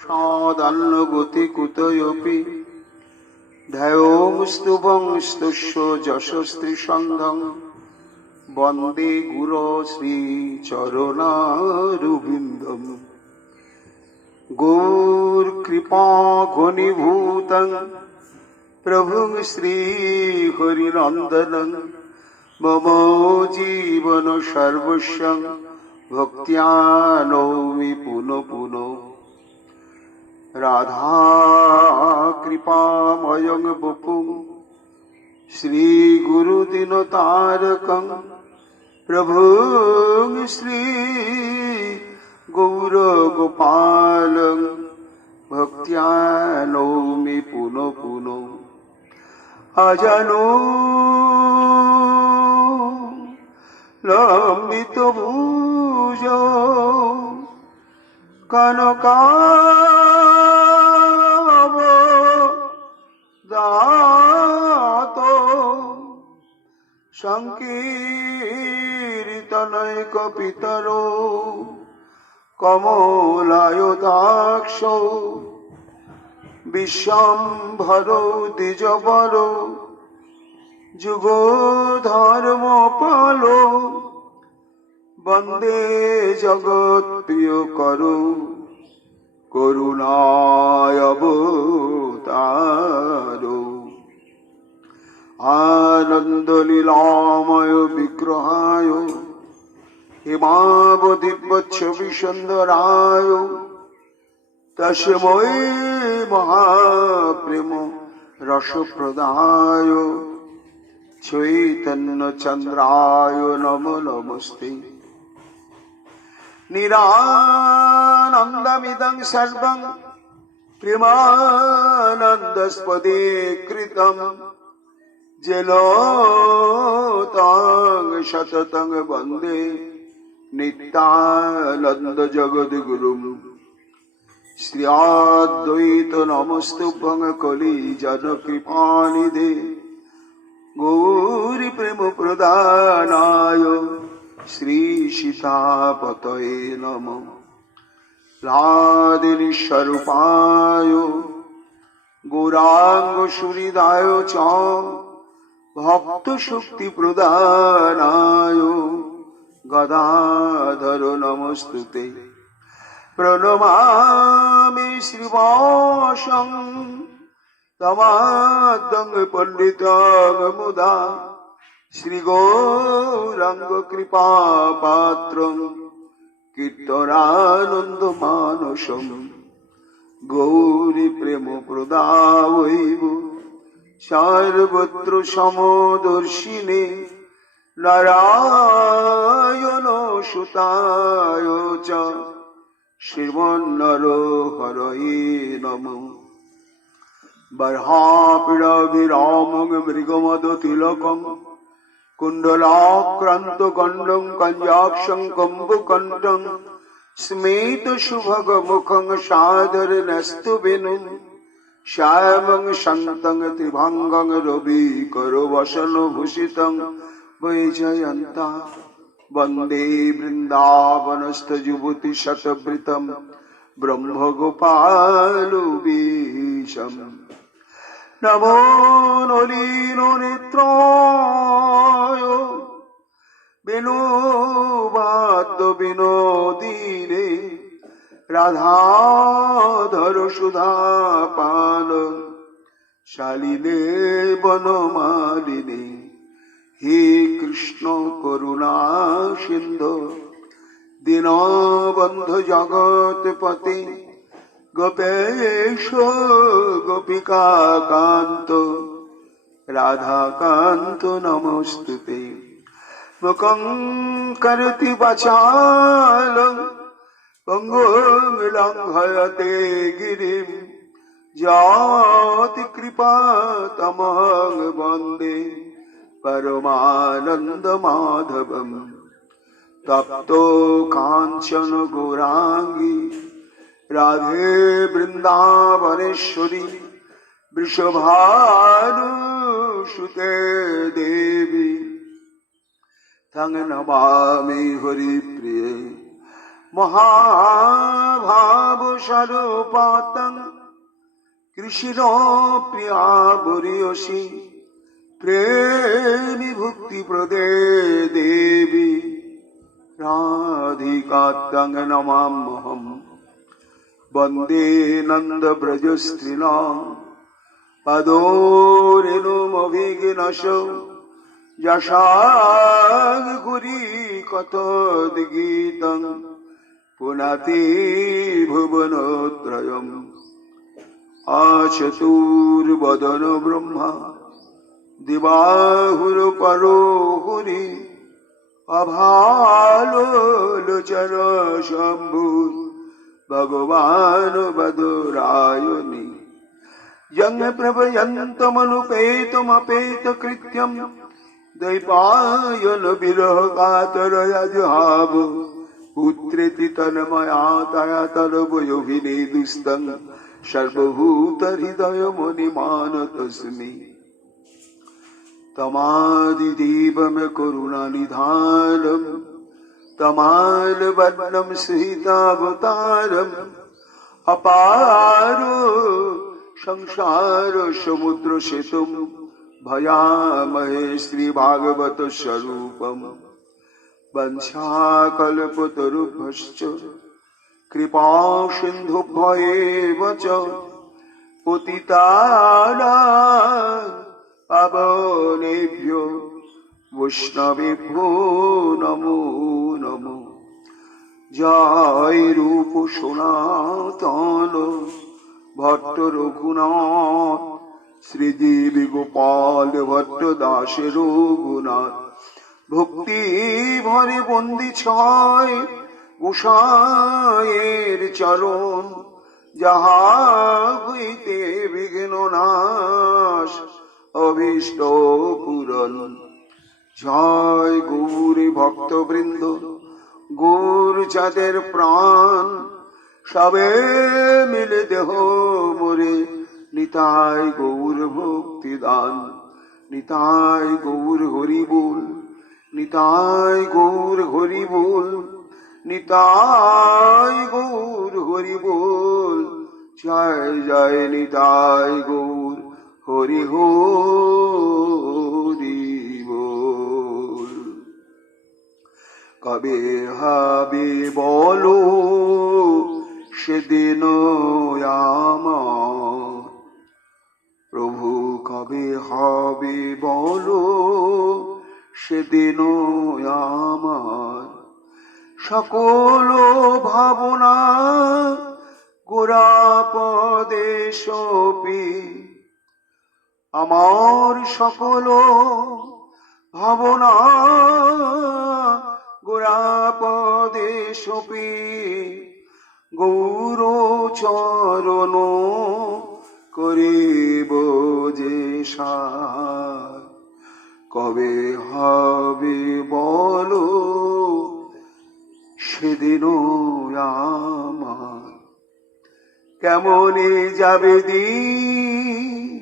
সাদান্নগতি কুতয়োপি ধ্যায়োংস্তুভং স্তুষ্য যশস্ত্রীসন্ধং বন্দে গুরো শ্রীচরণারবিন্দম। গৌরকৃপা ঘনীভূতং প্রভুং শ্রীহরিনন্দনং মম জীবন সর্বস্বং ভক্ত্যা নৌমি পুনঃ পুনঃ। রাধা কৃপাময়ং বপুং শ্রী গুরুদিনতারকং প্রভুং শ্রী গৌরগোপালং ভক্ত্যা নৌমি পুনঃ পুনঃ। আজানো লম্বিত ভুজ কনকাবদাত সংকীর্তনৈক পিতরো কমলায়তাক্ষ বিশ্বম্ভরো দ্বিজবরো যুগধর্মপালো বন্দে জগৎ প্রিয় করো করুণায়বতারো। আনন্দ লীলাময় বিগ্রহায় হিমাবধিবচ্ছবি সুন্দরায় তস্मै মহাপ্রেম রসপ্রদায় চৈতন্য চন্দ্রায় নমো নমস্তে। নিরানন্দমিদং সর্বং প্রেমানন্দস্পদে কৃতম জলোতং সততং বন্দে নিত্যানন্দ জগদ্গুরুম। শ্রী অদ্বৈত নমস্তুভ্যং কলি জন কৃপানিধে গৌরী প্রেম প্রদানায় শ্রী সীতাপতয়ে নমঃ। রাধিনী স্বরূপায় গৌরাঙ্গ সুহৃদায় চ ভক্ত শক্তি প্রদানায় গদাধর নমস্তুতে। প্রণমামি শ্রীবাসং তমাদ্যং পণ্ডিতং মুদা শ্রীগৌরাঙ্গ কৃপা পাত্রং কীর্তনানন্দ মানসম। গৌরী প্রেম প্রদায়ৈব সর্বত্র সমদর্শিনে নারায়ণ সুতায় চ শ্রীমন্নরহরয়ে নমঃ। বর্হাপিড়াভিরামং মৃগমদ তিলকং কুণ্ডলাক্রান্ত গণ্ডং কঞ্জাক্ষং কম্বুকণ্ঠং স্মিত শুভগ মুখং সাদর নস্তু বেনুং শ্যামং শান্তং ত্রিভঙ্গং রবি করো বসন ভূষিতং বৈজয়ন্তা বন্দে বৃন্দাবনস্থ যুবতী শতবৃতম ব্রহ্ম গোপাল বিশম। নমো নলিন নেত্রায় বিনোবাদ্য বিনোদিনে রাধাধর সুধা পান শালিনে বনমালিনে। হে কৃষ্ণ করুণা সিন্ধু দীনবন্ধু জগৎপতে গোপেশ গোপিকা কান্ত রাধাকান্ত নমস্তুতে। মুখং করতি বাচালং পঙ্গুং লঙ্ঘয়তে গিরিম যাতি কৃপা তমং বন্দে পরমানন্দ মাধবম। তপ্তো কাঞ্চন গৌরাঙ্গী রাধে বৃন্দাবনেশ্বরী বৃষভানুসুতে দেবী তং নমামি হরিপ্রিয়ে মহাভাব স্বরূপাতং কৃষ্ণ প্রিয়া বরিয়সী প্রেমী ভক্তি প্রদে দেবী রাধিকাত্তং নমাম্যহম বন্দে নন্দ ব্রজ স্ত্রীণাং পদোরেণুমভিঘ্নশ যশাং গুরি কথোদ্গীতং পুনাতি ভুবনোত্রয়ম আচতুর্বদন ব্রহ্মা দিবাহুর পরোহুরি অভালোচন শম্ভু ভগবান বদরায়ণী যং প্রভয়ন্তমনুপেতমপেত কৃত্যম দ্বৈপায়ন বিরহ কাতরয়া জুহাব পুত্রেতি তন্ময়া তয়া তরবয়োভিনেদুস্তং সর্বভূত হৃদয় মণিমান তস্মি তমাদিদেবম করুণানিধানম তমালবর্ণম সহিতাবতারম অপার সংসার সমুদ্র সেতুম ভয়ামহে শ্রী ভাগবত স্বরূপম বংশাকল্পতরুভ্যশ্চ কৃপা সিন্ধুভ্যেব চ পতিতানাং পাবনেভ্যো বৈষ্ণবেভ্যো নমো নমো। জয় রূপ সনাতন ভট্ট রঘুনাথ শ্রীজীব গোপাল ভট্ট দাসের রঘুনাথ ভক্তি ভরে বন্দি ছয় গোসাঁয়ের চরণ যাহা হইতে বিঘ্ন নাশ অভীষ্ট পূরণ। জয় গৌর ভক্তবৃন্দ গৌর যাদের প্রাণ সবে মিলে দেহ মোরে নিতাই গৌর ভক্তি দান। নিতাই গৌর হরি বল নিতাই গৌর হরি বল নিতাই গৌর হরি বল। জয় জয় নিতাই গৌর হরি হরি বল। কবে হবে বলো সেদিন আমার প্রভু, কবে হবে বলো সেদিন আমার সকল ভাবনা গোরাপদে সপি। আমার সকল ভাবনা গোরাপদে সপি গৌর চরণ করিব যে সার। কবে হবে বলো সেদিন আমার কেমনে যাবে দিন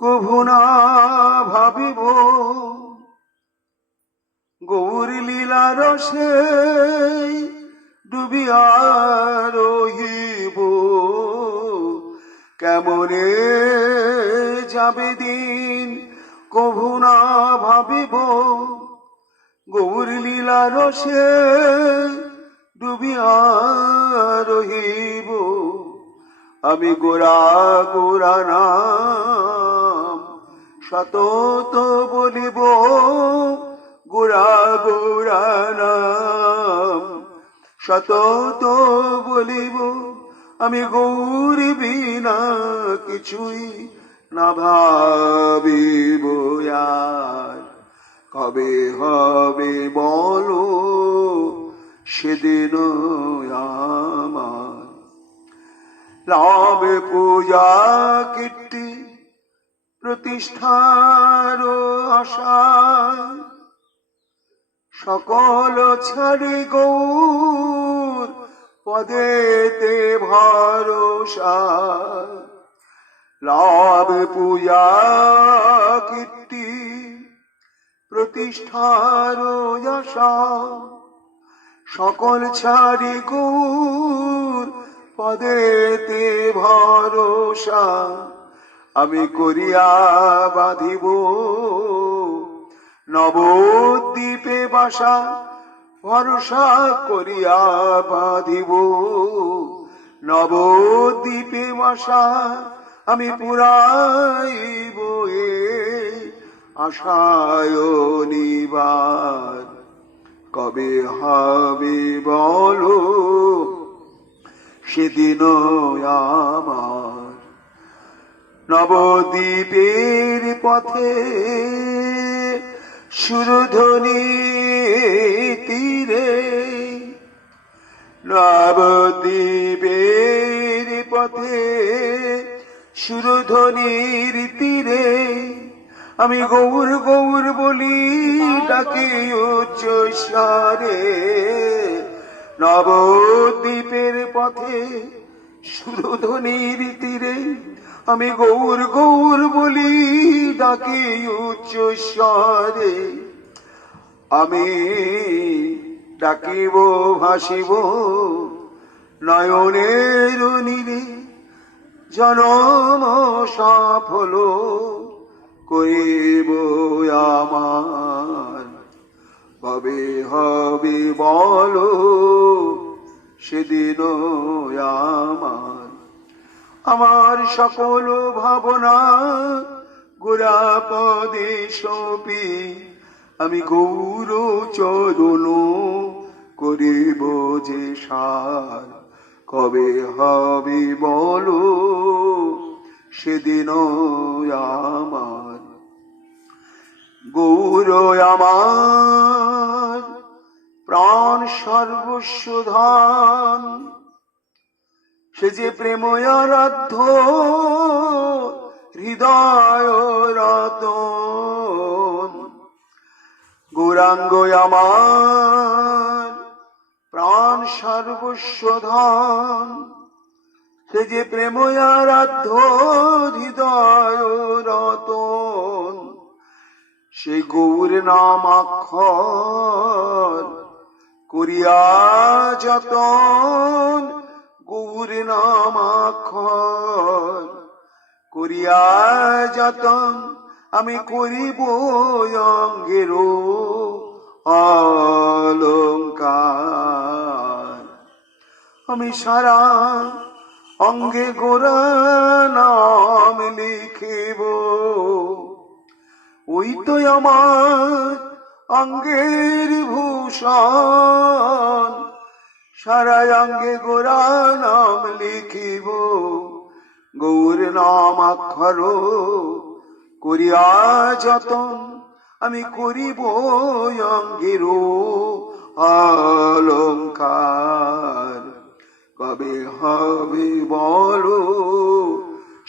কভু না ভাবিব গৌর লীলা রসে ডুবিয়া রহিব। কেমনে যাবে দিন কভু না ভাবিব গৌর লীলা রসে ডুবিয়া রহিব। আমি গোরা গোরা নাম সতত বলিব গোরা গোরা নাম সতত বলিব। আমি গৌর বিনা কিছুই না ভাবিব আর। কবে হবে বলো সেদিন আমার লাভ পূজা কীর্তি প্রতিষ্ঠার আশা সকল ছাড়ি গৌর পদেতে ভরসা। লাভ পূজা কীর্তি প্রতিষ্ঠার আশা সকল ছাড়ি গৌর পদেতে ভরসা, আমি করিয়া বাঁধিব নবদ্বীপে বাসা, ভরসা করিয়া বাঁধিব নবদ্বীপে বাসা, আমি পুরাইব এই আশায় নিবার। কবে হবে বলো সেদিন আমার, নবদ্বীপের পথে সুরধ্বনি তীরে, নবদ্বীপের পথে সুরধ্বনির তীরে, আমি গৌর গৌর বলি ডাকি উচ্চ স্বরে, নবদ্বীপের পথে সুরধ্বনির তীরে, আমি গৌর গৌর বলি ডাকি উচ্চ স্বরে, আমি ডাকিব ভাসিব নয়নের নীরে, জনম সফল করিব আমার। কবে হবে বলো সেদিন আমার, আমার সকল ভাবনা গোরাপদে সপি, আমি গৌর চরণ করিব যে সার। কবে হবে বলো সেদিন আমার, গৌর আমার প্রাণ সর্বস্ব ধন, সে যে প্রেম আরাধ্য হৃদয় রতন। গৌরাঙ্গ আমার প্রাণ সর্বস্ব ধন, সে যে প্রেম আরাধ্য হৃদয় রতন। সেই গৌর নামাক্ষর করিয়া যতন, গৌর নামাক্ষর করিয়া যতন, আমি করিব অঙ্গের অলঙ্কার। আমি সারা অঙ্গে গোরা নাম লিখিব, ওই তো আমার অঙ্গের ভূষণ। সারা অঙ্গে গোরা নাম লিখিব, গৌর নামাক্ষর করিয়া যতন, আমি করিব অঙ্গের অলঙ্কার। কবে হবে বলো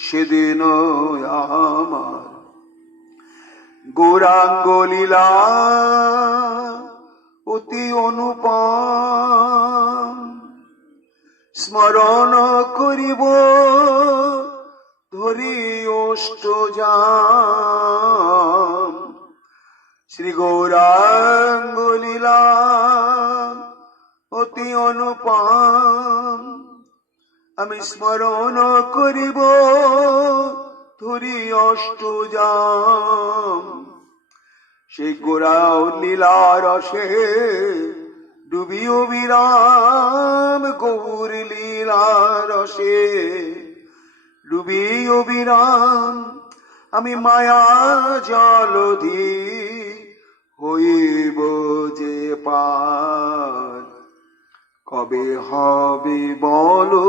সেদিন আমার, গৌরাঙ্গ লীলা অতি অনুপম, স্মরণ করিব ধরি অষ্টজাম। শ্রী গৌরাঙ্গ লীলা অতি অনুপম, আমি স্মরণ করিব ধরি অষ্টজাম। সেই গৌরাও লীলা রসে ডুবিও বিরাম, গৌর লীলা রসে ডুবিও বিরাম। আমি মায়া জলধি হইব যে পার। কবে হবে বলো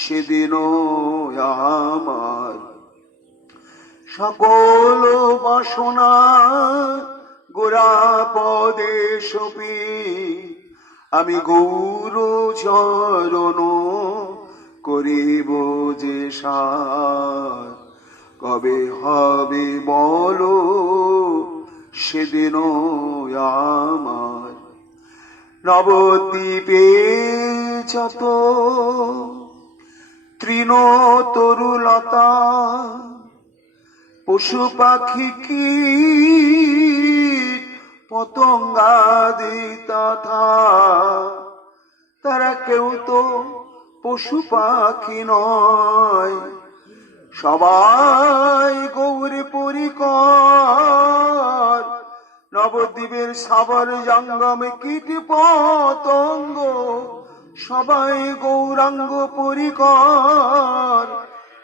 সেদিন আমার, সকল বাসনা গোরাপদে সপি, আমি গৌর চরণ করিব যে সার। কবে হবে বলো সেদিন আমার, নবদ্বীপে যত তৃণ তরুলতা, পশু পাখি কি পতঙ্গাদি তথা তারা কেউ তো পশু পাখি নয়, সবাই গৌরী পরিকর। নবদ্বীপের সাবর জঙ্গমে কীট পতঙ্গ সবাই গৌরাঙ্গ পরিকর,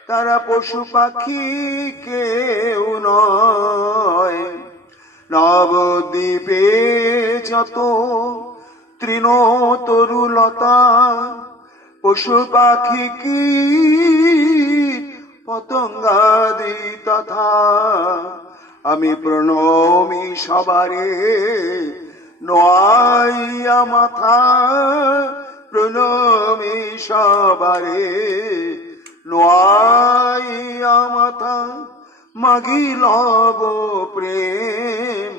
তারা পশু পাখি কেউ নয়। নবদ্বীপে যত তৃণ তরুলতা পশু পাখি কীট পতঙ্গাদি তথা আমি প্রণমি সবারে নোয়াইয়া মাথা, প্রণমি সবারে নোয়াইয়া মাথা। মাগি লব প্রেম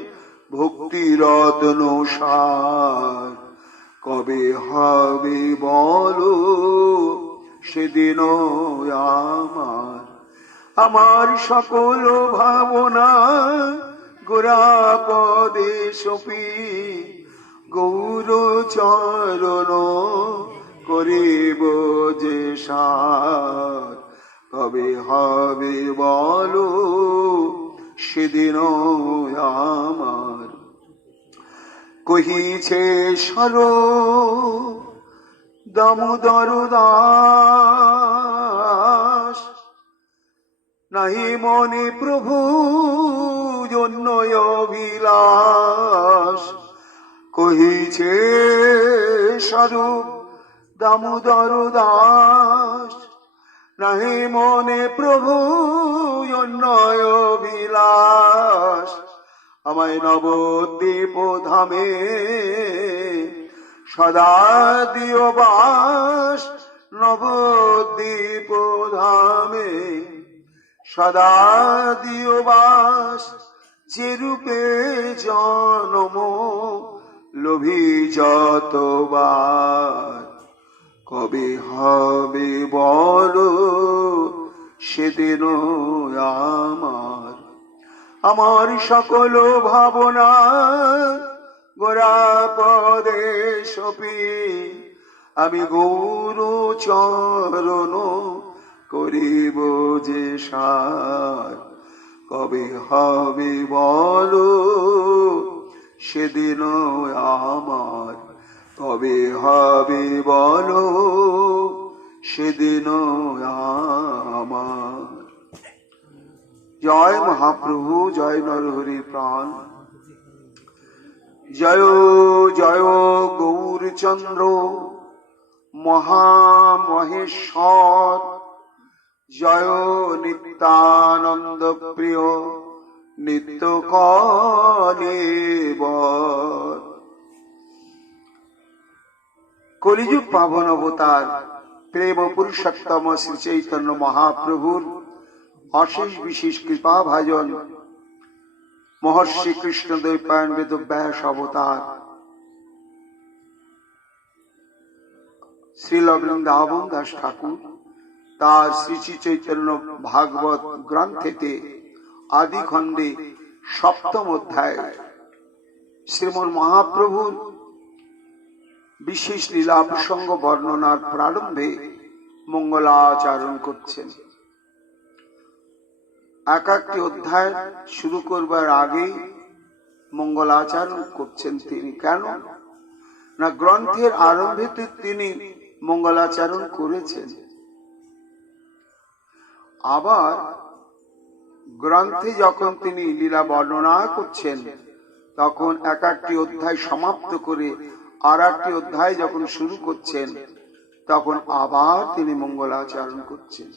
ভক্তি রত্ন সার, কবে হবে বলো সেদিন আমার। আমার সকল ভাবনা গোরাপদে সপি, গৌর চরণ করিব যে সার, কবে হবে বলো সেদিন আমার। কহিছে সর দামোদর দাস, নাহি মনে প্রভু জন্য অভিলাষ। কহিছে স্বরূপ দামোদর দাস, নাহি মনে প্রভু জন্য অভিলাষ। আমায় নবদ্বীপ ধামে সদা দিও বাস, নবদ্বীপ ধামে সদা দিও বাস। যে রূপে জন্ম লোভী যতবার, কবে হবে বলো সেদিন আমার। আমার সকল ভাবনা গোরাপদে সপি, আমি গৌর চরণ করিব যে সার, কবে হবে বলো সেদিন আমার। কবে হবে বলো সেদিন আমার। জয় মহাপ্রভু, জয় নরহরি প্রাণ, জয় জয় গৌরচন্দ্র মহামহেশ্বর, জয় নিত্যানন্দ প্রিয় নিত্য কলেবর। কলিযুগ পাবন অবতার প্রেম পুরুষোত্তম শ্রী চৈতন্য মহাপ্রভুর অশেষ বিশেষ কৃপা ভাজন মহর্ষি কৃষ্ণ দ্বৈপায়ন বেদব্যাস অবতার শ্রীল বৃন্দাবন দাস ঠাকুর তার শ্রী শ্রী চৈতন্য ভাগবত গ্রন্থেতে আদি খণ্ডে সপ্তম অধ্যায় শ্রীমন মহাপ্রভুর বিশেষ লীলা প্রসঙ্গ বর্ণনার প্রারম্ভে মঙ্গলাচরণ করছেন। এক একটি অধ্যায় শুরু করবার আগে মঙ্গলাচরণ করছেন তিনি। কেন না, গ্রন্থের আরম্ভেতে তিনি মঙ্গলাচরণ করেছেন, আবার গ্রন্থে যখন তিনি লীলা বর্ণনা করছেন তখন এক একটি অধ্যায় সমাপ্ত করে আর একটি অধ্যায় যখন শুরু করছেন তখন আবার তিনি মঙ্গলাচরণ করছেন।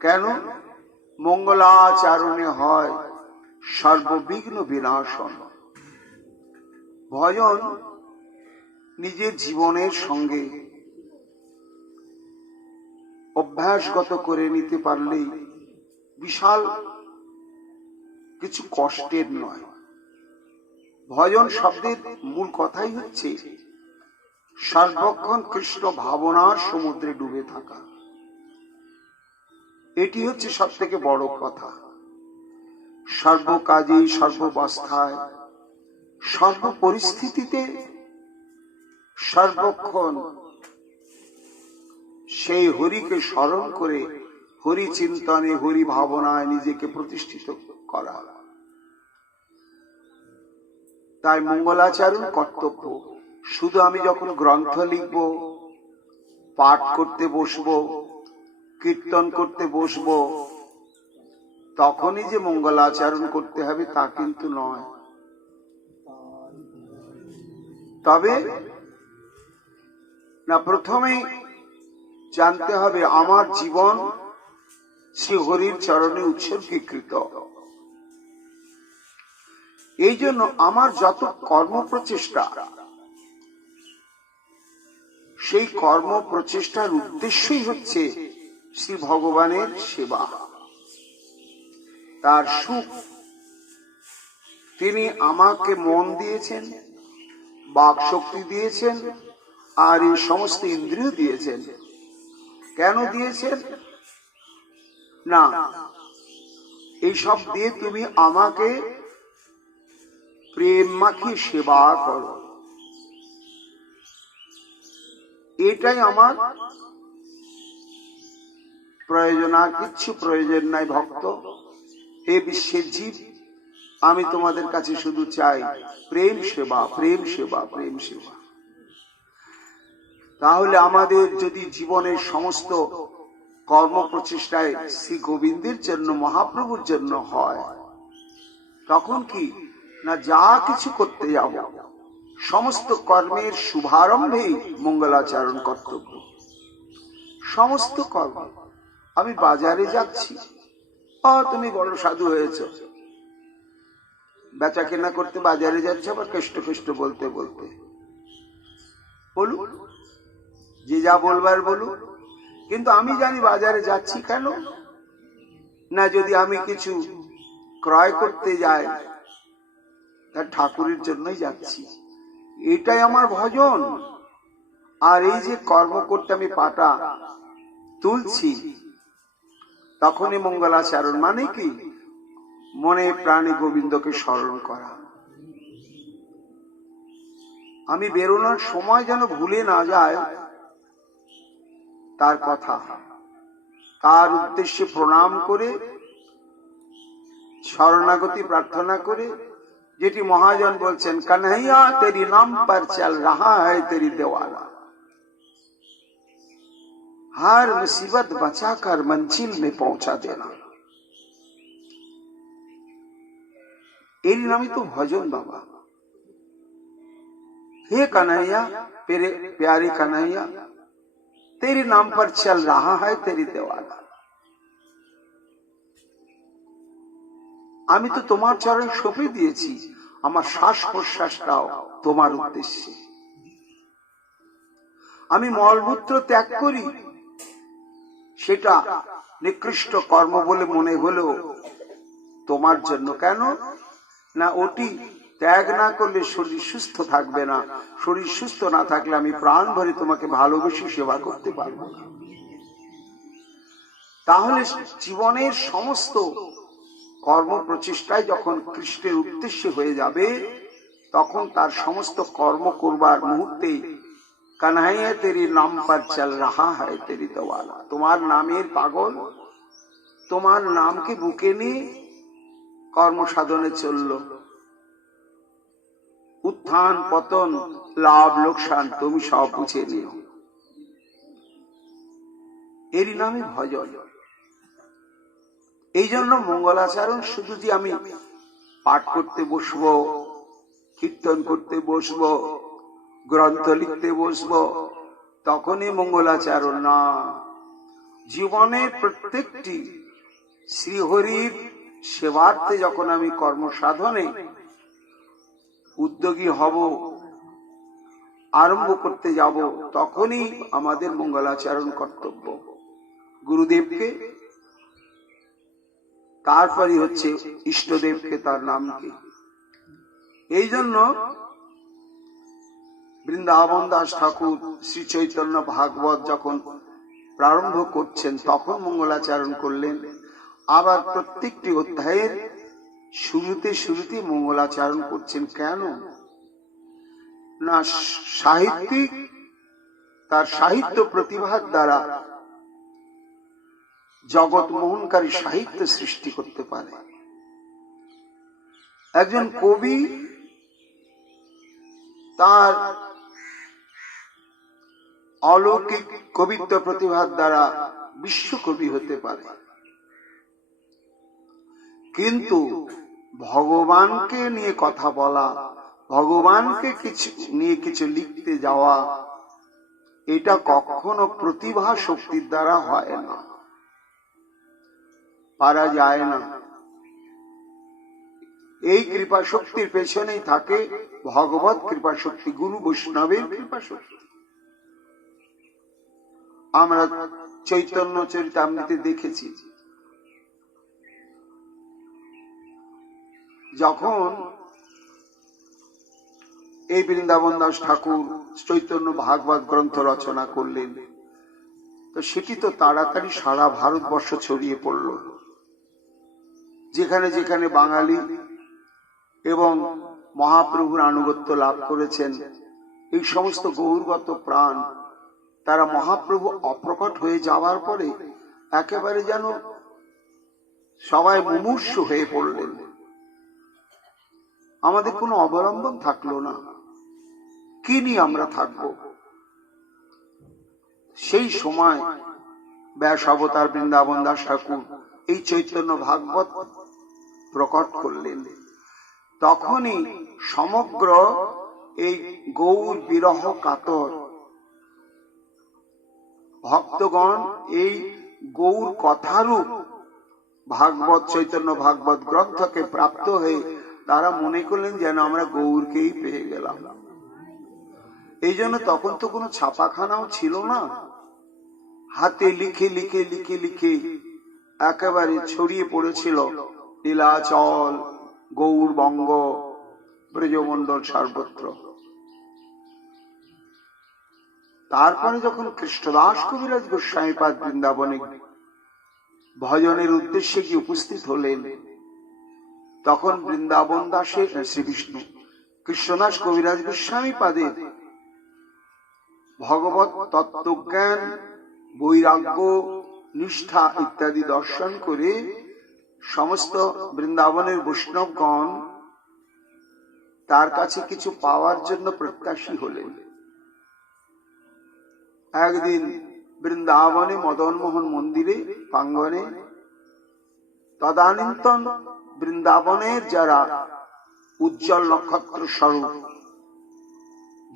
কেন? মঙ্গলাচরণে হয় সর্ববিঘ্ন বিনাশন। ভজন নিজের জীবনের সঙ্গে অভ্যাসগত করে নিতে পারলেই বিশাল কিছু কষ্টের নয়। ভজন শব্দের মূল কথাই হচ্ছে সর্বক্ষণ কৃষ্ণ ভাবনার সমুদ্রে ডুবে থাকা। এটি হচ্ছে সব থেকে বড় কথা। সর্বকাজে সর্বাবস্থায় সর্ব পরিস্থিতিতে সর্বক্ষণ সেই হরিকে স্মরণ করে হরি চিন্তনে হরি ভাবনায় নিজেকে প্রতিষ্ঠিত করা। তাই মঙ্গলাচরণ কর্তব্য। শুধু আমি যখন গ্রন্থ লিখব, পাঠ করতে বসবো, কীর্তন করতে বসবো, তখনই যে মঙ্গলাচরণ করতে হবে তা কিন্তু নয়। তবে না, প্রথমেই জানতে হবে আমার জীবন শ্রী হরির চরণে উৎসর্গীকৃত। এই জন্য আমার যত কর্ম প্রচেষ্টা, সেই কর্ম প্রচেষ্টার উদ্দেশ্যই হচ্ছে শ্রী ভগবানের সেবা, তার সুখ। তিনি আমাকে মন দিয়েছেন, বাক শক্তি দিয়েছেন, আর এই সমস্ত ইন্দ্রিয় দিয়েছেন। কেন দিয়েছেন? না, এই সব দিয়ে তুমি আমাকে প্রেম মাখিয়ে সেবা করো, এটাই আমার প্রয়োজন। আর কিচ্ছু প্রয়োজন নাই ভক্ত। হে বিশ্বের জীব, আমি তোমাদের কাছে শুধু চাই প্রেম সেবা, প্রেম সেবা, প্রেম সেবা। তাহলে আমাদের যদি জীবনের সমস্ত কর্ম প্রচেষ্টায় শ্রী গোবিন্দের জন্য, মহাপ্রভুর জন্য হয়, তখন কি না, যা কিছু করতে যাব সমস্ত কর্মের শুভারম্ভেই মঙ্গলাচরণ কর্তব্য। সমস্ত কর্ম। আমি বাজারে যাচ্ছি, তুমি বড় সাধু হয়েছ, বেচা কেনা করতে বাজারে যাচ্ছে, আবার কষ্ট কষ্ট বলতে বলতে বলুন, যে যা বলবার বলুন। কিন্তু আমি জানি বাজারে যাচ্ছি কেন না, যদি আমি কিছু ক্রয় করতে যাই, তার ঠাকুরের জন্যই যাচ্ছি, এটাই আমার ভজন। আর এই যে কর্ম করতে আমি পাটা তুলছি, তখনই মঙ্গলাচরণ মানে কি, মনে প্রাণে গোবিন্দকে স্মরণ করা। আমি বেরোনোর সময় যেন ভুলে না যায় তার কথা, তার উদ্দেশ্যে প্রণাম করে, শরণাগতি প্রার্থনা করে, যেটি মহাজন বলছেন, কাन्हैया तेरी नाम पर चल रहा है तेरी देवाला, हर मुसीबत बचाकर मंजिल में पहुंचा देना। एरी नामी तो भजन बाबा। हे कन्हैया, तेरे प्यारे कन्हैया, तेरे नाम पर चल रहा है तेरी देवाला। আমি তো তোমার চরণ সঁপে দিয়েছি, আমার শ্বাস প্রশ্বাসটাও তোমার উদ্দেশ্যে। আমি মলমূত্র ত্যাগ করি, সেটা নিকৃষ্ট কর্ম বলে মনে হলো তোমার জন্য। কেন না, ওটি ত্যাগ না করলে শরীর সুস্থ থাকবে না। শরীর সুস্থ না থাকলে আমি প্রাণ ভরে তোমাকে ভালোবেসে সেবা করতে পারবো না। তাহলে জীবনের সমস্ত কর্ম প্রচেষ্টায় যখন কৃষ্ণের উদ্দেশ্যে হয়ে যাবে, তখন তার সমস্ত কর্ম করবার মুহূর্তে কাन्हैया तेरी नाम पर चल रहा है तेरी देवाला, তোমার নামের পাগল, তোমার নামকে বুকে নিয়ে কর্ম সাধনে চলল। উত্থান পতন, লাভ লোকসান তুমি সব বুঝে নিও, এরই নামে ভজন। এই জন্য মঙ্গলাচরণ শুধু যে আমি পাঠ করতে বসবো, কীর্তন করতে বসবো, গ্রন্থ লিখতে বসবো, তখনই মঙ্গলাচরণ না। জীবনের প্রত্যেকটি শ্রীহরির সেবার্থে যখন আমি কর্মসাধনে উদ্যোগী হব, আরম্ভ করতে যাব, তখনই আমাদের মঙ্গলাচরণ কর্তব্য। গুরুদেবকে, তারপরই হচ্ছে ইষ্টদেবকে, তার নাম কি। এই জন্য বৃন্দাবন দাস ঠাকুর শ্রী চৈতন্য ভাগবত যখন প্রারম্ভ করছেন, তখন মঙ্গলাচরণ করলেন। আবার প্রত্যেকটি অধ্যায়ের শুরুতে মঙ্গলাচরণ করছেন। কেন না, সাহিত্যিক তার সাহিত্য প্রতিভার দ্বারা জগৎ মোহনকারী সাহিত্য সৃষ্টি করতে পারে। একজন কবি তার অলৌকিক কবিত্ব প্রতিভার দ্বারা বিশ্বকবি হতে পারে, কিন্তু ভগবানকে নিয়ে কথা বলা, ভগবানকে নিয়ে কিছু লিখতে যাওয়া, এটা কখনো প্রতিভা শক্তির দ্বারা হয় না, পারা যায় না। এই কৃপা শক্তির পেছনেই থাকে ভগবত কৃপা শক্তি, গুরু বৈষ্ণবের কৃপা শক্তি। আমরা চৈতন্য চরিতামৃতে দেখেছি, যখন এই বৃন্দাবন দাস ঠাকুর চৈতন্য ভাগবত গ্রন্থ রচনা করলেন, তো সেটি তো তাড়াতাড়ি সারা ভারতবর্ষ ছড়িয়ে পড়ল। যেখানে যেখানে বাঙালি এবং মহাপ্রভুর আনুগত্য লাভ করেছেন, এই সমস্ত গৌরগত প্রাণ তারা মহাপ্রভু অপ্রকট হয়ে যাওয়ার পরে একেবারে যেন সবাই মুমূর্ষু হয়ে পড়লেন। আমাদের কোনো অবলম্বন থাকলো না, কি নিয়ে আমরা থাকবো? সেই সময় ব্যাস অবতার বৃন্দাবন দাস ঠাকুর এই চৈতন্য ভাগবত প্রকট করলেন। তখনই সমগ্র এই গৌর বিরহ কাতর ভক্তগণ এই গৌর কথারূপ ভাগবত চৈতন্য ভাগবত গ্রন্থকে প্রাপ্ত হয়ে তারা মনে করলেন যেন আমরা গৌরকেই পেয়ে গেলাম। এই জন্য তখন তো কোনো ছাপাখানাও ছিল না, হাতে লিখে লিখে লিখে লিখে একেবারে ছড়িয়ে পড়েছিল নীলাচল, গৌরবঙ্গ, ব্রজমণ্ডল সর্বত্র। তারপরে যখন কৃষ্ণদাস কবিরাজ গোস্বামীপাদ বৃন্দাবনে ভজনের উদ্দেশ্যে গিয়ে উপস্থিত হলেন, তখন বৃন্দাবন দাসের শ্রী বিষ্ণু কৃষ্ণদাস কবিরাজ গোস্বামীপাদের ভগবত তত্ত্বজ্ঞান, বৈরাগ্য, নিষ্ঠা ইত্যাদি দর্শন করে সমস্ত বৃন্দাবনের বৈষ্ণবগণ তার কাছে কিছু পাওয়ার জন্য প্রত্যাশী হলেন। একদিন বৃন্দাবনে মদনমোহন মন্দিরে প্রাঙ্গণে তদানীন্তন বৃন্দাবনের যারা উজ্জ্বল নক্ষত্র স্বরূপ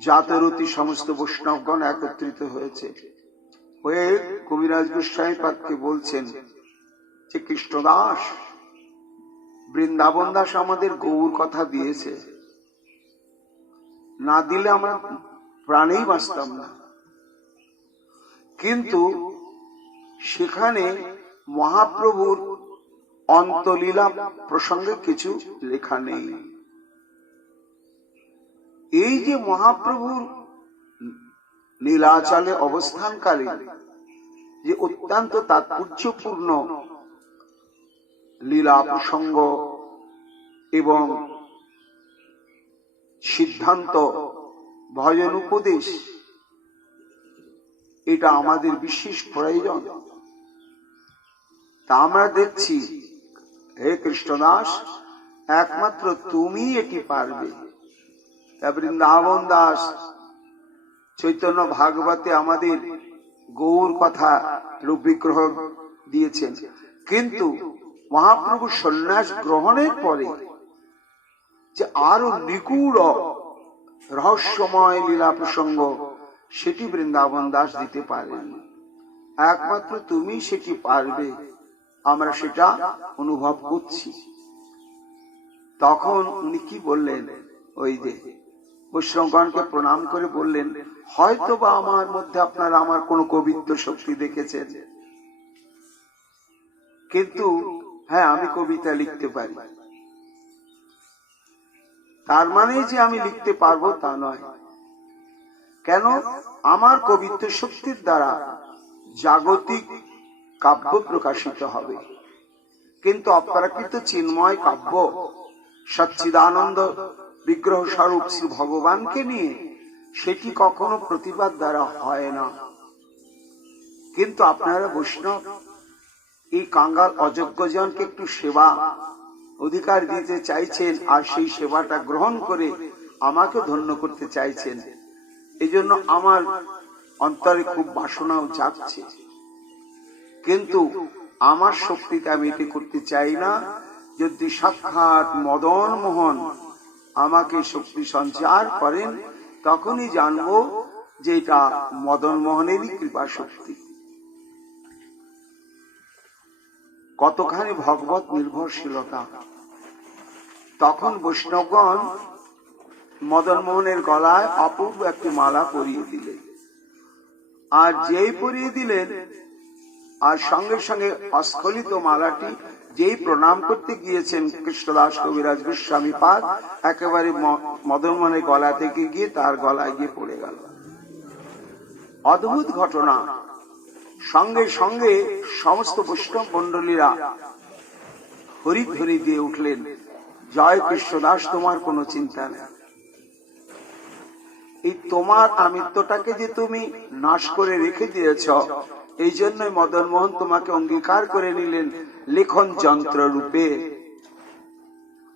জাতরতি সমস্ত বৈষ্ণবগণ একত্রিত হয়েছে, হয়ে কবিরাজ গোস্বামীপাদকে বলছেন যে কৃষ্ণদাস, বৃন্দাবন দাস আমাদের গৌর কথা দিয়েছে, না দিলে আমরা প্রাণেই বাঁচতাম না, কিন্তু সেখানে মহাপ্রভুর অন্তলীলা প্রসঙ্গে কিছু লেখা নেই। এই যে মহাপ্রভুর নীলাচলে অবস্থানকালে যে অত্যন্ত তাৎপর্যপূর্ণ লীলা প্রসঙ্গ এবং সিদ্ধান্ত, ভজন উপদেশ, এটা আমাদের বিশেষ প্রয়োজন। তা আমরা দেখছি, হে কৃষ্ণদাস, একমাত্র তুমি এটি পারবে। বৃন্দাবন দাস চৈতন্য ভাগবতে আমাদের গৌর কথা রূপ বিগ্রহ দিয়েছেন, কিন্তু মহাপ্রভু সন্ন্যাস গ্রহণের পরে যে আরো নিগূঢ় রহস্যময় লীলা প্রসঙ্গ, সেটি বৃন্দাবন দাস দিতে পারেন। একমাত্র তুমি সেটি পারবে, আমরা সেটা অনুভব করছি। তখন উনি কি বললেন, ওই যে বৈষ্ণবগণকে প্রণাম করে বললেন, হয়তো বা আমার মধ্যে আপনারা আমার কোন কবিত্ব শক্তি দেখেছেন, কিন্তু হ্যাঁ, আমি কবিতা লিখতে পারি। তার মানে যে আমি লিখতে পারবো তা নয়। কেন? আমার কবিত্ব শক্তির দ্বারা জাগতিক কাব্য প্রকাশিত হবে, কিন্তু অপ্রাকৃত চিন্ময় কাব্য সচ্চিদানন্দ বিগ্রহ স্বরূপ শ্রী ভগবানকে নিয়ে সেটি কখনো প্রতিবাদ দ্বারা হয় না। কিন্তু আপনারা বৈষ্ণব এই কাঙ্গাল অযোগ্য জনকে একটু সেবা অধিকার দিতে চাইছেন, আর সেই সেবাটা গ্রহণ করে আমাকে ধন্য করতে চাইছেন। এই জন্য আমার অন্তরে খুব বাসনাও জাগছে, কিন্তু আমার শক্তিতে আমি এটি করতে চাই না। যদি সাক্ষাৎ মদন মোহন আমাকে শক্তি সঞ্চার করেন, তখনই জানবো যে এটা মদন মোহনেরই কৃপা শক্তি। কতখানি ভগবত নির্ভরশীলতা। তখন বৈষ্ণবগণ মদন মোহনের গলায় অপূর্ব একটি মালা পরিয়ে দিলেন, আর যেই পরিয়ে দিলেন আর সঙ্গে সঙ্গে অস্খলিত মালাটি যেই প্রণাম করতে গিয়েছেন কৃষ্ণদাস কবিরাজ গোস্বামী পাদ, একেবারে মদন মোহনের গলা থেকে গিয়ে তার গলায় গিয়ে পড়ে গেল। অদ্ভুত ঘটনা। সঙ্গে সঙ্গে সমস্ত বৈষ্ণব মন্ডলীরা হরিধ্বনি দিয়ে উঠলেন, জয় কৃষ্ণদাস, তোমার কোনো চিন্তা নেই। এই তোমার আমিত্বটাকে যে তুমি নাশ করে রেখে দিয়েছ, এই জন্যই মদন মোহন তোমাকে অঙ্গীকার করে নিলেন লেখন যন্ত্র রূপে।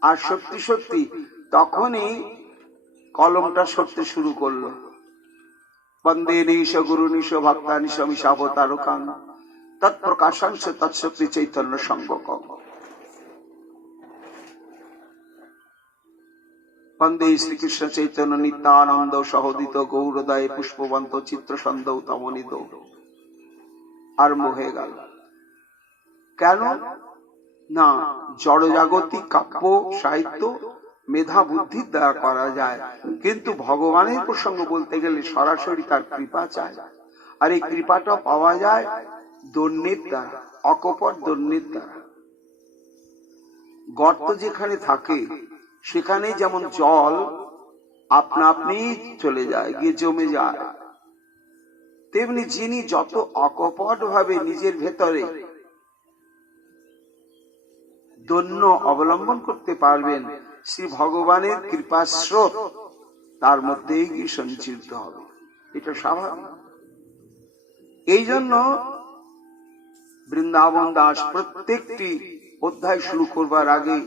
আর সত্যি সত্যি তখনই কলমটা সরতে শুরু করলো। বন্দে নিশ গুরু নিশ ভক্তা নিশ মিশাবতারকাং তৎপ্রকাশাংশ তৎশক্তি চৈতন্য সঙ্গকং। বন্দে শ্রীকৃষ্ণ চৈতন্য নিত্যানন্দ সহোদিত গৌরদয় পুষ্পবন্ত চিত্রসন্দ তমনিদ। আরম্ভ হয়ে গেল। কেন না, জড়জাগতিক কাব্য সাহিত্য মেধা বুদ্ধির দ্বারা করা যায়, কিন্তু ভগবানের প্রসঙ্গ বলতে গেলে সরাসরি তার কৃপা চায়। আর এই কৃপাটা পাওয়া যায় দৈন্যের দ্বারা, অকপট দৈন্যের দ্বারা। গর্ত যেখানে থাকে সেখানে যেমন জল আপনা আপনি চলে যায়, গিয়ে জমে যায়, তেমনি যিনি যত অকপট ভাবে নিজের ভেতরে দৈন্য অবলম্বন করতে পারবেন, শ্রী ভগবানের কৃপা স্রোত তার মধ্যেই গিয়ে সঞ্চিত হবে। এটা স্বাভাবিক। এই জন্য বৃন্দাবন দাস প্রত্যেকটি অধ্যায় শুরু করবার আগে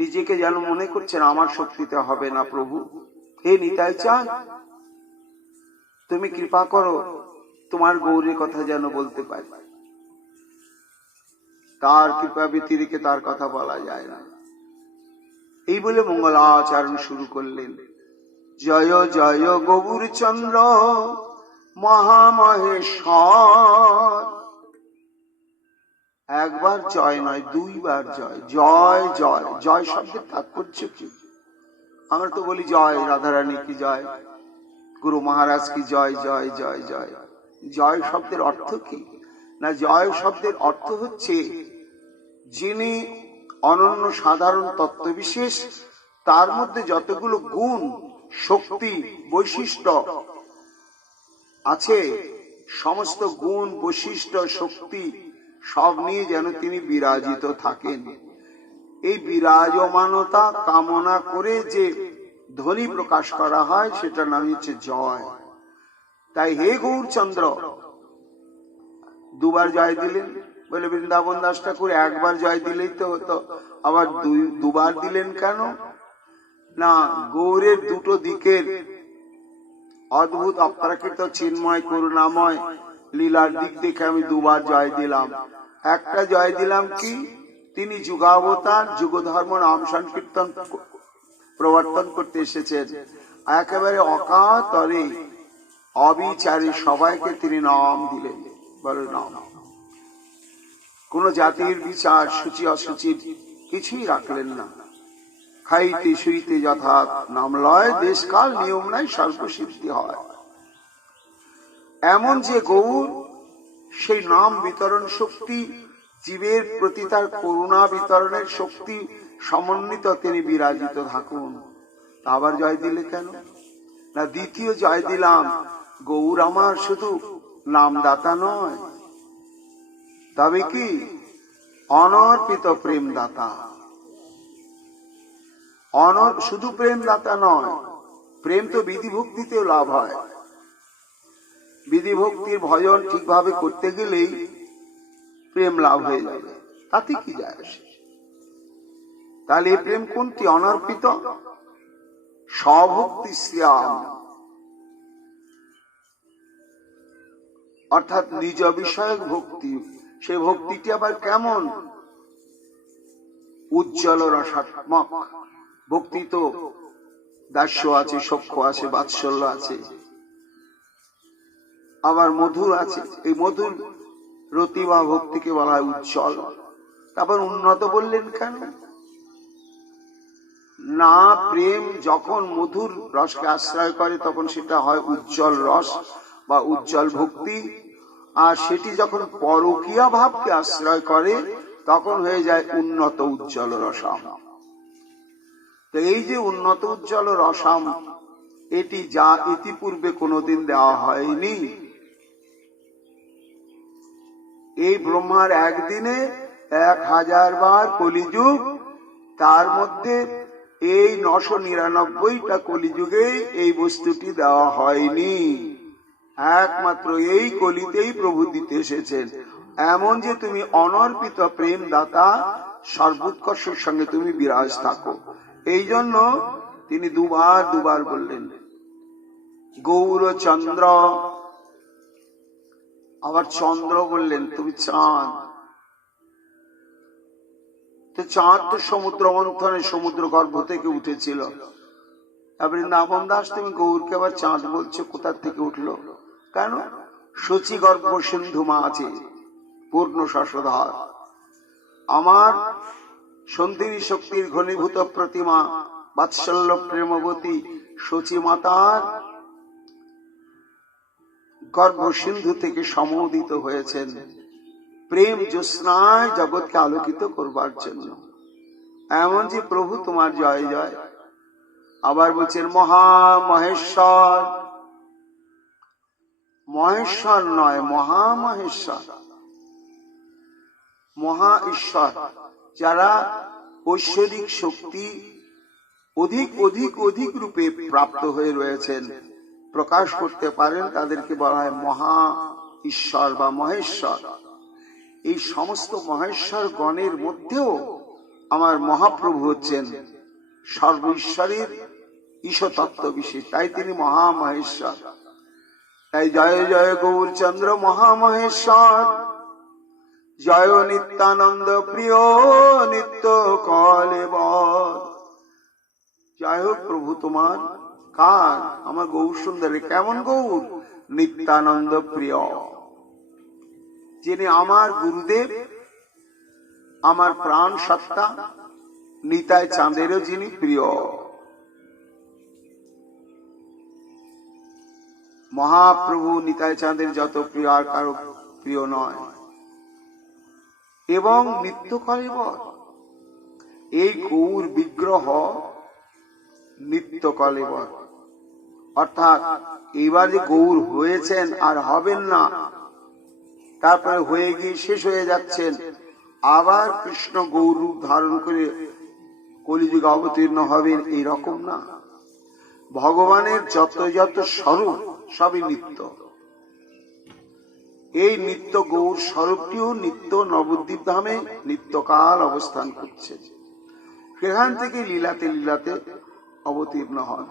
নিজেকে যেন মনে করছেন আমার শক্তিতে হবে না প্রভু, হে নিতাই চাঁদ তুমি কৃপা করো, তোমার গৌরীর কথা যেন বলতে পারি। তার কৃপা ব্যতিরেকে তার কথা বলা যায় না। এই বলে মঙ্গলাচরণ শুরু করলেন। জয় জয় গৌর চন্দ্র মহামহেশ্বর। একবার জয় নয়, দুইবার জয়। জয় জয়। জয় শব্দের তাৎপর্য কি? আমরা তো বলি জয় রাধারানী কি জয়, গুরু মহারাজ কি জয়, জয় জয় জয়। জয় শব্দের অর্থ কি? না, জয় শব্দের অর্থ হচ্ছে যিনি অনন্য সাধারণ তত্ত্ববিশেষ, তার মধ্যে যতগুলো গুণ শক্তি বৈশিষ্ট্য আছে, সমস্ত গুণ বৈশিষ্ট্য শক্তি সব নিয়ে যেন তিনি বিরাজিত থাকেন। এই বিরাজমানতা কামনা করে যে ধ্বনি প্রকাশ করা হয় সেটার নাম হচ্ছে জয়। তাই হে গৌরচন্দ্র, দুবার জয় দিলেন। বলে বৃন্দাবন দাস ঠাকুর একবার জয় দিলেই তো হতো, আবার দুবার দিলেন কেন? না, গৌরের দুটো দিকের অদ্ভুত অপ্রাকৃত চিন্ময় করুণাময় লীলার দিক দেখে আমি দুবার জয় দিলাম। একটা জয় দিলাম কি, তিনি যুগাবতার যুগধর্ম নাম সংকীর্তন প্রবর্তন করতে এসেছেন। একেবারে অকাতরে অবিচারে সবাইকে তিনি নাম দিলেন। বলে নাম, কোন জাতির বিচার সূচি অসুচির কিছুই রাখলেন না। খাইতে শুইতে যথাৎ নাম লয়, দেশকাল নিয়ম নাই সর্বসিদ্ধি হয়। এমন যে গৌর, সেই নাম বিতরণ শক্তি, জীবের প্রতি তার করুণা বিতরণের শক্তি সমন্বিত তিনি বিরাজিত থাকুন। আবার জয় দিলে কেন? না, দ্বিতীয় জয় দিলাম, গৌর আমার শুধু নামদাতা নয়, তবে কি অনর্পিত প্রেমদাতা। শুধু প্রেমদাতা নয়, প্রেম তো বিধি ভক্তিতেও লাভ হয়। বিধি ভক্তির ভজন ঠিকভাবে করতে গেলেই প্রেম লাভ হয়ে যাবে, তাতে কি যায় আসে? তাহলে এই প্রেম কোনটি? অনর্পিত স্বভক্তি শ্রিয়াম, অর্থাৎ নিজ বিষয়ক ভক্তি। সে ভক্তিটি আবার কেমন? উজ্জ্বল রসাত্মক ভক্তি। তো দাস্য আছে, সখ্য আছে, বাৎসল্য আছে, আবার মধুর আছে। এই মধুর রতি বা ভক্তিকে বলা হয় উজ্জ্বল। তারপর উন্নত বললেন কেন না? প্রেম যখন মধুর রসকে আশ্রয় করে তখন সেটা হয় উজ্জ্বল রস বা উজ্জ্বল ভক্তি, আর সেটি যখন পরকীয়া ভাবকে আশ্রয় করে তখন হয়ে যায় উন্নত উজ্জ্বল রসাম। তো এই যে উন্নত উজ্জ্বল রসাম, এটি যা ইতিপূর্বে কোনোদিন দেওয়া হয়নি। এই ব্রহ্মার একদিনে 1000 বার কলিযুগ, তার মধ্যে এই 999টা কলিযুগে এই বস্তুটি দেওয়া হয়নি। একমাত্র এই কলিতেই প্রভু দিতে এসেছেন। এমন যে তুমি অনর্পিত প্রেম দাতা, সর্বোৎকর্ষের সঙ্গে তুমি বিরাজ থাকো। এই জন্য তিনি দুবার বললেন গৌর চন্দ্র, আবার চন্দ্র বললেন তুমি চাঁদ। তো চাঁদ তো সমুদ্র মন্থনে সমুদ্র গর্ভ থেকে উঠেছিল। বৃন্দাবন দাস তুমি গৌরকে আবার চাঁদ বলছো, কোথা থেকে উঠলো? কেন? সচি গর্ভ সিন্ধু মা আছে, পূর্ণ শশধর। আমার সন্ধিনী শক্তির ঘনীভূত প্রতিমা বাৎসল্য প্রেমবতী সচি মাতার গর্ভ সিন্ধু থেকে সমুদিত হয়েছেন প্রেম জ্যোৎস্নায় জগৎকে আলোকিত করবার জন্য। এমন যে প্রভু তোমার জয় জয়। আবার বলছেন মহা মহেশ্বর। মহেশ্বর নয়, মহা মহেশ্বর, মহা ঈশ্বর। যারা ঐশ্বরিক শক্তি অধিক অধিক অধিক রূপে প্রাপ্ত হয়ে রয়েছেন, প্রকাশ করতে পারেন, তাদেরকে বলা হয় মহা ঈশ্বর বা মহেশ্বর। এই সমস্ত মহেশ্বর গণের মধ্যেও আমার মহাপ্রভু হচ্ছেন সর্ব ঈশ্বরের ঈশ্বরতত্ত্ব বিশেষ, তাই তিনি মহা মহেশ্বর। তাই জয় জয় গৌরচন্দ্র মহামহেশ্বর, জয় নিত্যানন্দ প্রিয় নিত্য কলেবর। জয় হোক প্রভু তোমার। কার? আমার গৌর সুন্দরী। কেমন গৌর? নিত্যানন্দ প্রিয়, যিনি আমার গুরুদেব, আমার প্রাণ সত্তা, নিতাই চাঁদেরও যিনি প্রিয়। মহাপ্রভু নিতাই চাঁদের যত প্রিয় আর কারো প্রিয় নয়। এবং নিত্য কলেবর, এই গৌর বিগ্রহ নিত্য কলেবর, অর্থাৎ এইবার যে গৌর হয়েছেন আর হবেন না, তারপরে হয়ে গিয়ে শেষ হয়ে যাচ্ছেন, আবার কৃষ্ণ গৌর রূপ ধারণ করে কলিযুগে অবতীর্ণ হবেন, এই রকম না। ভগবানের যত যত স্বরূপ সবই নিত্য। এই নিত্য গৌর স্বরূপটিও নিত্য নবদ্বীপ ধামে নিত্যকাল অবস্থান করছে। সেখান থেকে লীলাতে লীলাতে অবতীর্ণ হন।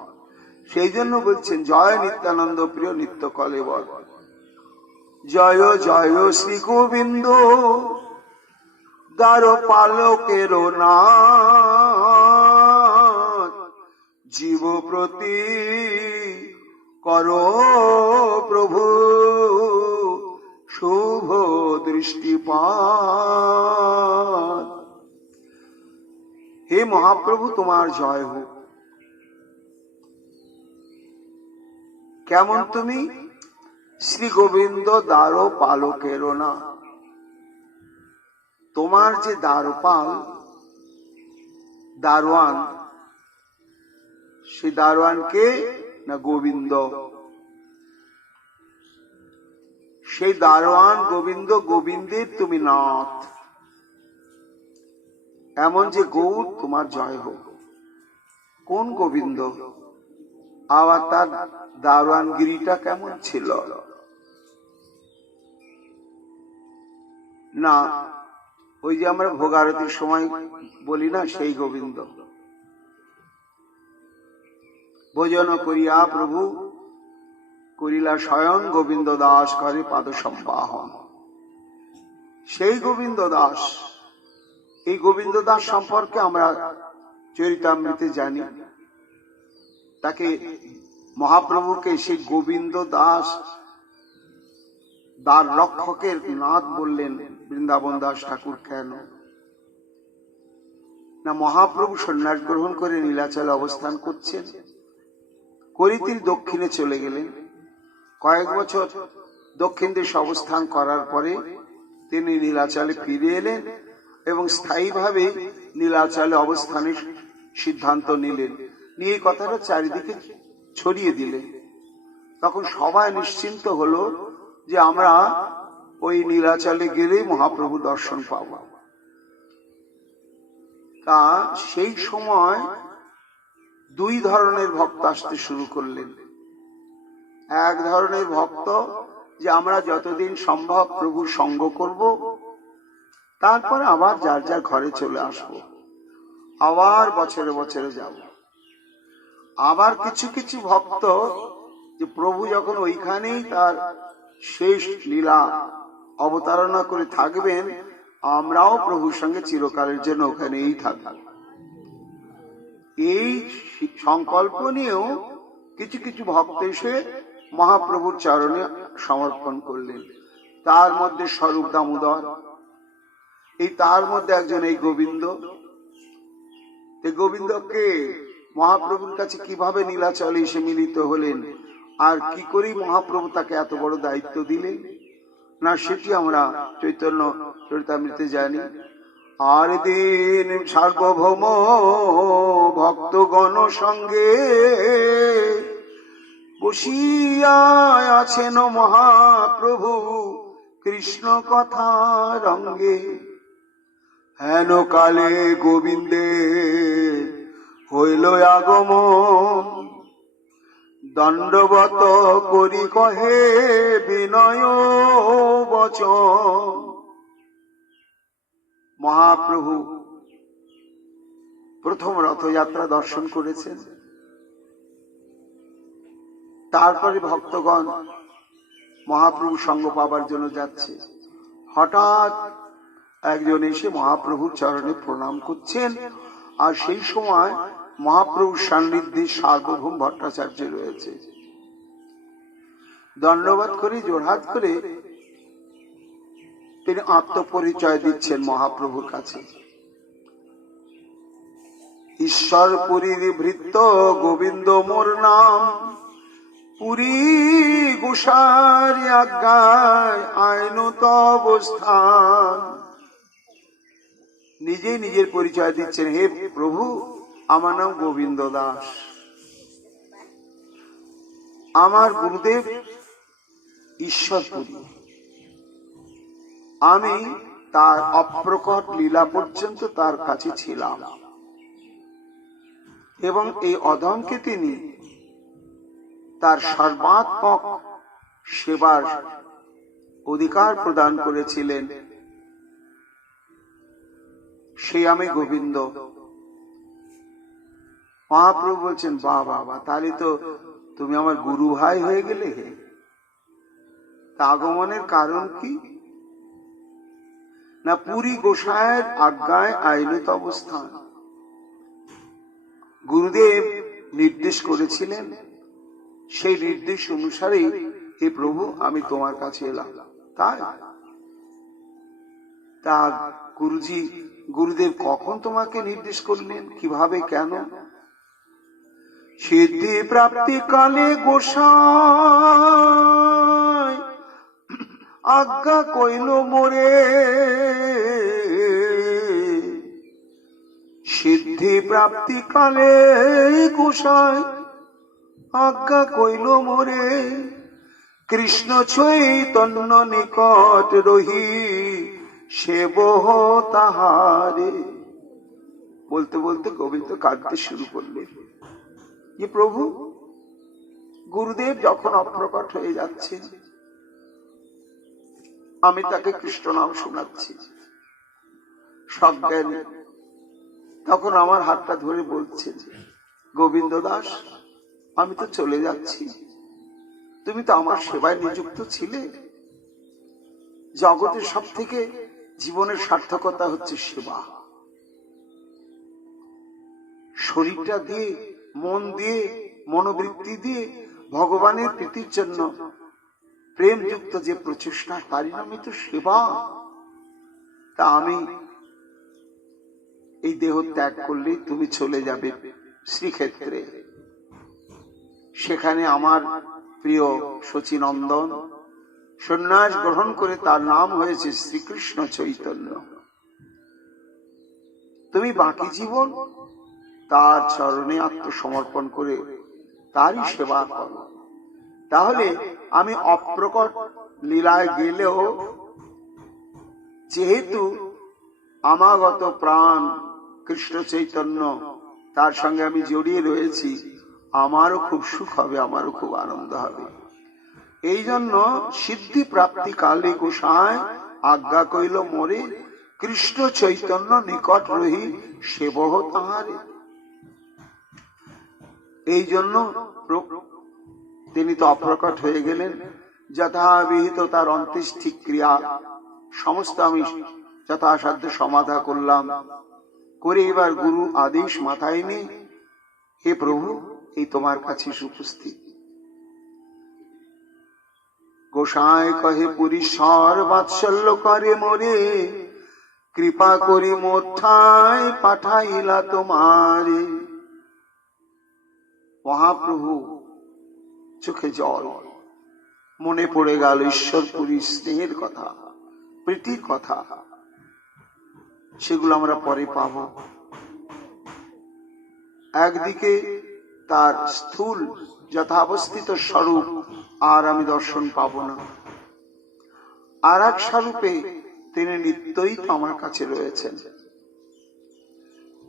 সেই জন্য বলছেন জয় নিত্যানন্দ প্রিয় নিত্য কলেবর। জয় জয় শ্রী গোবিন্দ দ্বার পালকের নাথ, জীব প্রতি করো প্রভু শুভ দৃষ্টিপাত। হে মহাপ্রভু তোমার জয় হোক। কেমন তুমি? শ্রী গোবিন্দ দ্বার পালকের না। তোমার যে দ্বারপাল, দারোয়ান, সে দারোয়ানকে না গোবিন্দ। সেই দারোয়ান গোবিন্দ, গোবিন্দের তুমি নাথ। এমন যে গৌর তোমার জয় হোক। কোন গোবিন্দ? আবার তার দারোয়ানগিরিটা কেমন ছিল? না, ওই যে আমরা ভোগারতির সময় বলি না, সেই গোবিন্দ। ভোজন করিয়া প্রভু করিলা স্বয়ং গোবিন্দ দাস করে পাদ সম্বাহন। সেই গোবিন্দ দাস। এই গোবিন্দ দাস সম্পর্কে আমরা চরিতামৃতে জানি। তাকে মহাপ্রভুকে সেই গোবিন্দ দাস দ্বার রক্ষকের নাথ বললেন বৃন্দাবন দাস ঠাকুর। কেন না, মহাপ্রভু সন্ন্যাস গ্রহণ করে নীলাচলে অবস্থান করছেন। করিতির দক্ষিণে চলে গেলেন। কয়েক বছর দক্ষিণ দেশে অবস্থান করার পরে তিনি নীলাচলে ফিরে এলেন এবং স্থায়ীভাবে নীলাচলে অবস্থানের সিদ্ধান্ত নিলেন। নিয়ে কথাটা চারিদিকে ছড়িয়ে দিলেন। তখন সবাই নিশ্চিন্ত হলো যে আমরা ওই নীলাচলে গেলেই মহাপ্রভু দর্শন পাব। তা সেই সময় দুই ধরনের ভক্ত আসতে শুরু করলেন। এক ধরনের ভক্ত যে আমরা যতদিন সম্ভব প্রভুর সঙ্গ করব, তারপরে আবার যার যার ঘরে চলে আসব, আবার বছরে বছরে যাব। আবার কিছু কিছু ভক্ত যে প্রভু যখন ওইখানেই তার শেষ লীলা অবতারণা করে থাকবেন, আমরাও প্রভুর সঙ্গে চিরকালের জন্য ওখানেই থাকব, এই সংকল্প নিয়েও কিছু কিছু ভক্ত এসে মহাপ্রভুর চরণে সমর্পণ করলেন। তার মধ্যে স্বরূপ দামোদর, এই তার মধ্যে একজন এই গোবিন্দ। এই গোবিন্দকে মহাপ্রভুর কাছে কিভাবে নীলাচলে এসে মিলিত হলেন, আর কি করেই মহাপ্রভু তাকে এত বড় দায়িত্ব দিলেন, না সেটি আমরা চৈতন্য চরিতামৃতে জানি। আর দিন সার্বভৌম ভক্তগণ সঙ্গে বসিয়া আছেন মহাপ্রভু কৃষ্ণ কথা রঙ্গে। হেন কালে গোবিন্দে হইল আগমন, দণ্ডবত করি কহে বিনয় বচন। মহাপ্রভু প্রথম রথযাত্রা দর্শন করেছেন। তারপরে ভক্তগণ মহাপ্রভু সঙ্গ পাবার জন্য যাচ্ছে। হঠাৎ একজন এসে মহাপ্রভুর চরণে প্রণাম করছেন, আর সেই সময় মহাপ্রভুর সান্নিধ্যে সার্বভৌম ভট্টাচার্য রয়েছে। দণ্ডবাদ করে জোড়হাত করে তিনি আত্মপরিচয় দিচ্ছেন মহাপ্রভুর কাছে। ঈশ্বর পুরীর ভৃত্য গোবিন্দ মোর নাম, পুরী গোসার আজ্ঞায় আইনত অবস্থান। নিজেই নিজের পরিচয় দিচ্ছেন, হে প্রভু আমার নাম গোবিন্দ দাস, আমার গুরুদেব ঈশ্বরপুরী, আমি তার অপ্রকট লীলা পর্যন্ত তার কাছে ছিলাম, এবং এই অধমকে তিনি তার সর্বাত্মক সেবার অধিকার প্রদান করেছিলেন। সেই আমি গোবিন্দ। মহাপ্রভু বলছেন, বাহ বাবা, তাহলে তো তুমি আমার গুরু ভাই হয়ে গেলে। হে, আগমনের কারণ কি? না, পুরী গোসাইয়ের আজ্ঞায় আইনত অবস্থান। গুরুদেব নির্দেশ করেছিলেন, সেই নির্দেশ অনুসারেই হে প্রভু আমি তোমার কাছে এলাম। তাই তা গুরুদেব কখন তোমাকে নির্দেশ করলেন, কিভাবে, কেন? সিদ্ধি প্রাপ্তি কালে গোসাই আজ্ঞা কইল মোরে, সিদ্ধি প্রাপ্তি কালে গোসাই আজ্ঞা কইল মোরে, কৃষ্ণ চৈতন্য নিকট রহি সেবহ তাহারে। বলতে বলতে গোবিন্দ কাঁদতে শুরু করলেন যে প্রভু, গুরুদেব যখন অপ্রকট হয়ে যাচ্ছেন, আমি তাকে কৃষ্ণ নাম শোনাচ্ছি সজ্ঞানে, তখন আমার হাতটা ধরে বলছেন, গোবিন্দ দাস, আমি তো চলে যাচ্ছি, তুমি তো আমার সেবায় নিযুক্ত ছিলে। জগতের সব থেকে জীবনের সার্থকতা হচ্ছে সেবা। শরীরটা দিয়ে, মন দিয়ে, মনোবৃত্তি দিয়ে ভগবানের প্রীতির জন্য প্রেমযুক্ত যে প্রচেষ্টা, তারই নামই তো সেবা। তা আমি এই দেহ ত্যাগ করলে তুমি চলে যাবে শ্রীক্ষেত্রে, সেখানে আমার প্রিয় শচীনন্দন সন্ন্যাস গ্রহণ করে তার নাম হয়েছে শ্রীকৃষ্ণ চৈতন্য। তুমি বাকি জীবন তার চরণে আত্মসমর্পণ করে তারই সেবা করো। তাহলে আমি অপ্রকট লীলায় গেলেও যেহেতু আমাগত প্রাণ কৃষ্ণ চৈতন্য, তার সঙ্গে আমি জড়িয়ে রয়েছি, আমারও খুব সুখ হবে, আমারও খুব আনন্দ হবে। এই জন্য সিদ্ধি প্রাপ্তি কালে গোসাই আজ্ঞা কইল মোরে, কৃষ্ণ চৈতন্য নিকট রহি সেবহ তাহারে। এই জন্য তিনি তো অপ্রকট হয়ে গেলেন। যথাবিহিত তার অন্ত্যেষ্টি ক্রিয়া সমস্ত আমি যথাসাধ্য সমাধা করলাম, করে এবার গুরু আদেশ মাথায় নিয়ে, হে প্রভু, এই তোমার কাছে উপস্থিত। গোসাই কহে, পুরীশ্বর বাৎসল্য করে মোরে, কৃপা করি মোথায় পাঠাইলা তোমারে। মহাপ্রভু চোখে জল, মনে পড়ে গেল ঈশ্বরপুরী স্নেহের কথা, প্রীতির কথা। সেগুলো আমরা পরে পাব। একদিকে তার স্থূল যথাবস্থিত স্বরূপ আর আমি দর্শন পাব না, আর এক স্বরূপে তিনি নিত্যই তো আমার কাছে রয়েছেন।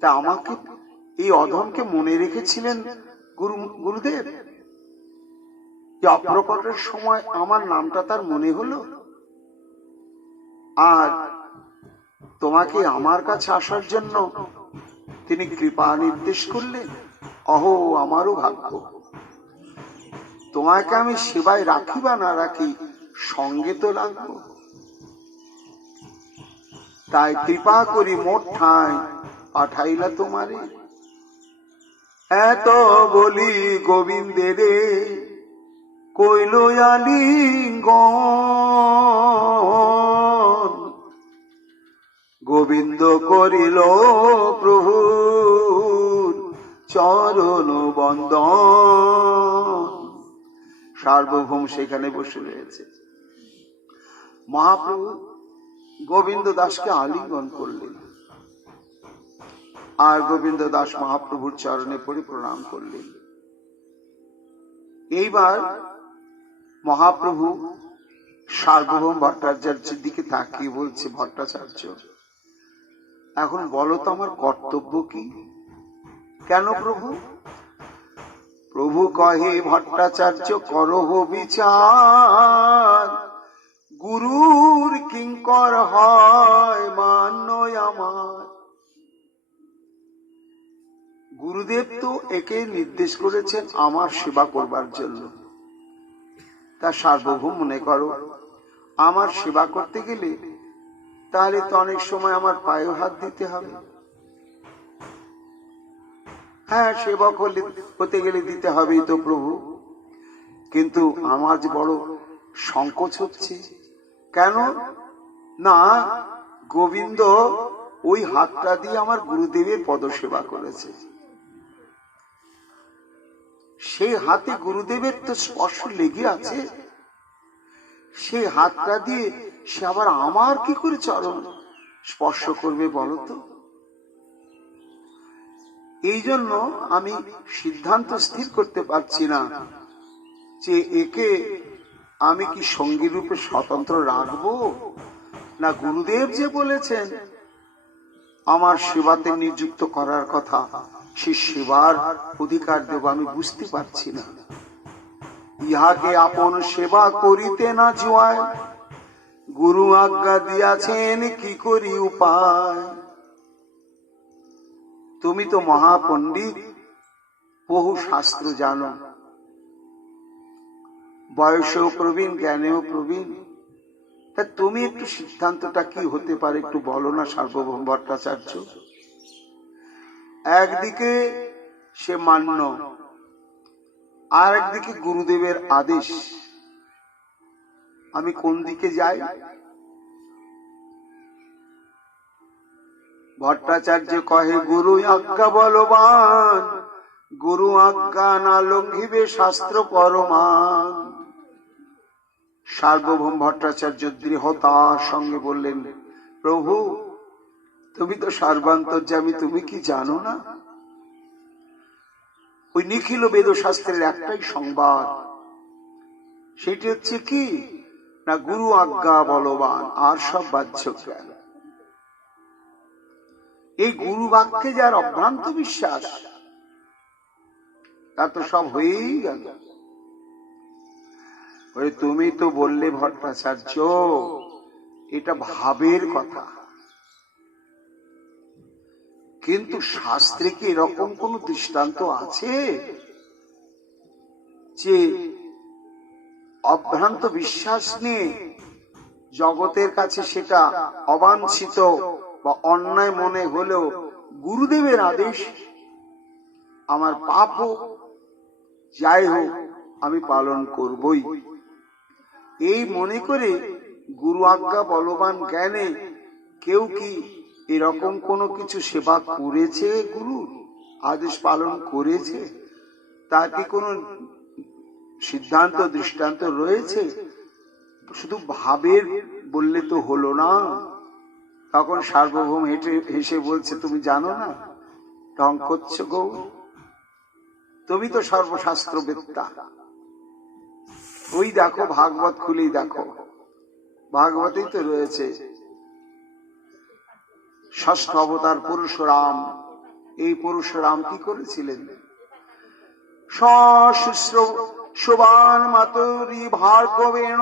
তা আমাকে, এই অধমকে মনে রেখেছিলেন গুরুদেব, যে অপ্রকটের সময় আমার নামটা তার মনে হলো, আর তোমাকে আমার কাছে আসার জন্য তিনি কৃপা নির্দেশ করলেন। অহো, আমারও ভাগ্য। তোমাকে আমি সেবায় রাখি বা না রাখি, সঙ্গে তো লাগবো। তাই কৃপা করি মোট ঠাঁই পাঠাইলা তোমারে। এত বলি গোবিন্দের কইল আলিঙ্গন, গোবিন্দ করিল প্রভুর চরণ বন্দন। সার্বভৌম সেখানে বসে রয়েছে। মহাপ্রভু গোবিন্দ দাসকে আলিঙ্গন করলেন, আর গোবিন্দ দাস মহাপ্রভুর চরণে পড়ে প্রণাম করলেন। এইবার মহাপ্রভু সার্বভৌম ভট্টাচার্যের দিকে তাকিয়ে বলছে, ভট্টাচার্য, এখন বলো তো আমার কর্তব্য কি? কেন প্রভু? প্রভু কহে, ভট্টাচার্য করহ বিচার, গুরুর কিঙ্কর হয় মান্য আমার। গুরুদেব তো একে নির্দেশ করেছেন আমার সেবা করবার জন্য। তা সার্বভৌম মনে করো, আমার সেবা করতে গেলে তাহলে তো অনেক সময় আমার পায়ে হাত দিতে হবে। হ্যাঁ, সেবক হতে গেলে দিতে হবেই তো প্রভু, কিন্তু আমার যে বড় সংকোচ হচ্ছে। কেন না, গোবিন্দ ওই হাতটা দিয়ে আমার গুরুদেবের পদসেবা করেছে, সেই হাতে গুরুদেবের তো স্পর্শ লেগে আছে। সেই হাতটা দিয়ে সে আবার আমার কি করে চরণ স্পর্শ করবে বলো তো? এই জন্য আমি সিদ্ধান্ত স্থির করতে পারছি না যে একে আমি কি সঙ্গী রূপে স্বতন্ত্র রাখবো, না গুরুদেব যে বলেছেন আমার সেবাতে নিযুক্ত করার কথা, সে সেবার অধিকার দেব আমি বুঝতে পারছি না। ইহাকে আপন সেবা করিতে না জুয়ায়, গুরু আজ্ঞা দিয়াছেন কি করি উপায়। তুমি তো মহাপণ্ডিত, বহু শাস্ত্র জানো, বয়সেও প্রবীণ, জ্ঞানেও প্রবীণ, তা তুমি একটু সিদ্ধান্তটা কি হতে পারে একটু বলো না সার্বভৌম ভট্টাচার্য। একদিকে সে মান্য, আর একদিকে গুরুদেবের আদেশ, আমি কোন দিকে যাই? ভট্টাচার্য কহে, গুরু আজ্ঞা বলবান, গুরু আজ্ঞা না লঙ্ঘিবে শাস্ত্র পরমান। সার্বভৌম ভট্টাচার্য দৃঢ়তার সঙ্গে বললেন, প্রভু তুমি তো সর্বান্তর্যামী, তুমি কি জানো না? ওই নিখিল বেদ শাস্ত্রের একটাই সংবাদ, সেটি হচ্ছে কি না গুরু আজ্ঞা বলবান, আর সব বাহ্য জ্ঞান। এই গুরু বাক্যে যার অভ্রান্ত বিশ্বাস, তা তো সব হয়েই গেল। তুমি তো বললে ভট্টাচার্য এটা ভাবের কথা, কিন্তু শাস্ত্রে কি এরকম কোন দৃষ্টান্ত আছে যে অভ্রান্ত বিশ্বাস নিয়ে জগতের কাছে সেটা অবাঞ্ছিত বা অন্যায় মনে হলেও গুরুদেবের আদেশ, আমার পাপ হোক যাই হোক আমি পালন করবই, এই মনে করে গুরু আজ্ঞা বলবান জ্ঞানে কেউ কি এরকম কোনো কিছু সেবা করেছে, গুরু আদেশ পালন করেছে? তার কি কোনো সিদ্ধান্ত দৃষ্টান্ত রয়েছে? শুধু ভাবের বললে তো হলো না। তখন সার্বভৌম হেসে বলছে, তুমি জানো না, ঢং করছো গো, তুমি তো সর্বশাস্ত্রবেত্তা। ওই দেখো ভাগবত খুলেই দেখো, ভাগবতেই তো রয়েছে ষষ্ঠ অবতার পরশুরাম। এই পরশুরাম কি করেছিলেন? শুশ্রবান মাতুরি ভার্গবেণ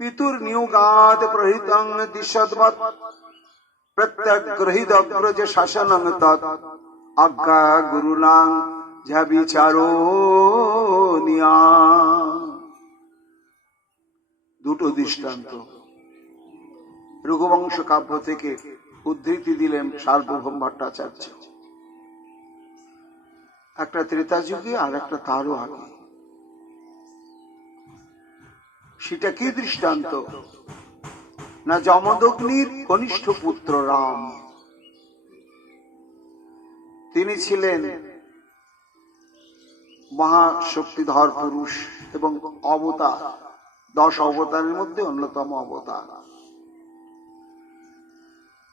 পিতুর নিয়োগাদ প্রহিতং দিশদ্বৎ প্রত্যগ্রহিত অগ্রজ শাসনং তৎ আজ্ঞা গুরুনাং যা বিচারো নিয়া। দুটো দৃষ্টান্ত রঘুবংশ কাব্য থেকে উদ্ধৃতি দিলেন সার্বভৌম ভট্টাচার্য। একটা ত্রেতা যুগে আর একটা তারও আগে। সেটা কি দৃষ্টান্ত না যমদগ্নির কনিষ্ঠ পুত্র রাম, তিনি ছিলেন মহাশক্তিধর পুরুষ এবং অবতার, 10 অবতারের মধ্যে অন্যতম অবতার।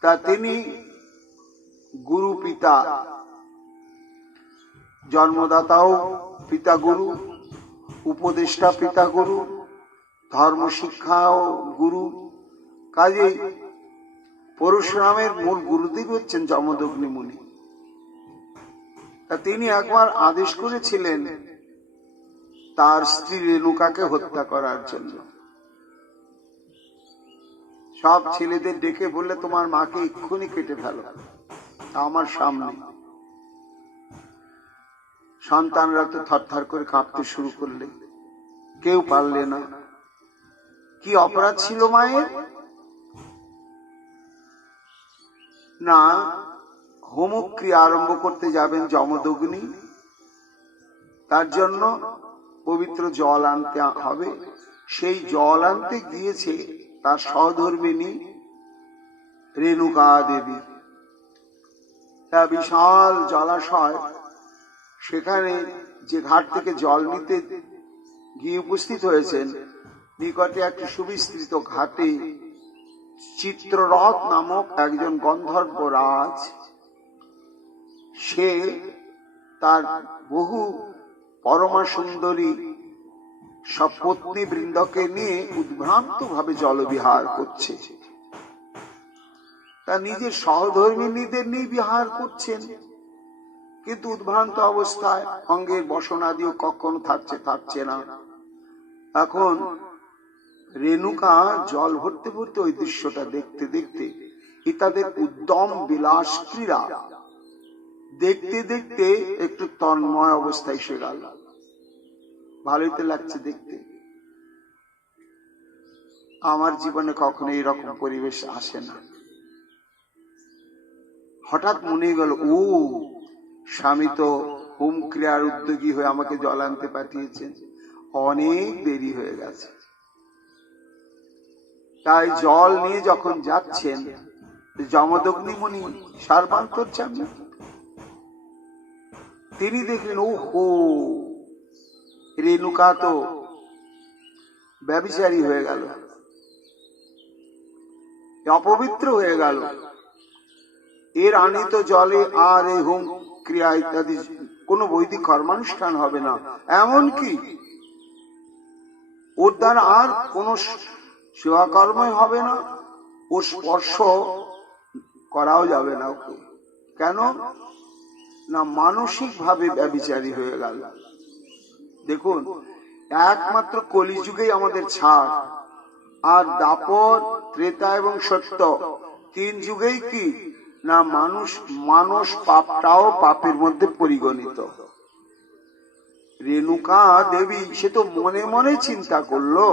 তা তিনি গুরু পিতা, জন্মদাতাও পিতা গুরু, উপদেষ্টা পিতা গুরু, ধর্ম শিক্ষাও গুরু। কাজেই পরশুরামের মূল গুরুদেব হচ্ছেন যমদগ্নি মুনি। তা তিনি একবার আদেশ করেছিলেন তার স্ত্রী রেণুকাকে হত্যা করার জন্য। সব ছেলেদের ডেকে বললে, তোমার মাকে এক্ষুনি কেটে ফেলো আমার সামনে। সন্তানরা তো থরথর করে কাঁপতে শুরু করলে, কেউ পারলে না। কি অপরাধ ছিল মায়ের? না, হোমক্রিয়া আরম্ভ করতে যাবেন যমদগ্নি, তার জন্য পবিত্র জল আনতে হবে। সেই জল আনতে গিয়েছে তার সহধর্মিণী রেণুকা দেবী। তা বিশাল জলাশয়, সেখানে যে ঘাট থেকে জল নিতে গিয়ে উপস্থিত হয়েছেন, নিকটে একটি সুবিস্তৃত ঘাটে চিত্ররথ নামক একজন গন্ধর্ব রাজ, সে তার বহু পরমা সুন্দরী সব পত্নী বৃন্দকে নিয়ে উদ্ভ্রান্ত ভাবে জলবিহার করছে। তা নিজের সহধর্মিনীদের নিয়ে বিহার করছেন, কিন্তু উদ্ভ্রান্ত অবস্থায় অঙ্গের বসনাদিও কখনো থাকছে না। এখন রেণুকা জল ভরতে ভরতে ওই দৃশ্যটা দেখতে দেখতে তাদের উদ্যম বিলাস ক্রীড়া দেখতে দেখতে একটু তন্ময় অবস্থায় এসে গেল। ভালোই তো লাগছে দেখতে। আমার জীবনে কখনো এরকম পরিবেশ আসে না। হঠাৎ মনে গেল, ও স্বামী তো হোম ক্রিয়ার উদ্যোগী হয়ে আমাকে জল আনতে পাঠিয়েছেন, অনেক দেরি হয়ে গেছে। তাই জল নিয়ে যখন যাচ্ছেন, যমদগ্নি মুনি সর্বান্তর্যামী, তিনি দেখলেন, ও হো, রেণুকা তো ব্যভিচারী হয়ে গেল, অপবিত্র হয়ে গেল। এর আনিত জলে আর এই হোম ক্রিয়া ইত্যাদি কোন বৈদিক কর্মানুষ্ঠান হবে না, এমনকি ওর দ্বারা আর কোন সেবা কর্মই হবে না, ও স্পর্শ করাও যাবে না ওকে। কেন না, মানসিক ভাবে ব্যভিচারী হয়ে গেল। দেখুন, একমাত্র কলিযুগেই আমাদের ছাড়, আর দাপর, ত্রেতা এবং সত্য, তিন যুগেই কি না মানুষ পাপটাও পাপের মধ্যে পরিগণিত। রেণুকা দেবী সে তো মনে মনে চিন্তা করলো,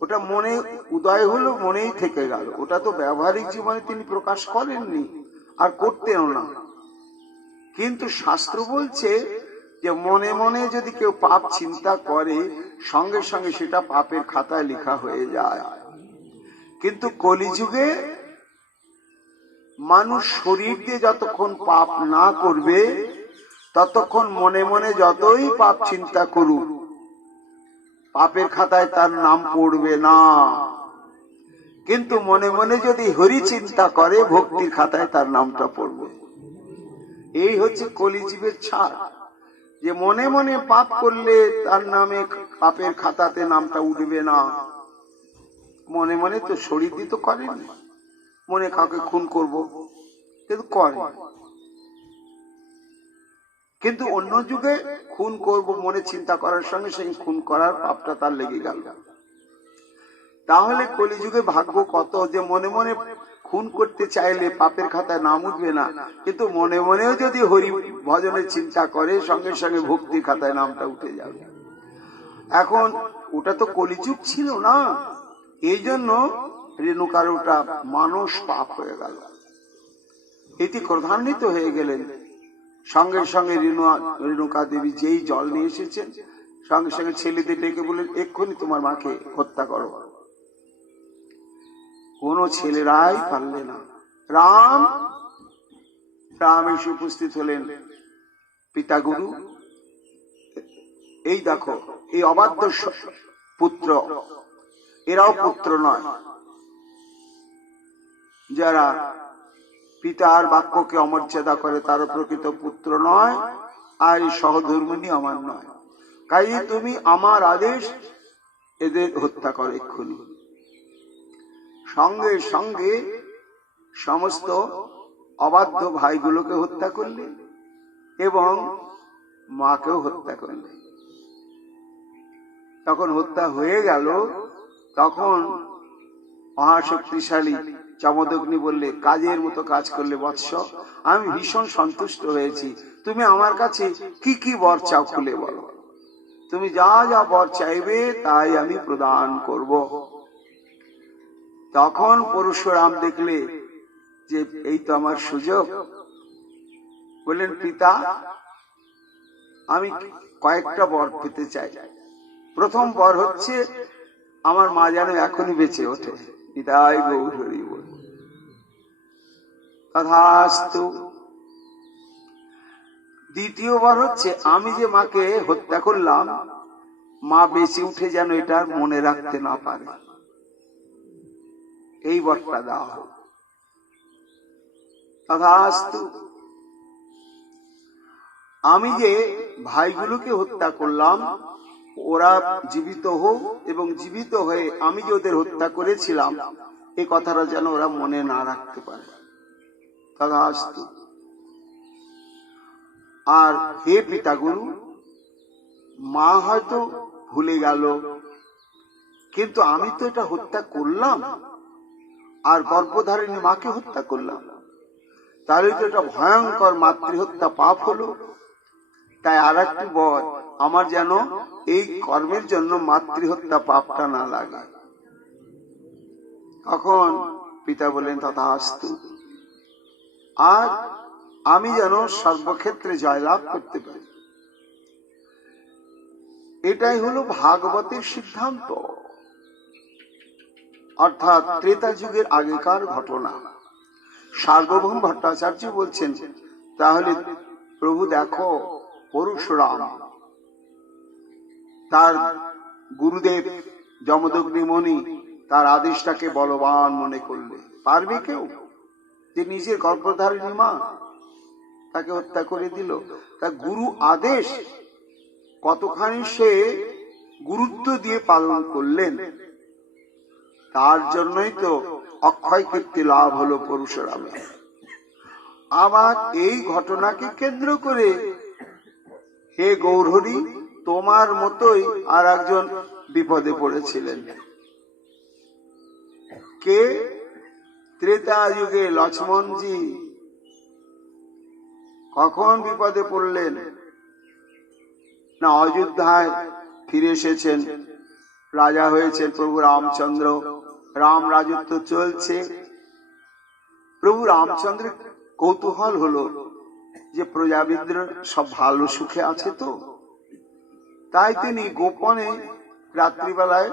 ওটা মনে উদয় হলো, মনেই থেকে গেল। ওটা তো ব্যবহারিক জীবনে তিনি প্রকাশ করেননি, আর করতেনও না। কিন্তু শাস্ত্র বলছে যে মনে মনে যদি কেউ পাপ চিন্তা করে, সঙ্গে সঙ্গে সেটা পাপের খাতায় লেখা হয়ে যায়। কিন্তু কলিযুগে মানুষ শরীর দিয়ে যতক্ষণ পাপ না করবে, ততক্ষণ মনে মনে যতই পাপ চিন্তা করুক, পাপের খাতায় তার নাম পড়বে না। কিন্তু মনে মনে যদি হরি চিন্তা করে, ভক্তির খাতায় তার নামটা পড়বে। এই হচ্ছে কলিজীবের ছাড়, যে মনে মনে পাপ করলে তার নামে পাপের খাতাতে নামটা উঠবে না। মনে মনে তো শরীর দিয়ে তো করেন, মনে কাউকে খুন করব, কিন্তু করে। কিন্তু অন্য যুগে খুন করব মনে চিন্তা করার সঙ্গে সেই খুন করার পাপটা তার লেগে গেল। তাহলে কলিযুগে ভাগ্য কত, যে মনে মনে খুন করতে চাইলে পাপের খাতায় নাম উঠবে না, কিন্তু মনে মনেও যদি হরি ভজনের চিন্তা করে, সঙ্গে সঙ্গে ভক্তির খাতায় নামটা উঠে যাবে। এখন ওটা তো কলিযুগ ছিল না, এই জন্য রেণুকার ওটা মানস পাপ হয়ে গেল। এটি ক্রোধান্বিত হয়ে গেলেন। সঙ্গে সঙ্গে রেণুকা দেবী যেই জল নিয়ে এসেছেন, সঙ্গে সঙ্গে ছেলেদের ডেকে বললেন, এক্ষুনি তোমার মাকে হত্যা করো। কোন ছেলেরাই পারলে না। রাম এসে উপস্থিত হলেন। পিতা গুরু, এই দেখো, এই অবাধ্য পুত্র, এরাও পুত্র নয়, যারা পিতার বাক্যকে অমর্যাদা করে তারা প্রকৃত পুত্র নয়, আর এই সহধর্মিণী আমার নয়। তাই তুমি আমার আদেশ, এদের হত্যা করো এক্ষুনি। সঙ্গে সঙ্গে সমস্ত অবাধ্য ভাইগুলোকে হত্যা করলে এবং মাকেও হত্যা করলে। তখন হত্যা হয়ে গেল, তখন মহাশক্তিশালী যমদগ্নি বললে, কাজের মতো কাজ করলে বৎস, আমি ভীষণ সন্তুষ্ট হয়েছি। তুমি আমার কাছে কি কি বর চাও খুলে বলো, তুমি যা যা বর চাইবে তাই আমি প্রদান করব। তখন পরশুরাম দেখলে যে এই তো আমার সুযোগ, বললেন, পিতা আমি কয়েকটা বর পেতে চাই। প্রথম বর হচ্ছে আমার মা যেন এখনই বেঁচে ওঠে। নিতাই গৌর হরি বল। তথাস্তু। দ্বিতীয় বর হচ্ছে আমি যে মাকে হত্যা করলাম, মা বেঁচে উঠে যেন এটা মনে রাখতে না পারে, এই বরটা দাও। তথাস্তু। আমি যে ভাইগুলোকে হত্যা করলাম, ওরা জীবিত হোক, এবং জীবিত হয়ে আমি যে ওদের হত্যা করেছিলাম এই কথাটা যেন ওরা মনে না রাখতে পারে। তথাস্তু। আর হে পিতাগুরু, মা হয়তো ভুলে গেল, কিন্তু আমি তো এটা হত্যা করলাম, আর গর্ভধারিণী মাকে হত্যা করলাম, তাহলে তো এটা ভয়ঙ্কর মাতৃহত্যা পাপ হলো। তাই আর একটি বর, আমার যেন এই কর্মের জন্য মাতৃহত্যা পাপটা না লাগে। তখন পিতা বলেন তথাস্তু। আর আমি যেন সর্বক্ষেত্রে জয়লাভ করতে পারি, এটাই হলো ভাগবতের সিদ্ধান্ত, অর্থাৎ ত্রেতা যুগের আগেকার ঘটনা। সার্বভৌম ভট্টাচার্য বলছেন, তাহলে প্রভু দেখো, পরশুরাম তার গুরুদেব যমদগ্নি মুনি তার আদেশটাকে বলবান মনে করলে পারবে কেউ, যে নিজের গর্ভধারিণী মা তাকে হত্যা করে দিল। তা গুরু আদেশ কতখানি সে গুরুত্ব দিয়ে পালন করলেন, তার জন্যই তো অক্ষয় কীর্তি লাভ হলো পরশুরামে। আবার এই ঘটনাকে কেন্দ্র করে হে গৌরহরি, তোমার মতোই আর একজন বিপদে পড়েছিলেন। কে? ত্রেতা যুগে লক্ষ্মণজি। কখন বিপদে পড়লেন না, অযোধ্যায় ফিরে এসেছেন, রাজা হয়েছেন প্রভু রামচন্দ্র, রাম রাজত্ব চলছে। প্রভু রামচন্দ্রের কৌতূহল হলো যে প্রজাবিদ্র সব ভালো সুখে আছে তো, তাই তিনি গোপনে রাত্রিবেলায়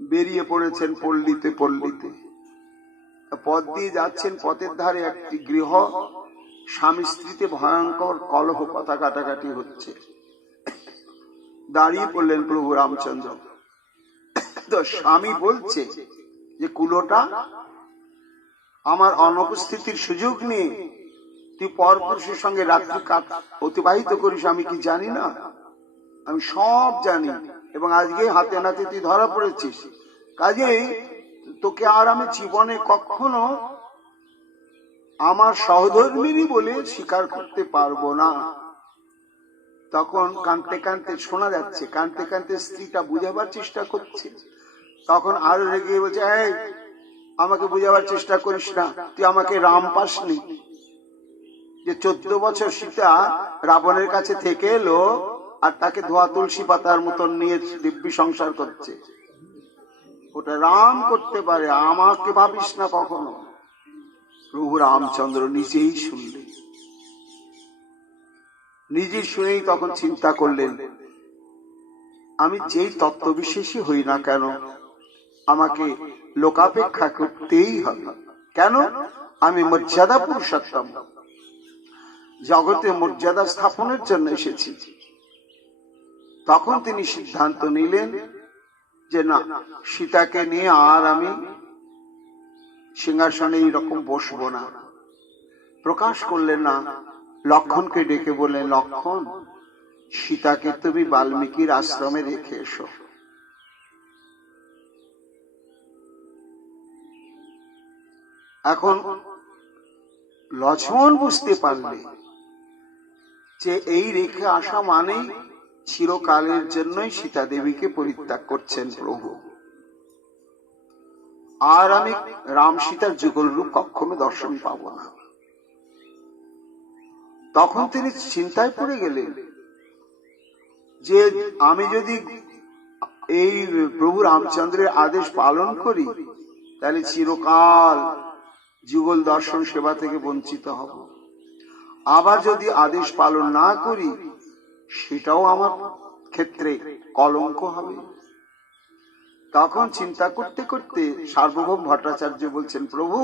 বেরিয়ে পড়েছেন পল্লীতে পল্লীতে। পথ দিয়ে যাচ্ছেন, পথের ধারে একটি গৃহ, স্বামী স্ত্রীতে ভয়ঙ্কর কলহ, কথা কাটাকাটি হচ্ছে। দাঁড়িয়ে পড়লেন প্রভু রামচন্দ্র। তো স্বামী বলছে যে কুলোটা, আমার অনুপস্থিতির সুযোগ নিয়ে তুই পরপুরুষের সঙ্গে রাত্রি অতিবাহিত করিস, আমি কি জানি না? আমি সব জানি, এবং আজকে হাতে নাতে তুই ধরা পড়েছিস, কাজেই তোকে আর আমি জীবনে কখনো আমার সহধর্মিনী বলে স্বীকার করতে পারবো না। তখন কাঁদতে কাঁদতে শোনা যাচ্ছে, কাঁদতে কাঁদতে স্ত্রীটা বুঝাবার চেষ্টা করছে। তখন আরো রেগে বলছে, এই আমাকে বুঝাবার চেষ্টা করিস না, তুই আমাকে রাম পাসনি? যে 14 বছর সীতা রাবণের কাছে থেকে এলো, আর তাকে ধোয়া তুলসী পাতার মতন নিয়ে দিব্যি সংসার করছে, ওটা রাম করতে পারে, আমাকে ভাবিস না কখনো। প্রভু রামচন্দ্র নিজেই শুনলেন, নিজেই শুনেই তখন চিন্তা করলেন, আমি যেই তত্ত্ববিশেষী হই না কেন, আমাকে লোকাপেক্ষা করতেই হবে। কেন? আমি মর্যাদা পুরুষোত্তম, জগতে মর্যাদা স্থাপনের জন্য এসেছি। তখন তিনি সিদ্ধান্ত নিলেন যে না, সীতাকে নিয়ে আর আমি সিংহাসনে এইরকম বসবো না। প্রকাশ করলেন না, লক্ষণকে ডেকে বললেন, লক্ষণ, সীতাকে তুমি বাল্মীকির আশ্রমে রেখে এসো। এখন লক্ষ্মণ বুঝতে পারলে যে এই রেখে আসা মানেই চিরকালের জন্যই সীতা দেবীকে পরিত্যাগ করছেন প্রভু, আর আমি রাম সীতার যুগল রূপ কখনো দর্শন পাবো না। তখন তিনি চিন্তায় পড়ে গেলেন যে আমি যদি এই প্রভু রামচন্দ্রের আদেশ পালন করি, তাহলে চিরকাল যুগল দর্শন সেবা থেকে বঞ্চিত হব। আবার যদি আদেশ পালন না করি, সেটাও আমার ক্ষেত্রে কলঙ্ক হবে। তখন চিন্তা করতে করতে সার্বভৌম ভট্টাচার্য বলছেন, প্রভু,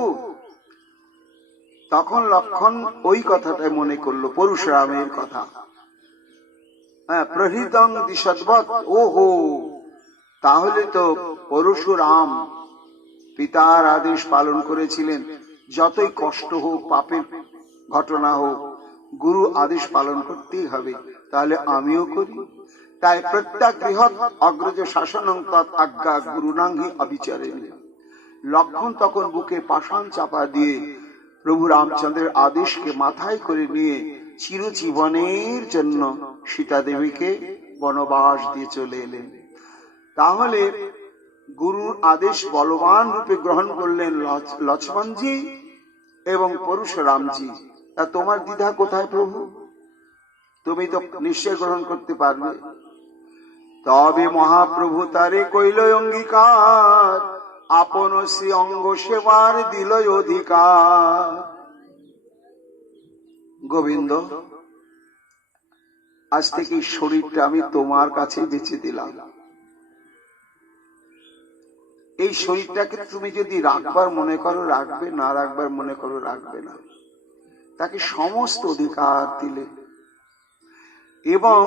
তখন লক্ষণ ওই কথাটাই মনে করলো, পরশুরামের কথা। হ্যাঁ, প্রহৃতং দিশদ্বৎ, ওহো, তাহলে তো পরশুরাম পিতার আদেশ পালন করেছিলেন, যতই কষ্ট হোক, পাপের ঘটনা হোক, গুরু আদেশ পালন করতেই হবে, তাহলে আমিও করি। তাই প্রত্যেক বৃহৎ অগ্রজ শাসনং তৎ আজ্ঞা গুরুনাং হি অবিচারেণ। লক্ষ্মণ তখন বুকে পাষাণ চাপা দিয়ে প্রভু রামচন্দ্রের আদেশকে মাথায় করে নিয়ে চিরজীবনের জন্য সীতা দেবীকে বনবাস দিয়ে চলে এলেন। তাহলে গুরুর আদেশ বলবান রূপে গ্রহণ করলেন লক্ষ্মণজি এবং পরশুরামজি। তা তোমার দ্বিধা কোথায় প্রভু? তুমি তো নিশ্চয় গ্রহণ করতে পারবে। তবে মহাপ্রভু তারে কইল অঙ্গীকার, আপন শ্রী অঙ্গ সেবার দিল অধিকার। গোবিন্দ, আজ থেকে এই শরীরটা আমি তোমার কাছে বেঁচে দিলাম। এই শরীরটাকে তুমি যদি রাখবার মনে করো রাখবে, না রাখবার মনে করো রাখবে না। তাকে সমস্ত অধিকার দিলে এবং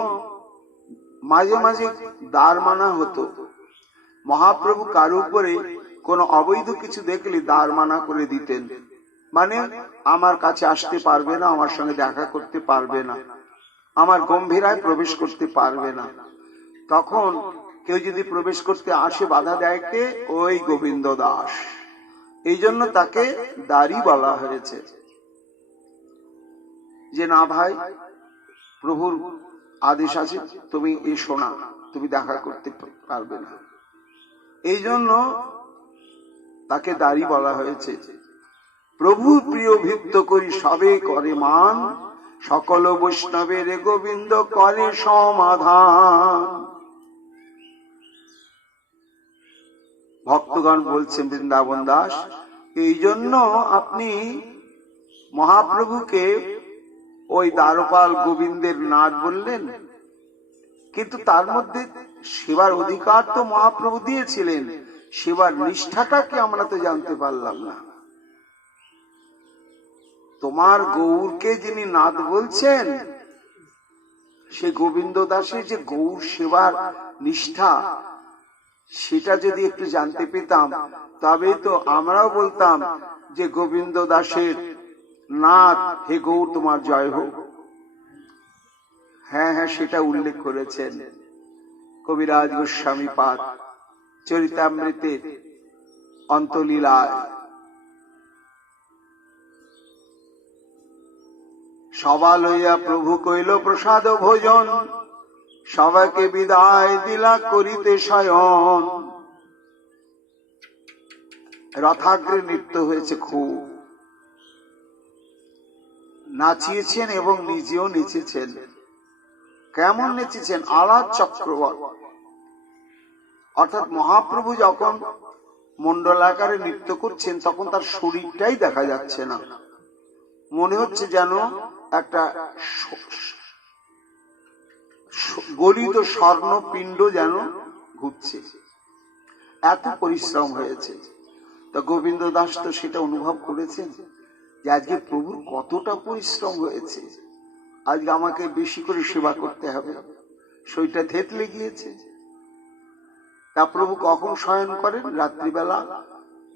মাঝে মাঝে দ্বার মানা হতো। মহাপ্রভু কারো উপরে কোন অবৈধ কিছু দেখলে দ্বার মানা করে দিতেন, মানে আমার কাছে আসতে পারবে না, আমার সঙ্গে দেখা করতে পারবে না, আমার গম্ভীরায় প্রবেশ করতে পারবে না। তখন কেউ যদি প্রবেশ করতে আসে বাধা দেয় কে? ওই গোবিন্দ দাস। এই জন্য তাকে দ্বারী বলা হয়েছে, যে না ভাই, প্রভুর আদেশ আছে, তুমি এসো না, তুমি দেখা করতে পারবে না। এই জন্য তাকে দ্বারী বলা হয়েছে। প্রভু প্রিয় ভিত্ত করি সবে করে মান, সকল বৈষ্ণবের গোবিন্দ করে সমাধান। ভক্তগণ বলছেন বৃন্দাবন দাস, এই জন্য আপনি মহাপ্রভুকে ওই দ্বারপাল গোবিন্দের নাথ বললেন, কিন্তু তার মধ্যে সেবার অধিকার তো মহাপ্রভু দিয়েছিলেন, সেবার নিষ্ঠাটাকে আমরা তো জানতে পারলাম না। তোমার গৌরকে যিনি নাথ বলছেন, সে গোবিন্দ দাসের যে গৌর সেবার নিষ্ঠা, সেটা যদি একটু জানতে পেতাম, তবে তো আমরাও বলতাম যে গোবিন্দ দাসের নাথ, হে গৌর তোমার জয় হোক। হ্যাঁ হ্যাঁ, সেটা উল্লেখ করেছেন কবিরাজ গোস্বামী পাদ চরিতামৃতের অন্তলীলায়। সভা লইয়া প্রভু কইল প্রসাদ ভোজন, সবাইকে বিদায় দিলা করিতে শয়ন। রথাগ্রে নৃত্য হয়েছে, খুব নাচিয়েছেন এবং নিজেও নেচেছেন। কেমন নেচেছেন? আলাদ চক্রবর্তী। অর্থাৎ মহাপ্রভু যখন মন্ডলাকারে নৃত্য করছেন তখন তার শরীরটাই দেখা যাচ্ছে না, মনে হচ্ছে যেন একটা গলিত স্বর্ণ পিণ্ড যেন ঘুরছে, এত পরিশ্রম হয়েছে। তা গোবিন্দ দাস তো সেটা অনুভব করেছেন যে আজকে প্রভুর কতটা পরিশ্রম হয়েছে, আজকে আমাকে বেশি করে সেবা করতে হবে, শরীরটা থেতলে গিয়েছে। তা প্রভু কখন শয়ন করেন? রাত্রিবেলা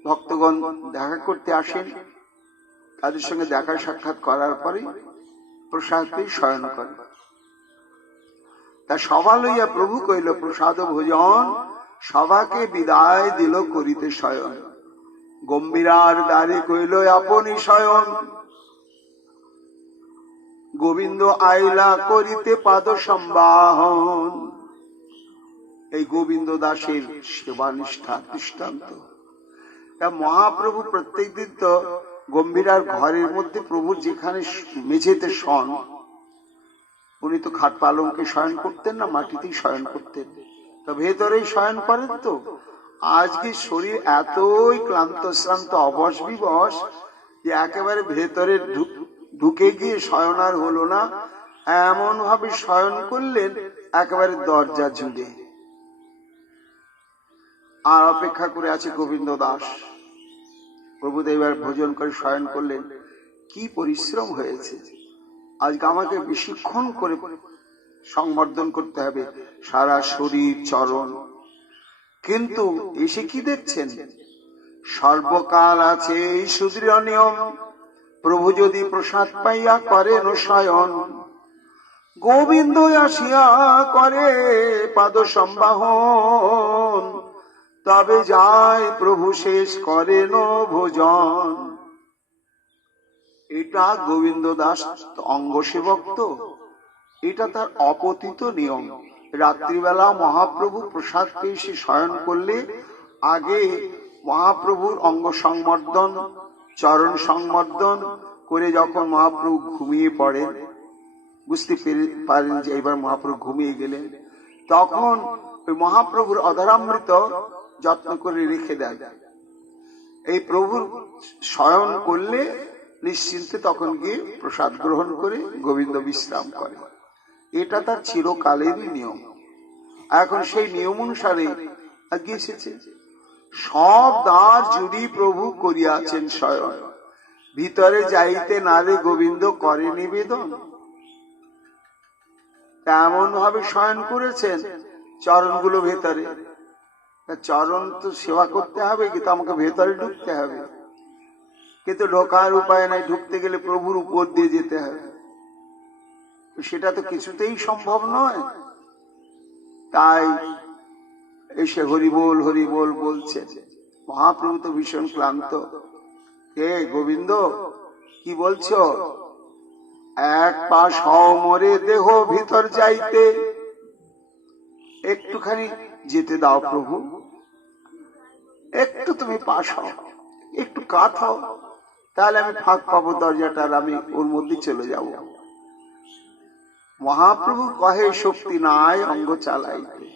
ভক্তগণ দেখা করতে আসেন, তাদের সঙ্গে দেখা সাক্ষাৎ করার পরে প্রসাদ পেয়ে শয়ন করেন। তা সভা লইয়া প্রভু কইল প্রসাদ ভোজন, সভাকে বিদায় দিল করিতে শয়ন। গম্ভীরার দ্বারে কইল আপনি শয়ন, গোবিন্দ আইলা করিতে পাদ সম্বাহন। এই গোবিন্দ দাসের সেবা নিষ্ঠা দৃষ্টান্ত। তা মহাপ্রভু প্রত্যেক দিন তো গম্ভীরার ঘরের মধ্যে প্রভু যেখানে মেঝেতে শয়ন, উনি তো খাট পালঙ্কে শয়ন করতেন না, মাটিতেই শয়ন করতেন। তা ভেতরেই শয়ন করেন। তো আজকে শরীর এতই ক্লান্ত শ্রান্ত অবশ বিবশ যে একেবারে ভেতরে ঢুকে গিয়ে শয়ন আর হলো না, এমন ভাবে শয়ন করলেন একেবারে দরজা ঝুলে। আর অপেক্ষা করে আছে গোবিন্দ দাস। প্রভুদেব ভোজন করে শয়ন করলেন। কি পরিশ্রম হয়েছে, আজকে আমাকে বেশিক্ষণ করে সংবর্ধন করতে হবে, সারা শরীর চরণ। কিন্তু এসে কি দেখছেন? সর্বকাল আছে এই সুদৃঢ় নিয়ম, প্রভু যদি প্রসাদ পাইয়া করেন শয়ন, গোবিন্দ আসিয়া করে পাদ সম্বাহন, তবে যায় প্রভু শেষ করেন ভোজন। এটা গোবিন্দ দাস অঙ্গ সেবক, তো এটা তার অপতিত নিয়ম। রাত্রিবেলা মহাপ্রভু প্রসাদ পেয়ে সে শয়ন করলে আগে মহাপ্রভুর অঙ্গ সংবর্ধন, চরণ সংবর্ধন করে যখন মহাপ্রভু ঘুমিয়ে পড়েন, বুঝতে পারেন যে এবার মহাপ্রভু ঘুমিয়ে গেলেন, তখন ওই মহাপ্রভুর অধরামৃত যত্ন করে রেখে দেয়। এই প্রভুর শয়ন করলে নিশ্চিন্তে তখন গিয়ে প্রসাদ গ্রহণ করে গোবিন্দ বিশ্রাম করে। এটা তার চিরকালেরই নিয়ম। এখন সেই নিয়ম অনুসারে আগে এসেছে। সব দ্বার জুড়ি প্রভু করিয়াছেন শয়ন, ভিতরে যাইতে নারে গোবিন্দ করে নিবেদন। এমন ভাবে শয়ন করেছেন, চরণগুলো ভেতরে। চরণ তো সেবা করতে হবে, কিন্তু আমাকে ভেতরে ঢুকতে হবে, কিন্তু ঢোকার উপায় নাই। ঢুকতে গেলে প্রভুর উপর দিয়ে যেতে হবে, সেটা তো কিছুতেই সম্ভব নয়। তাই এসে হরিবোল হরিবোল বলছে। মহাপ্রভু তো ভীষণ ক্লান্ত। হে গোবিন্দ, কি বলছো? এক পা সমরে দেহ ভিতর যাইতে, একটুখানি যেতে দাও প্রভু, একটু তুমি পাশ হও, একটু কাত হও, তাহলে আমি ফাঁক পাবো দরজাটার, আমি ওর মধ্যে চলে যাব। মহাপ্রভু কহে শক্তি নাই অঙ্গ চালাইতে,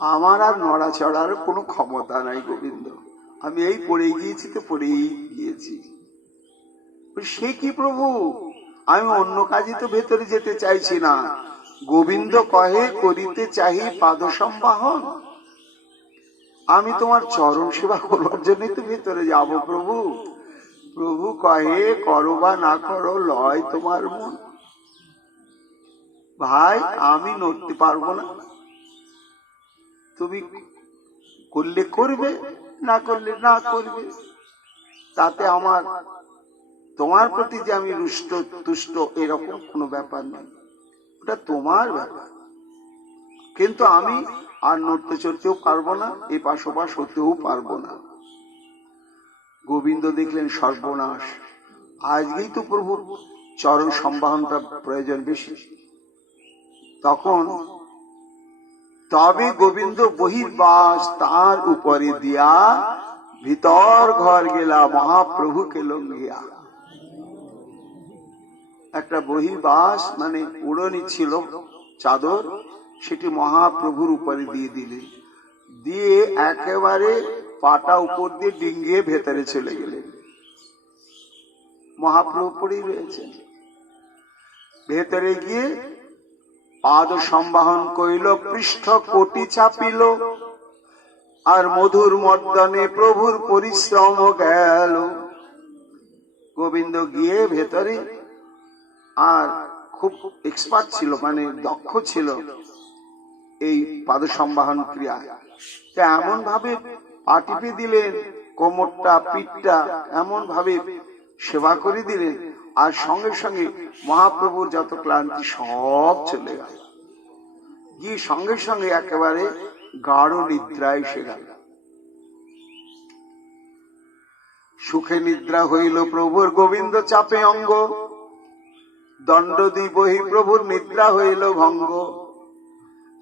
আমার আর নড়াচড়ার কোনো ক্ষমতা নাই গোবিন্দ, আমি এই পড়ে গিয়েছি তো পড়েই গিয়েছি। সে কি প্রভু, আমি অন্য কাজে তো ভেতরে যেতে চাইছি না। গোবিন্দ কহে করিতে চাহি পাদ সম্বাহন, আমি তোমার চরণ সেবা করবার জন্যই তো ভেতরে যাব প্রভু। প্রভু কহে করো বা না করো লয় তোমার মন। ভাই আমি নড়তে পারবো না, তুমি করলে করবে, না করলে না করবে, তাতে আমার তোমার প্রতি যে আমি রুষ্ট তুষ্ট এরকম কোনো ব্যাপার নেই, ওটা তোমার ব্যাপার। কিন্তু আমি আর নড়তে চড়তেও পারবো না, এ পাশ ওপাশ হতেও পারবো না। গোবিন্দ দেখলেন সর্বনাশ, আজকেই তো প্রভুর চরণ সম্বাহনটা প্রয়োজন বেশি। তখন তবে গোবিন্দ বহির্বাস তার উপরে দিয়া, ভিতর ঘর গেলা মহাপ্রভুকে লঙ্ঘিয়া। একটা বহির্বাস মানে উড়নি ছিল চাদর, সেটি মহাপ্রভুর উপরে দিয়ে দিলে, দিয়ে একেবারে পাটা উপর দিয়ে ডিঙ্গিয়ে ভেতরে চলে গেলেন। মহাপ্রভু পরেই রয়েছেন। ভেতরে গিয়ে পাদ সম্বাহন করিল, পৃষ্ঠ কোটি চাপিল, আর মধুর মর্দনে প্রভুর পরিশ্রম গেল। গোবিন্দ গিয়ে ভেতরে, আর খুব এক্সপার্ট ছিল, মানে দক্ষ ছিল এই পাদ সম্বাহন ক্রিয়া। এমন ভাবে পা টিপে দিলেন, কোমরটা পিঠটা এমন ভাবে সেবা করে দিলেন, আর সঙ্গে সঙ্গে মহাপ্রভুর যত ক্লান্তি সব চলে গেল। গিয়ে সঙ্গে সঙ্গে একেবারে গাঢ় নিদ্রা এসে গেল। সুখে নিদ্রা হইল প্রভুর, গোবিন্দ চাপে অঙ্গ, দণ্ড দি বহি প্রভুর নিদ্রা হইল ভঙ্গ।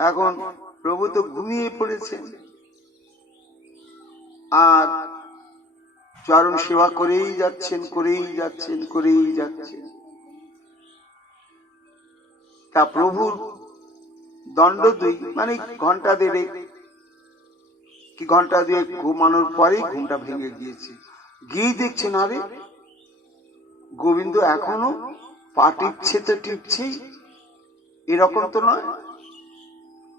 এখন প্রভু তো ঘুমিয়ে পড়েছেন, আর চরণ সেবা করেই যাচ্ছেন, করেই যাচ্ছেন, করেই যাচ্ছেন। তা প্রভুর দণ্ড দুই মানে ঘন্টা দেড়েক কি ঘন্টা দিয়ে ঘুমানোর পরেই ঘুমটা ভেঙে গিয়েছে। গিয়ে দেখছেন আরে গোবিন্দ এখনো পা টিপছে, তো টিপছেই, এরকম তো নয়।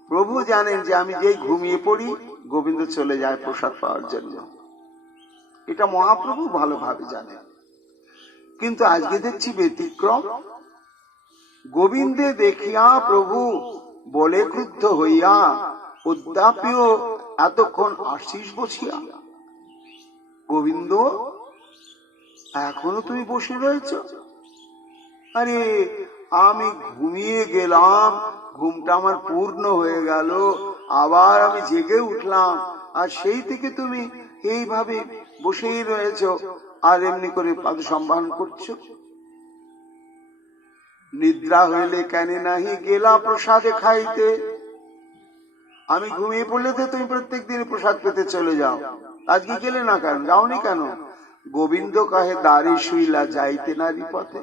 প্রভু জানেন যে আমি যেই ঘুমিয়ে পড়ি গোবিন্দ চলে যায় প্রসাদ পাওয়ার জন্য, এটা মহাপ্রভু ভালোভাবে জানেন। কিন্তু আজকে দেখছি ব্যতিক্রম। গোবিন্দে দেখিয়া প্রভু বলে ক্রুদ্ধ হইয়া, উদ্যাপিও এতক্ষণ আশিস বসিয়া। গোবিন্দ এখনো তুমি বসে রয়েছ? আরে আমি ঘুমিয়ে গেলাম, ঘুমটা আমার পূর্ণ হয়ে গেল, আবার আমি জেগে উঠলাম, আর সেই থেকে তুমি এইভাবে বসেই রয়েছ আর এমনি করে পাদ সম্মান করছো। নিদ্রা হইলে কেন নাহি গেলা প্রসাদে খাইতে? আমি ঘুমিয়ে পড়লে তো তুমি প্রত্যেক দিন প্রসাদ পেতে চলে যাও, আজকে গেলে না কেন, যাওনি কেন? গোবিন্দ কহে দ্বারে শুইলা যাইতে নারী পথে।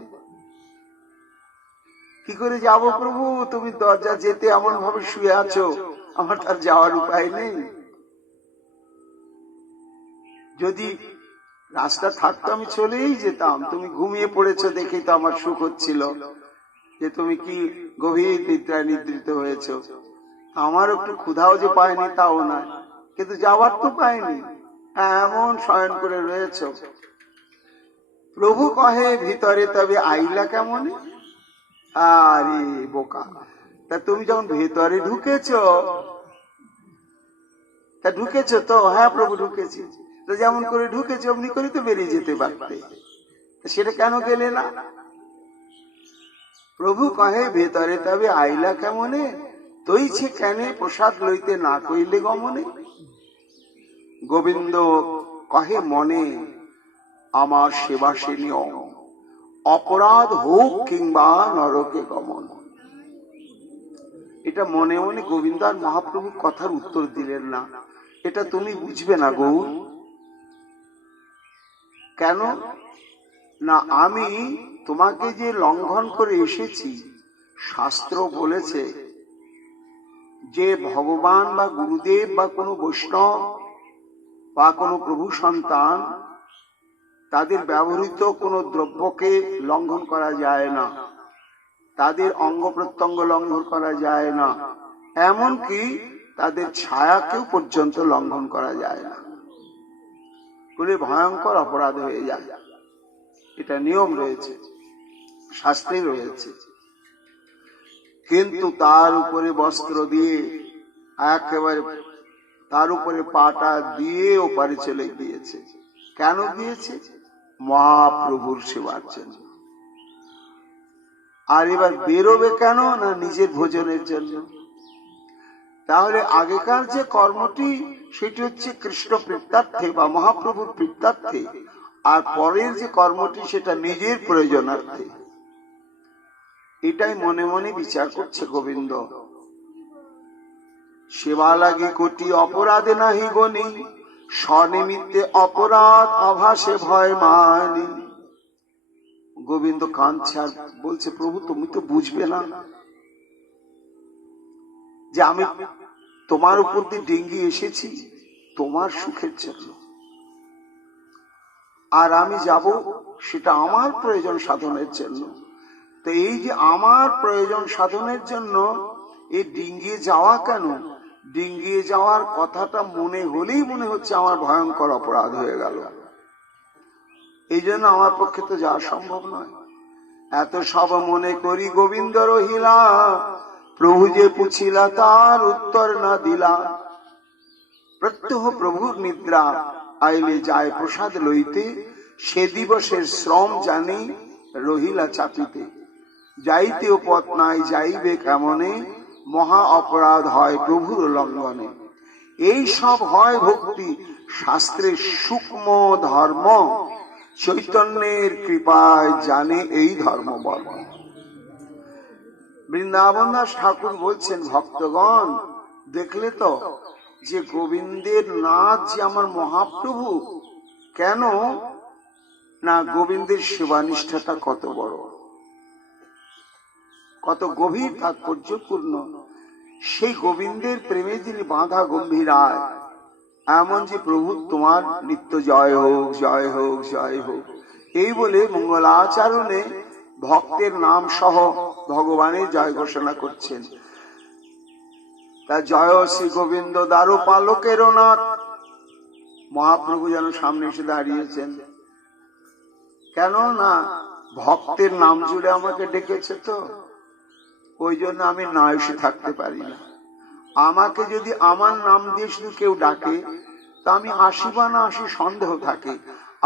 কি করে যাব প্রভু, তুমি দরজা যেতে এমন ভাবে শুয়ে আছো, আমার তার যাওয়ার উপায় নেই। যদি রাস্তা থাকতো আমি চলেই যেতাম, তুমি ঘুমিয়ে পড়েছো দেখেই তো আমার সুখ হচ্ছিল যে তুমি কি গভীর নিদ্রায় নিদ্রিত হয়েছো। আমার একটু ক্ষুধাও যে পায়নি তাও না, কিন্তু যাওয়ার তো পায়নি, এমন শয়ন করে রয়েছ। প্রভু কহে ভিতরে তবে আইলা কেমন? আরে বোকা, তা তুমি যখন ভেতরে ঢুকেছো, তা ঢুকেছো তো? হ্যাঁ প্রভু ঢুকেছি। তো যেমন করে ঢুকেছো অমনি করে তো বেরিয়ে যেতে পারতে, সেটা কেন গেলে না? প্রভু কহে ভেতরে তবে আইলা কেমনে? তৈছে কেন প্রসাদ লইতে না কইলে গমনে? গোবিন্দ কহে মনে আমার সেবা সে নিয়ম, অপরাধ হোক কিংবা নরকে গমন। এটা মনে মনে গোবিন্দ আর মহাপ্রভু কথার উত্তর দিলেন না। এটা তুমি বুঝবে না গৌর। কেন না, আমি তোমাকে যে লঙ্ঘন করে এসেছি, শাস্ত্র বলেছে যে ভগবান বা গুরুদেব বা কোনো বৈষ্ণব বা কোনো প্রভু সন্তান তাদের ব্যবহৃত কোনো দ্রব্যকে লঙ্ঘন করা যায় না, তাদের অঙ্গ প্রত্যঙ্গ লঙ্ঘন করা যায় না, এমনকি তাদের ছায়াকেও পর্যন্ত লঙ্ঘন করা যায় না, বলে ভয়ঙ্কর অপরাধ হয়ে যায়। এটা নিয়ম রয়েছে, শাস্ত্রে রয়েছে। কিন্তু তার উপরে বস্ত্র দিয়ে একেবারে তার উপরে পাটা দিয়ে ওপারে চলে গিয়েছে। কেন গিয়েছে? মহাপ্রভুর সেবার জন্য। আর এবার বেরোবে কেন না, নিজের ভোজনের জন্য। তাহলে আগেকার যে কর্মটি সেটি হচ্ছে কৃষ্ণ প্রীত্যার্থে বা মহাপ্রভুর প্রীত্যার্থে, আর পরের যে কর্মটি সেটা নিজের প্রয়োজনার্থে। এটাই মনে মনে বিচার করছে গোবিন্দ। সেবা লাগে কোটি অপরাধে নাহি গনি, স্বনিমিত্তে অপরাধ অভাসে ভয় মানি। গোবিন্দ কাঁদছে আর বলছে প্রভু তুমি তো বুঝবে না যে আমি তোমার উপর দিয়ে ডিঙ্গি এসেছি তোমার সুখের জন্য, আর আমি যাব সেটা আমার প্রয়োজন সাধনের জন্য। তো এই যে আমার প্রয়োজন সাধনের জন্য এই ডিঙ্গিয়ে যাওয়া কেন? ডিঙ্গিয়ে যাওয়ার কথাটা মনে হলেই মনে হচ্ছে আমার ভয়ঙ্কর অপরাধ হয়ে গেল। এই জন্য আমার পক্ষে তো যাওয়া সম্ভব নয়। এত সব মনে করি গোবিন্দ রহিলা, প্রভু যে পুছিলা তার উত্তর না দিলা। প্রত্যহ প্রভুর নিদ্রা আইলে যায় প্রসাদ লইতে, সে দিবসের শ্রম জানি রহিলা চাপিতে। যাইতেও পথ নাই যাইবে কেমনে, মহা অপরাধ হয় প্রভুর লঙ্ঘনে। এই সব হয় ভক্তি শাস্ত্রের সূক্ষ্ম ধর্ম, চৈতন্যের কৃপায় জানে এই ধর্ম বর্ম। বৃন্দাবন দাস ঠাকুর বলছেন ভক্তগণ দেখলে তো যে গোবিন্দের নাথ যে আমার মহাপ্রভু, কেন না গোবিন্দের সেবানিষ্ঠাটা কত বড়, কত গভীর তাৎপর্যপূর্ণ। সেই গোবিন্দের প্রেমে যিনি বাঁধা গম্ভীরায়, এমন যে প্রভু তোমার নিত্য জয় হোক জয় হোক জয় হোক এই বলে মঙ্গলাচরণে ভক্তের নাম সহ ভগবানের জয় ঘোষণা করছেন। তা জয় শ্রী গোবিন্দ দ্বারো পালকের নাথ। মহাপ্রভু যেন সামনে এসে দাঁড়িয়েছেন। কেন না ভক্তের নাম জুড়ে আমাকে ডেকেছে, তো ওই জন্য আমি না এসে থাকতে পারি না। আমাকে যদি আমার নাম দিয়ে শুধু কেউ ডাকে তা আমি আসি বা না আসি সন্দেহ থাকে,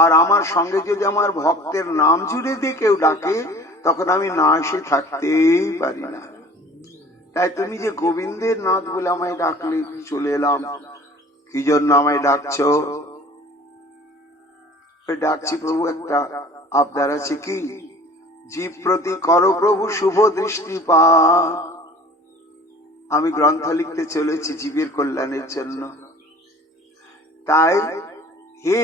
আর আমার সঙ্গে যদি আমার ভক্তের নাম জুড়ে দিয়ে কেউ ডাকে তখন আমি না এসে থাকতেই পারি না। তাই তুমি যে গোবিন্দের নাথ বলে আমায় ডাকলে, চলে এলাম। কি জন্য আমায় ডাকছো? ডাকছি প্রভু, একটা আবদার আছে। কি? জীব প্রতি করো প্রভু শুভ দৃষ্টিপাত। আমি গ্রন্থ লিখতে চলেছি জীবের কল্যাণের জন্য। তাই হে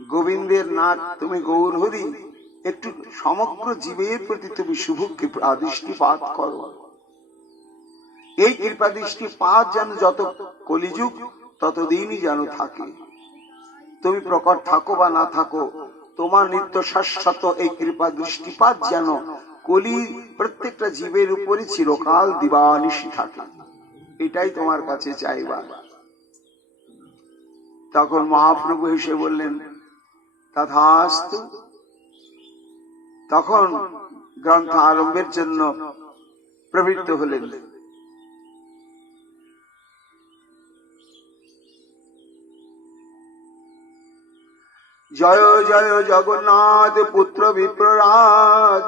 গোবিন্দের নাথ, তুমি গৌর হরি, একটু সমগ্র জীবের প্রতি তুমি শুভ কৃপা দৃষ্টিপাত করো। এই কৃপা দৃষ্টিপাত যেন যত কলিযুগ ততদিনই যেন থাকে। তুমি প্রকট থাকো বা না থাকো, তোমার নিত্য শাশ্বত এই কৃপা দৃষ্টিপাত যেন কলি প্রত্যেকটা জীবের উপরে চিরকাল দিবানিশি থাকে। এটাই তোমার কাছে চাইবার। তখন মহাপ্রভু এসে বললেন তথাস্তু। তখন গ্রন্থ আরম্ভের জন্য প্রবৃত্ত হলেন। জয় জয় জগন্নাথ পুত্র বিপ্ররাজ,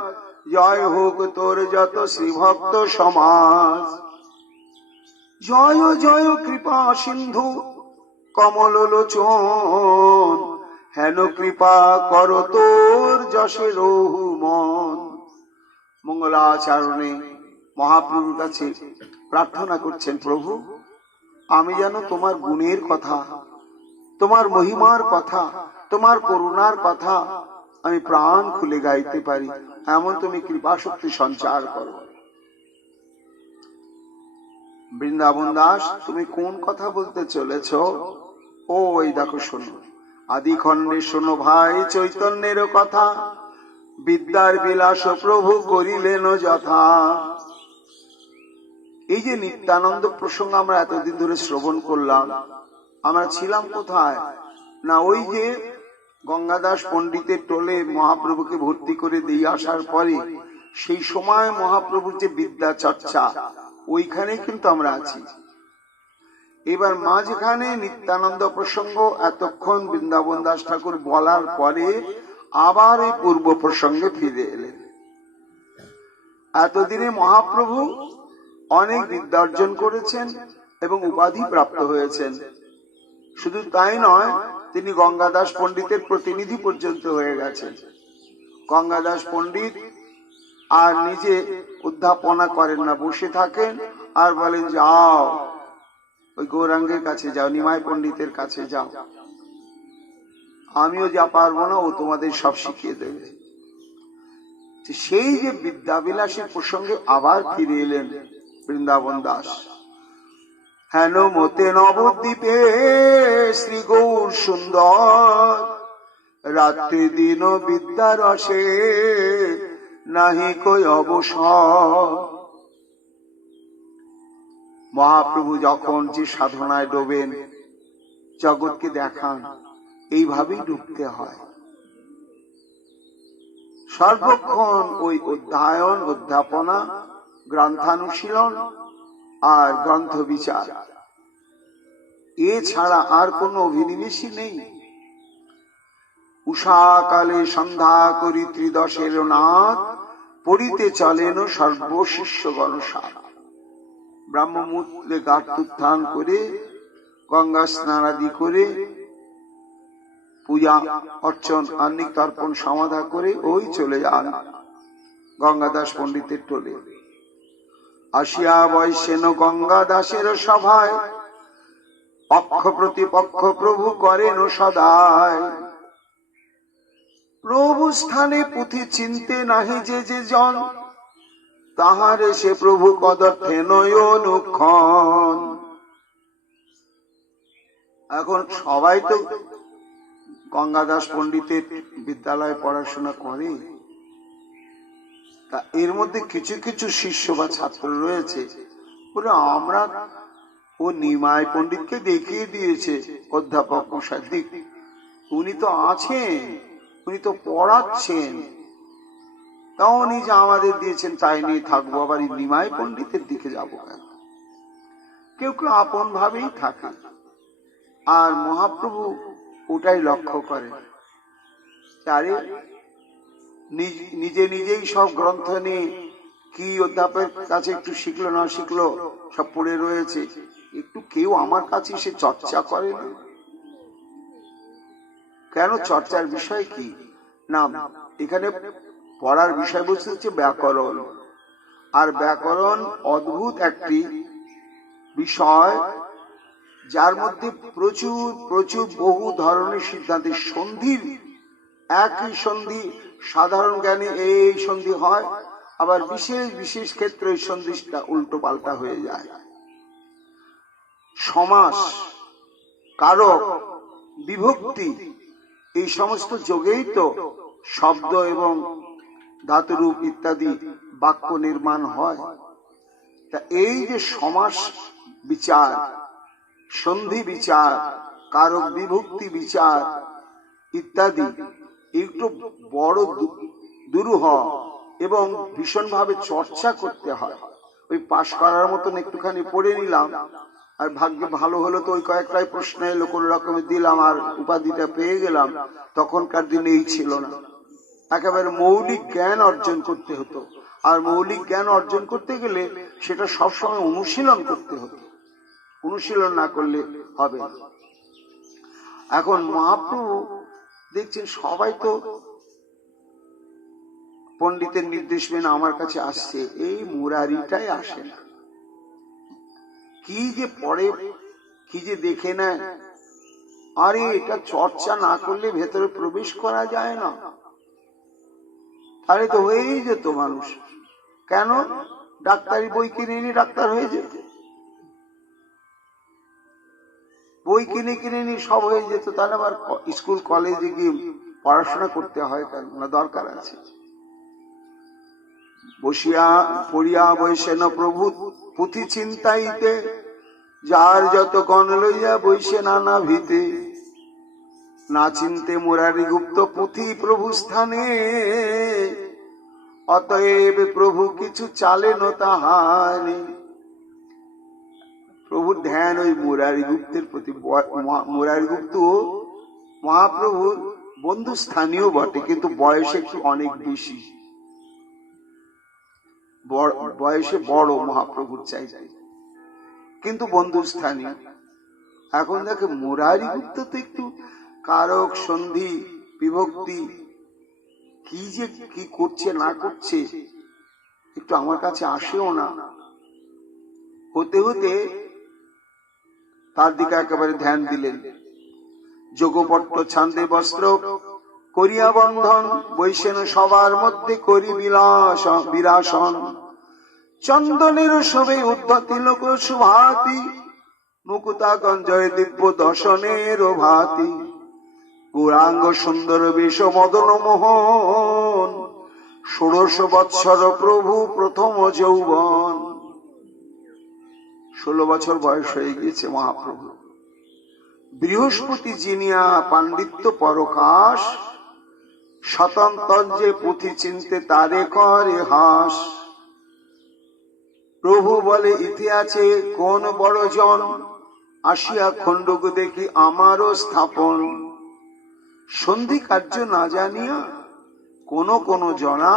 জয় হোক তোর যত শ্রীভক্ত সমাজ। জয় জয় কৃপা সিন্ধু কমল লোচন, হেন কৃপা কর তোর যশে রহু মন। মঙ্গলাচরণে মহাপ্রভুর কাছে প্রার্থনা করছেন, প্রভু আমি যেন তোমার গুণের কথা, তোমার মহিমার কথা, তোমার করুণার কথা আমি প্রাণ খুলে গাইতে পারি, এমন তুমি কৃপা শক্তি সঞ্চার করো। বৃন্দাবন দাস, তুমি কোন কথা বলতে চলেছ? ও এই দেখো শোনো, আদি খণ্ডে শোনো ভাই চৈতন্যের কথা, বিদ্যার বিলাস প্রভু করিলেন যথা। এই যে নিত্যানন্দ প্রসঙ্গ আমরা এতদিন ধরে শ্রবণ করলাম, আমরা ছিলাম কোথায়? না ওই যে গঙ্গাদাস পণ্ডিতের টোলে মহাপ্রভুকে ভর্তি করে দিয়ে আসার পরে সেই সময় মহাপ্রভুর যে বিদ্যা চর্চা, ওইখানেই কিন্তু আমরা আছি। এবার মাঝখানে নিত্যানন্দ প্রসঙ্গ এতক্ষণ বৃন্দাবন দাস ঠাকুর বলার পরে আবার এই পূর্ব প্রসঙ্গে ফিরে এলেন। এতদিনে মহাপ্রভু অনেক বিদ্যা অর্জন করেছেন এবং উপাধি প্রাপ্ত হয়েছেন। শুধু তাই নয়, তিনি গঙ্গাদাস পণ্ডিতের প্রতিনিধি পর্যন্ত হয়ে গেছেন। গঙ্গাদাস পণ্ডিত আর নিজে উদ্ধাপনা করেন না, বসে থাকেন আর বলেন যাও ওই গৌরাঙ্গের কাছে যাও, নিমাই পণ্ডিতের কাছে যাও, আমিও যা পারবো না ও তোমাদের সব শিখিয়ে দেবে। সেই যে বিদ্যাবিলাসের প্রসঙ্গে আবার ফিরে এলেন বৃন্দাবন দাস। হেন মতে নবদ্বীপে শ্রী গৌর সুন্দর, রাত্রি দিন বিদ্যার রসে নাহি কই অবসর। মহাপ্রভু যখন যে সাধনায় ডোবেন, জগৎকে দেখান এইভাবেই ডুবতে হয়। সর্বক্ষণ ওই অধ্যয়ন, অধ্যাপনা, গ্রন্থানুশীলন আর গ্রন্থ বিচার, এছাড়া আর কোনো অভিনিবেশই নেই। উষাকালে সন্ধ্যা করি ত্রিদশের নাথ, পড়িতে চলেন সর্বশিষ্য গণসার। ব্রাহ্মমূর্তে গাত্রোত্থান করে, গঙ্গা স্নানাদি করে, পূজা অর্চন আহ্নিক তর্পণ সমাধা করে ওই চলে যান গঙ্গাদাস পণ্ডিতের টোলে। আসিয়া বৈশেন গঙ্গা দাসের সভায়, পক্ষ প্রতিপক্ষ প্রভু করেন সদায়। প্রভু স্থানে পুঁথি চিনতে নাহি যে যে জন, তাহারে সে প্রভু কদর্থে নয়নুক্ষণ। এখন সবাই তো গঙ্গাদাস পণ্ডিতের বিদ্যালয়ে পড়াশোনা করে, তা এর মধ্যে কিছু কিছু শিষ্য বা ছাত্র রয়েছে, বলে আমরা ও নিমাই পণ্ডিতকে দেখিয়ে দিয়েছে অধ্যাপক মশাই, উনি তো আছেন, উনি তো পড়াচ্ছেন, তাও উনি যে আমাদের দিয়েছেন তাই নিয়ে থাকবো, আবার নিমাই পণ্ডিতের দিকে যাবো কেন? কেউ কেউ আপন ভাবেই থাকে। আর মহাপ্রভু ওটাই লক্ষ্য করে, আরে নিজে নিজেই সব গ্রন্থ নিয়ে কি অধ্যাপকের কাছে একটু শিখলো না শিখলো সব পড়ে রয়েছে, একটু কেউ আমার কাছে সে চর্চা করে না কেন? চর্চার বিষয় কি না, এখানে পড়ার বিষয়বস্তু হচ্ছে ব্যাকরণ। আর ব্যাকরণ অদ্ভুত একটি বিষয়, যার মধ্যে প্রচুর প্রচুর বহু ধরনের সিদ্ধান্তের সন্ধির, একই সন্ধি সাধারণ জ্ঞানে এই সন্ধি হয়, আবার বিশেষ বিশেষ ক্ষেত্রে ওই সন্ধিটা উল্টো পাল্টা হয়ে যায়। সমাস, কারক, বিভক্তি এই সমস্ত যোগেই তো শব্দ এবং ধাতুরূপ ইত্যাদি বাক্য নির্মাণ হয়। তা এই যে সমাস বিচার, সন্ধি বিচার, কারক বিভক্তি বিচার ইত্যাদি একটু বড় দুরূহ এবং ভীষণভাবে চর্চা করতে হয়। ওই পাশ করার মতন একটুখানি পড়ে নিলাম, আর ভাগ্যে ভালো হলো তো ওই কয়েকটাই প্রশ্ন এলো, কোন রকমে দিলাম আর উপাধিটা পেয়ে গেলাম। তখনকার দিনে এই ছিল না, একেবারে মৌলিক জ্ঞান অর্জন করতে হতো। আর মৌলিক জ্ঞান অর্জন করতে গেলে সেটা সবসময় অনুশীলন করতে হতো, অনুশীলন না করলে হবে না। এখন মহাপ্রভু দেখছেন সবাই তো পণ্ডিতের নির্দেশ মেনে আমার কাছে আসছে, এই মুরারিটাই আসে না। কি যে পড়ে, কি যে দেখে নেয়, আরে এটা চর্চা না করলে ভেতরে প্রবেশ করা যায় না। আরে তো হয়েই যেত মানুষ, কেন ডাক্তারি বই কিনে নি ডাক্তার হয়ে যেত, বই কিনে কিনে নি সব হয়ে যেত। তাহলে আবার স্কুল কলেজে গিয়ে পড়াশোনা করতে হয় কেন? না, দরকার আছে। বসিয়া পড়িয়া বৈশেন প্রভু পুঁথি চিন্তাইতে, যার যত গণ লইয়া বৈশে নানা ভিতে, না চিনতে মুরারি গুপ্ত পুঁথি প্রভু স্থানে, অতএব প্রভু কিছু চালেন তাহারে। প্রভুর ধ্যান ওই মুরারি গুপ্তের প্রতি। মুরারি গুপ্ত মহাপ্রভুর বন্ধু স্থানীয় বটে, কিন্তু বয়সে একটু অনেক বেশি, বয়সে বড় মহাপ্রভুর চাইতে, কিন্তু বন্ধু স্থানীয়। এখন দেখে মুরারি গুপ্ত তো একটু কারক সন্ধি বিভক্তি কি যে কি করছে না করছে একটু আমার কাছে আসেও না। হতে হতে তার দিকে একেবারে ধ্যান দিলেন। যোগপট্ট ছান্দে বস্ত্র করিয়া বন্ধন, বৈশেন সবার মধ্যে করি বিরাসন, চন্দনের শোভে উদ্ধতি লোক সুভাতি, মুকুতা গঞ্জয় দিব্য দর্শনের ভাতি, গৌরাঙ্গ সুন্দর বেশ মদন মোহন, 16 বৎসর প্রভু প্রথম যৌবন। 16 বছর বয়স হয়ে গিয়েছে মহাপ্রভু। বৃহস্পতি জিনিয়া পাণ্ডিত্য পরকাশ, স্বতন্ত্র যে পুঁথি চিনতে তারে করে হাস। প্রভু বলে ইতি আছে কোন বড় জন, আসিয়া খণ্ডক দেখি আমারও স্থাপন। সন্ধি কার্য না জানিয়া কোন কোন জনা,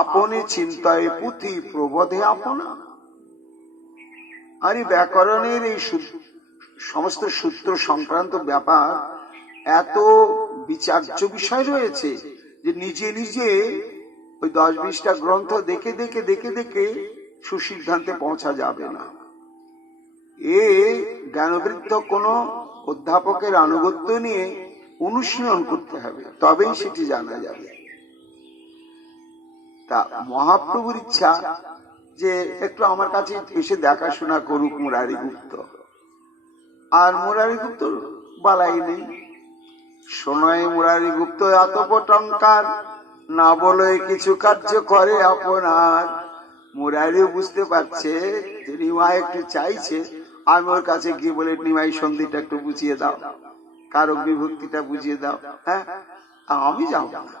আপনে চিন্তায় পুঁথি প্রবোধে আপনা। আর এই ব্যাকরণের এই সমস্ত সূত্র সংক্রান্ত ব্যাপার এত বিচার্য বিষয় রয়েছে যে নিজে নিজে ওই 10-20টা গ্রন্থ দেখে দেখে দেখে দেখে সুসিদ্ধান্তে পৌঁছা যাবে না। এ জ্ঞানবৃদ্ধ কোন অধ্যাপকের আনুগত্য নিয়ে অনুশীলন করতে হবে, তবেই সেটি জানা যাবে। তা মহাপ্রভুর ইচ্ছা যে একটু আমার কাছে এসে দেখাশোনা করুক মুরারি গুপ্ত। আর মুরারি গুপ্ত বালাই নেই, শোনায় মুরারি গুপ্ত আতপটঙ্কার, না বলে কিছু কার্য করে আপনার। মুরারিও বুঝতে পারছে যে নিমা একটু চাইছে, আমি ওর কাছে গিয়ে বলে নিমাই সন্ধিটা একটু বুঝিয়ে দাও, কারক বিভক্তিটা বুঝিয়ে দাও। হ্যাঁ, আমি যাব না।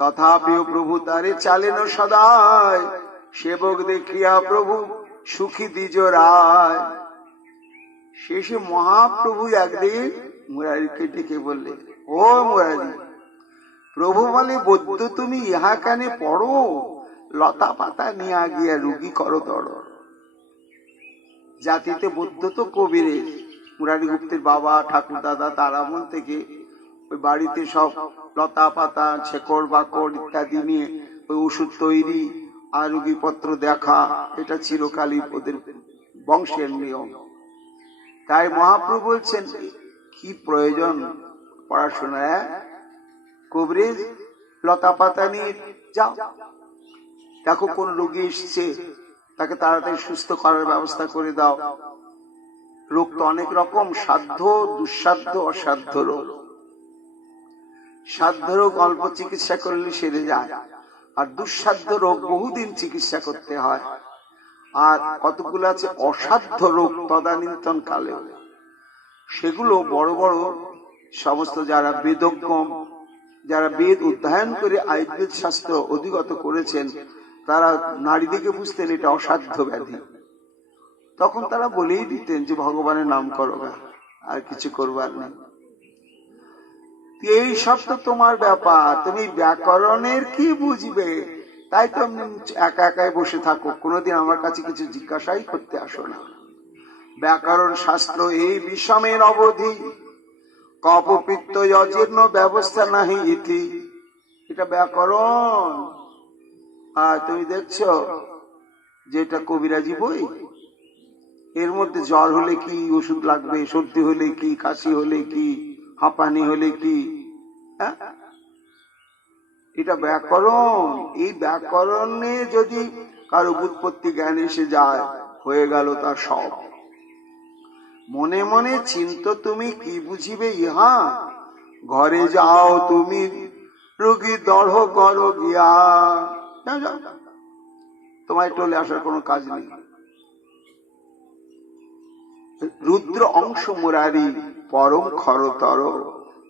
তথাপিও প্রভু তারে চালেন সদায়, সেবক দেখিয়া প্রভু সুখী দ্বিজ রায়। শেষে মহাপ্রভু একদিন মুরারিকে ডেকে বললেন, ও মুরারি, প্রভু বলে, বৈদ্য তুমি ইহা কানে পড়ো, লতা পাতা নিয়ে গিয়া রুগী করো দড়। জাতিতে বৌদ্ধ তো কবিরের, মুরারি গুপ্তের বাবা ঠাকুর দাদা তারা আমল থেকে ওই বাড়িতে সব লতা পাতা শেকড় বাকড় ইত্যাদি নিয়ে ওই ওষুধ তৈরি আর রুগীপত্র দেখা, এটা চিরকালই ওদের বংশের নিয়ম। তাই মহাপ্রভু বলছেন, কি প্রয়োজন পড়াশোনা, কবিরেজ লতা পাতা নিয়ে যাও, দেখো কোন রোগী এসছে, তাকে তাড়াতাড়ি সুস্থ করার ব্যবস্থা করে দাও। রোগ তো অনেক রকম, সাধ্য, দুঃসাধ্য, অসাধ্য রোগ। সাধ্য রোগ অল্প চিকিৎসা করলে সেরে যায়, আর দুঃসাধ্য রোগ বহুদিন চিকিৎসা করতে হয়। আর কতগুলো আছে অসাধ্য রোগ, তদানীন্তন কালে, সেগুলো বড় বড় সমস্ত যারা বেদজ্ঞ, যারা বেদ অধ্যয়ন করে আয়ুর্বেদ শাস্ত্র অধিগত করেছেন, তারা নারী দিকে বুঝতেন এটা অসাধ্য ব্যাধি। তখন তারা বলেই দিতেন যে ভগবানের নাম করো, আর কিছু করবার নেই। এই সব তো তোমার ব্যাপার, তুমি ব্যাকরণের কি বুঝবে? তাই তো একা একাই বসে থাকো, কোনোদিন আমার কাছে কিছু জিজ্ঞাসাই করতে আসো না। ব্যাকরণ শাস্ত্র এই বিষমের অবধি, কপপিত্ত অজীর্ণ ব্যবস্থা নাহি ইতি। এটা ব্যাকরণ। আর তুমি দেখছো যে এটা কবিরাজি বই, এর মধ্যে জ্বর হলে কি ওষুধ লাগবে, সর্দি হলে কি, কাশি হলে কি, হাঁপানি হলে কি, এটা ব্যাকরণ। এই ব্যাকরণে যদি কারো উৎপত্তি জ্ঞান এসে যায়, হয়ে গেল তার সব। মনে মনে চিন্ত তুমি কি বুঝিবে ইহা, ঘরে যাও তুমি রোগী দঢ় করো গিয়া। তোমায় টলে আসার কোনো কাজ নেই। রুদ্র অংশ মুরারি পরম খরতর,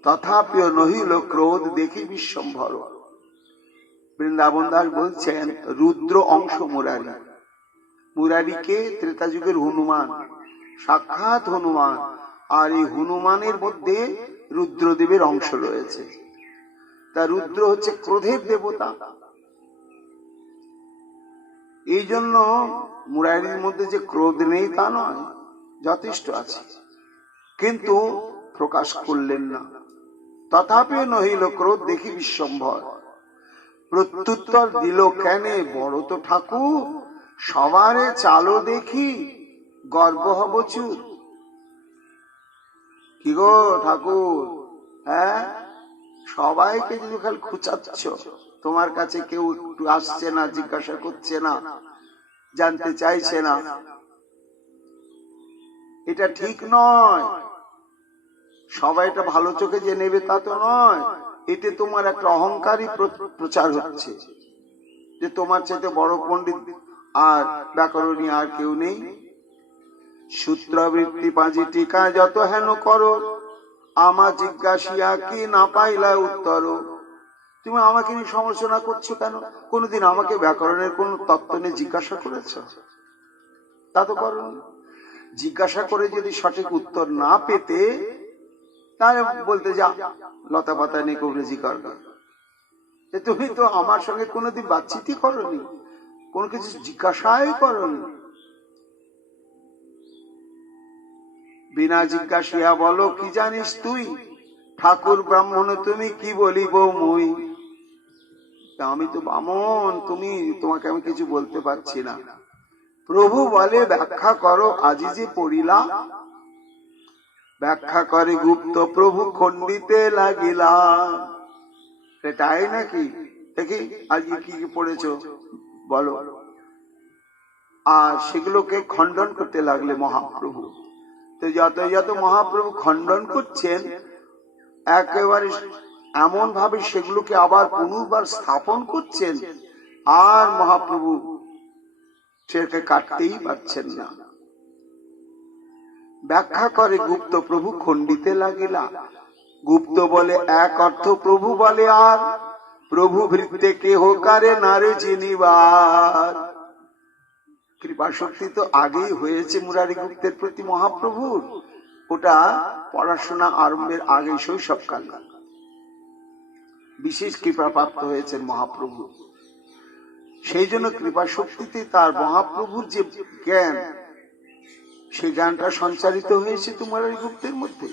তথাপি নহিল ক্রোধ দেখি বিশ্বম্ভর। বৃন্দাবন দাস বলছেন, রুদ্র অংশ মুরারি। মুরারিকে ত্রেতা যুগের হনুমান, সাক্ষাৎ হনুমান। আর এই হনুমানের মধ্যে রুদ্রদেবের অংশ রয়েছে। তা রুদ্র হচ্ছে ক্রোধের দেবতা। এই জন্য মুরারির মধ্যে যে ক্রোধ নেই তা নয়, যথেষ্ট আছে, কিন্তু প্রকাশ করলেন না। তথাপি নহিল ক্রোধ দেখি বিশ্বম্ভর। প্রত্যুত্তর দিল কেনে, বড় তো ঠাকুর, সবারে চালো দেখি গর্ব হব চুর। কি গো ঠাকুর, সবাইকে যদি খালি খুঁচাচ্ছ, তোমার কাছে কেউ একটু আসছে না, জিজ্ঞাসা করছে না, জানতে চাইছে না, এটা ঠিক নয়। সবাই এটা ভালো চোখে যে নেবে তা তো নয়। এতে তোমার একটা অহংকারী প্রচার হচ্ছে যে তোমার চাইতে বড় পণ্ডিত আর ব্যাকরণী আর কেউ নেই। সূত্রবৃত্তি পাঁজি টিকা যত হেন করো, আমা জিজ্ঞাসিয়া কি না পাইলা উত্তর। তুমি আমাকে নিয়ে সমালোচনা করছো কেন? কোনদিন আমাকে ব্যাকরণের কোন তত্ত্ব নিয়ে জিজ্ঞাসা করেছ? তা তো করো। জিজ্ঞাসা করে যদি সঠিক উত্তর না পেতে, তাহলে বলতে যা লতা পাতা নিয়ে কবিরাজি করবে। তুমি তো আমার সঙ্গে কোনোদিন বাতচিতই করনি, কোন কিছু জিজ্ঞাসাই করনি। বিনা জিজ্ঞাসিয়া বলো কি জানিস তুই, ঠাকুর ব্রাহ্মণ তুমি কি বলিব মুই। আমি তো বামন, তোমাকে আমি কিছু বলতে পারছি না। প্রভু বলে ব্যাখ্যা করো, আজি যে পড়িলা। ব্যাখ্যা করে গুপ্ত প্রভু খণ্ডিতে লাগিলা। তাই নাকি? দেখি আজকে কি কি পড়েছো বলো। আর সেগুলোকে খণ্ডন করতে লাগলে মহাপ্রভু। তো যত যত মহাপ্রভু খণ্ডন করছেন, একেবারে এমন ভাবে সেগুলোকে আবার পুনর্বার স্থাপন করছেন, আর মহাপ্রভু সেটাকে কাটতেই পারছেন না। ব্যাখ্যা করে গুপ্ত প্রভু খণ্ডিতে লাগিলা। গুপ্ত বলে এক অর্থ, প্রভু বলে আর। প্রভু ভৃত্যে কেহ কারে নারে চিনিবার। কৃপা শক্তি তো আগেই হয়েছে মুরারি গুপ্তের প্রতি মহাপ্রভুর, ওটা পড়াশোনা আরম্ভের আগে শৈশবকাল। বিশেষ কৃপা প্রাপ্ত হয়েছেন মহাপ্রভু। সেই জন্য কৃপা শক্তিতে তার মহাপ্রভুর যে জ্ঞান, সেই জ্ঞানটা সঞ্চারিত হয়েছে তোমার এই গুপ্তের মধ্যে।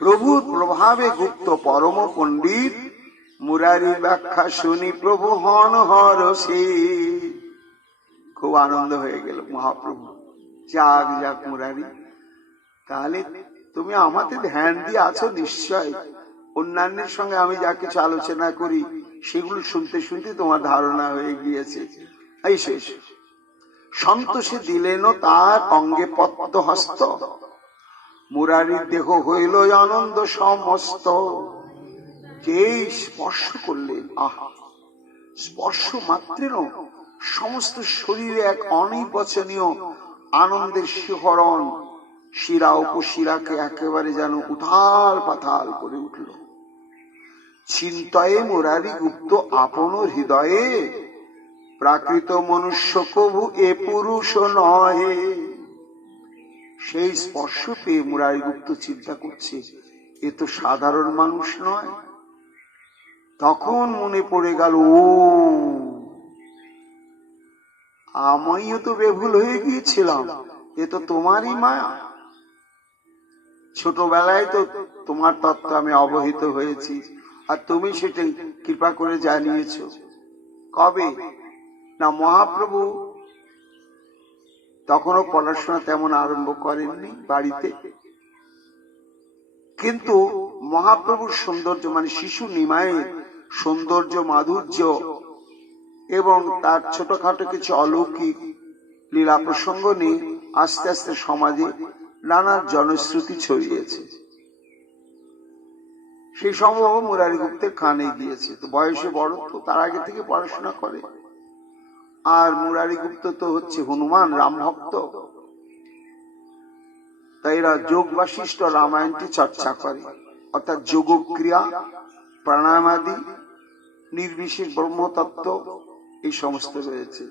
প্রভুর প্রভাবে গুপ্ত পরম পণ্ডিত, মুরারি ব্যাখ্যা শুনি প্রভু হন হরসে। খুব আনন্দ হয়ে গেল মহাপ্রভু, যাক যাক মুরারি, তাহলে তুমি আমাদের ধ্যান দিয়ে আছো নিশ্চয়। অন্যান্যের সঙ্গে আমি যা কিছু আলোচনা করি সেগুলো শুনতে শুনতে তোমার ধারণা হয়ে গিয়েছে। এই শেষ সন্তোষে দিলেন তার অঙ্গে পদ্ম হস্ত, মুরারির দেহ হইল আনন্দ সমস্ত। যেই স্পর্শ করলেন, আহা, স্পর্শ মাত্রের সমস্ত শরীরে এক অনির্বচনীয় আনন্দের শিহরণ শিরা উপশিরাকে একেবারে যেন উথাল পাথাল করে উঠল। চিন্তায় মুরারি গুপ্ত আপন হৃদয়ে, প্রাকৃত মনুষ্য কবু এ পুরুষ নহে। সেই স্পর্শ পেয়ে মুরারি গুপ্ত চিন্তা করছে, এ তো সাধারণ মানুষ নয়। তখন মনে পড়ে গেল, ও আমিও তো বেভুল হয়ে গিয়েছিলাম, এ তো তোমারই মায়া। ছোটবেলায় তো তোমার তত্ত্ব আমি অবহিত হয়েছি, আর তুমি সেটা কৃপা করে জানিয়েছ। কবে না মহাপ্রভু তখনও পড়াশোনা তেমন আরম্ভ করেননি বাড়িতে, কিন্তু মহাপ্রভুর সৌন্দর্য মানে শিশু নিমায়ের সৌন্দর্য মাধুর্য এবং তার ছোটখাটো কিছু অলৌকিক লীলা প্রসঙ্গ নিয়ে আস্তে আস্তে সমাজে নানা জনশ্রুতি ছড়িয়েছে। সেই সম্ভব মুরারি গুপ্তের কানে গিয়েছে। তো বয়সে বড়, তো তার আগে থেকে পড়াশোনা করে। আর মুরারি গুপ্ত তো হচ্ছে হনুমান রাম ভক্ত, তাই এরা যোগ বাশিষ্ঠ রামায়ণটি চর্চা করে, অর্থাৎ যোগক্রিয়া, প্রাণায়ামাদি, নির্বিশেষ ব্রহ্মতত্ত্ব এই সমস্ত রয়েছে।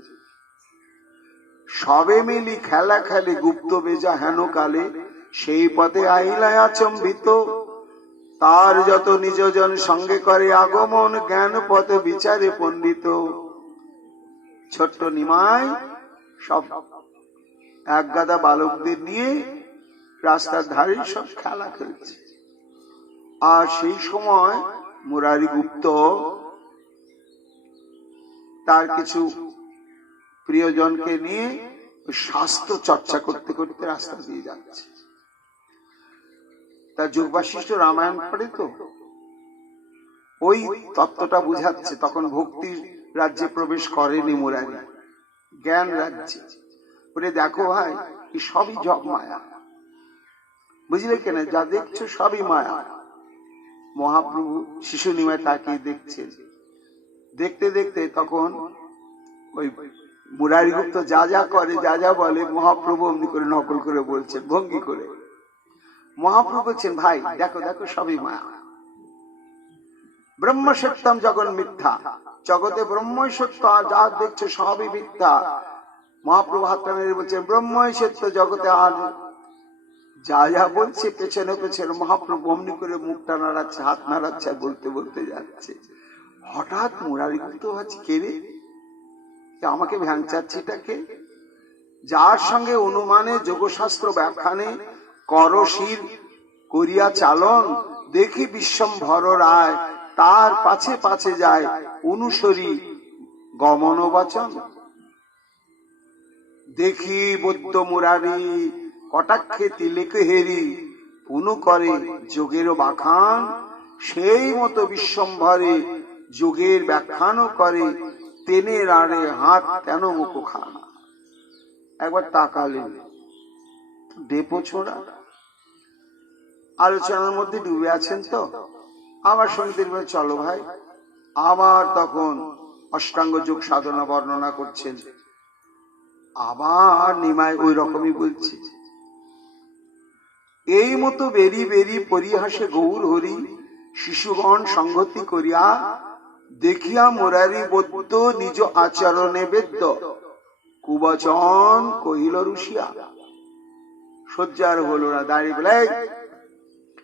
সবে মিলি খেলা খেলে গুপ্ত বেজা হেন কালে, সেই পথে আইলায় আচম্বিত। তার যত নিজজন সঙ্গে করে আগমন, জ্ঞান পথে বিচারে পণ্ডিত। ছোট্ট নিমাই সব এক গাদা বালকদের নিয়ে রাস্তার ধারে সব খেলা খেলছে। আর সেই সময় মুরারি গুপ্ত তার কিছু প্রিয়জনকে নিয়ে শাস্ত্র চর্চা করতে করতে রাস্তা দিয়ে যাচ্ছে। তার যোগ বাশিষ্ঠ রামায়ণ পড়ে, তো ওই তত্ত্বটা বুঝাচ্ছে। তখন ভক্তির রাজ্যে প্রবেশ করেনি মুরারি, জ্ঞান রাজ্যে। বলে দেখো ভাই, এই সবই জগ মায়া, বুঝলে কেন? যা দেখছো সবই মায়া। মহাপ্রভু শিশু নিমায় তাকিয়ে দেখছেন। দেখতে দেখতে তখন ওই মুরারি গুপ্ত যা যা করে, যা যা বলে, মহাপ্রভু অমনি করে নকল করে বলছেন, ভঙ্গি করে। মহাপ্রভু বলছেন, ভাই দেখো দেখো সবই মায়া। ব্রহ্ম সত্যম জগৎ মিথ্যা, জগতে ব্রহ্মই সত্য, আর যা দেখছো সবই মিথ্যা। মহাপ্রভু হাত টানে বলছেন, ব্রহ্মই সত্য, জগতে আর যা যা বলছে পেছনে পেছনে মহাপ্রভু অমনি করে মুখটা নাড়াচ্ছে, হাত নাড়াচ্ছে, আর বলতে বলতে যাচ্ছে। হঠাৎ মুরারি গুপ্ত ভাবছে, কে রে, আমাকে ভ্যাংচাচ্ছিটা কে? যার সঙ্গে অনুমানে যোগশাস্ত্র ব্যাখ্যানে করশির করিয়া চালন, দেখি বিশ্বম্ভর রায়, তার পাছে পাছে যায় অনুসরী গমন বচন। দেখি বৌদ্ধ মুরারি কটাক্ষে তিলেক হেরি, পুনু করে যোগের বাখান, সেই মতো বিশ্বম্ভরে যোগের ব্যাখ্যানও করে, তেনে রাড়ে হাত তেন মুখ খান। একবার তাকালেন, ডেপো ছোড়া আলোচনার মধ্যে ডুবে আছেন। তো আবার সঙ্গীতের চলো ভাই, আবার তখন অষ্টাঙ্গ যোগ সাধনা বর্ণনা করছেন। আবার নিমাই ওই রকমই বলছে, এই মতো বেরি বেরি পরিহাসে গৌর হরি, শিশুগণ সংগতি করিয়া, দেখিয়া মুরারি বৌদ্ধ নিজ আচরণে বেদ্য, কুবচন কহিল রুষিয়া। সহ্যার হলো না, দাঁড়িয়ে বলে,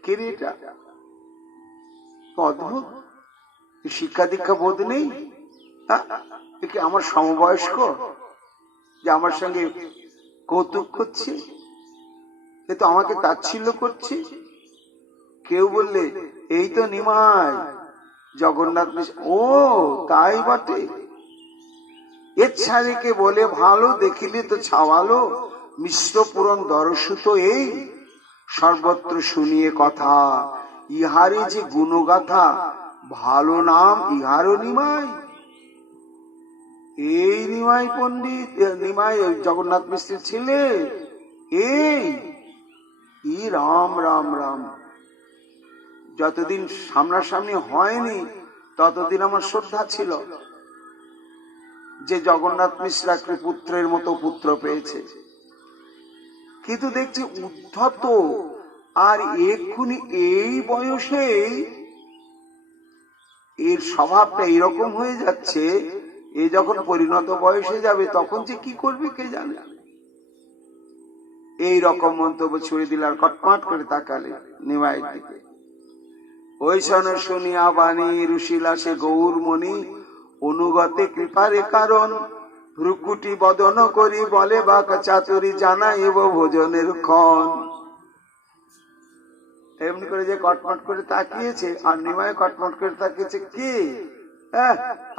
কিরিটা অদ্ভুত, শিক্ষা দীক্ষা বোধ নেই। একে আমার সমবয়স্ক যে আমার সঙ্গে কৌতুক করছে, এ তো আমাকে তাচ্ছিল্য করছে। কেউ বললে এই তো নিমাই জগন্নাথ মিশ্র। ও তাই বটে, এর ছাড়িকে বলে ভালো, দেখিলে তো ছাওয়ালো, মিশ্র পুরন দর্শিত এই সর্বত্র শুনিয়ে কথা, ইহারে যে গুণগাথা, ভালো নাম ইহারও নিমাই। এই নিমাই পণ্ডিত, নিমাই জগন্নাথ মিশ্রের ছেলে। এই রাম রাম রাম। যতদিন সামনাসামনি হয়নি ততদিন আমার শ্রদ্ধা ছিল যে জগন্নাথ মিশ্র পুত্রের মতো পুত্র পেয়েছে, কিন্তু দেখছি উদ্ধত। আর এক্ষুনি এই বয়সেই এর স্বভাবটা এরকম হয়ে যাচ্ছে। এ যখন পরিণত বয়সে যাবে তখন যে কি করবে কে জানে। এই রকম মন্তব্য ছুড়ে দিল, আর কটমাট করে তাকালে নিমাইয়ের দিকে। ওই শোন শুনিয়া বাণী রুশিলা সে গৌরমণি, অনুগতে কৃপারে কারণ, ভ্রুকুটি বদন করি বলে বাক চাতুরি, জানাইব ভোজনের ক্ষণ। এমনি করে যে কটমট করে তাকিয়েছে, আর নিমাই কটমট করে তাকিয়েছে, কি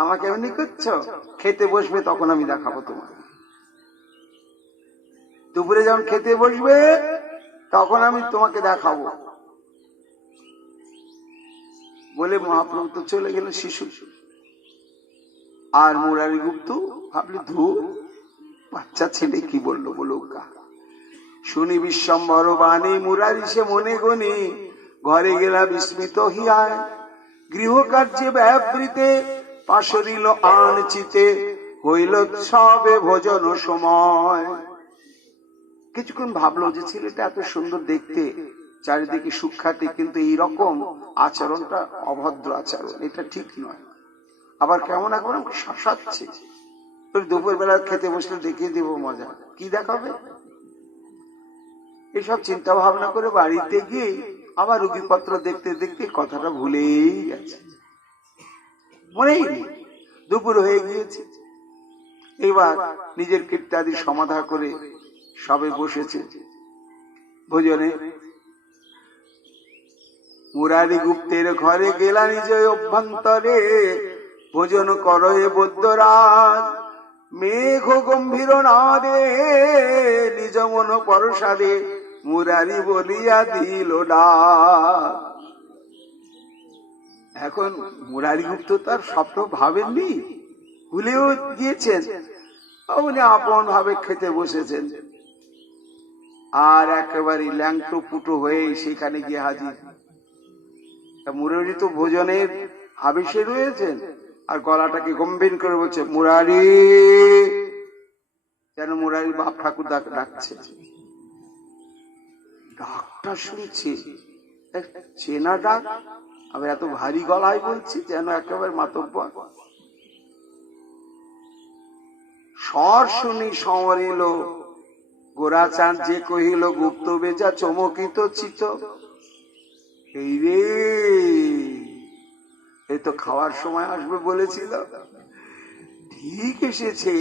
আমাকে এমনি করছো? খেতে বসবে তখন আমি দেখাবো তোমার। দুপুরে যখন খেতে বসবে তখন আমি তোমাকে দেখাবো বলে মহাপ্রভু তো চলে গেলেন শিশু। আর মুরারি গুপ্ত ভাবলি ধু বাচ্চা ছেলে কি বললো বলুকা। শুনি বিশ্বম্বর বাণী মুরারি সে মনে গনি, ঘরে গেলা বিস্মিত হিয়ায়, গৃহ কার্যে ব্যাপৃতে পাশরিল আনচিতে, হইল সবে ভোজন সময়। কিছুক্ষণ ভাবলো যে ছেলেটা এত সুন্দর দেখতে, চারিদিকে সুখ্যাতি, কিন্তু এইরকম আচরণটা অভদ্র আচরণ, এটা ঠিক নয়। আবার কেমন একবার শাসাচ্ছে, দুপুর বেলা খেতে বসলে দেখিয়ে দেবো মজা, কি দেখাবে? এসব চিন্তা ভাবনা করে বাড়িতে গিয়ে আবার রুগীপত্র দেখতে দেখতে কথাটা ভুলেই গেছে, মনেই নেই। দুপুর হয়ে গিয়েছে, এবার নিজের কীর্তাদি সমাধা করে সবে বসেছে ভোজনে। মুরারি গুপ্তের ঘরে গেলা নিজ অভ্যন্তরে, ভোজন করো এ বৈদ্যরাজ, মেঘ গম্ভীর নাদে নিজ মন পরসাদে, মুরারি বলিয়া দিল ডাক। এখন মুরারি গুপ্ত তার স্বপ্ন ভাবেননি, ভুলেও গিয়েছেন, উনি আপন ভাবে খেতে বসেছেন। আর একেবারে ল্যাংটো পুটো হয়ে সেখানে গিয়ে হাজির। মুরারি তো ভোজনের আবেশে রয়েছেন, আর গলাটাকে গম্ভীর করে বলছে মুরারি, যেন মুরারি বাপ ঠাকুর ডাকছে। ডাকটা শুনছি চেনা ডাক, আবার এত ভারী গলায় বলছি যেন একেবারে মাতব্বর। স্বর শুনি সমরিল গোরাচাঁদ, যে কহিল গুপ্ত বেজা চমকিত চিত। এই রে, এই তো খাওয়ার সময় আসবে বলেছিল, ঠিক এসেছে,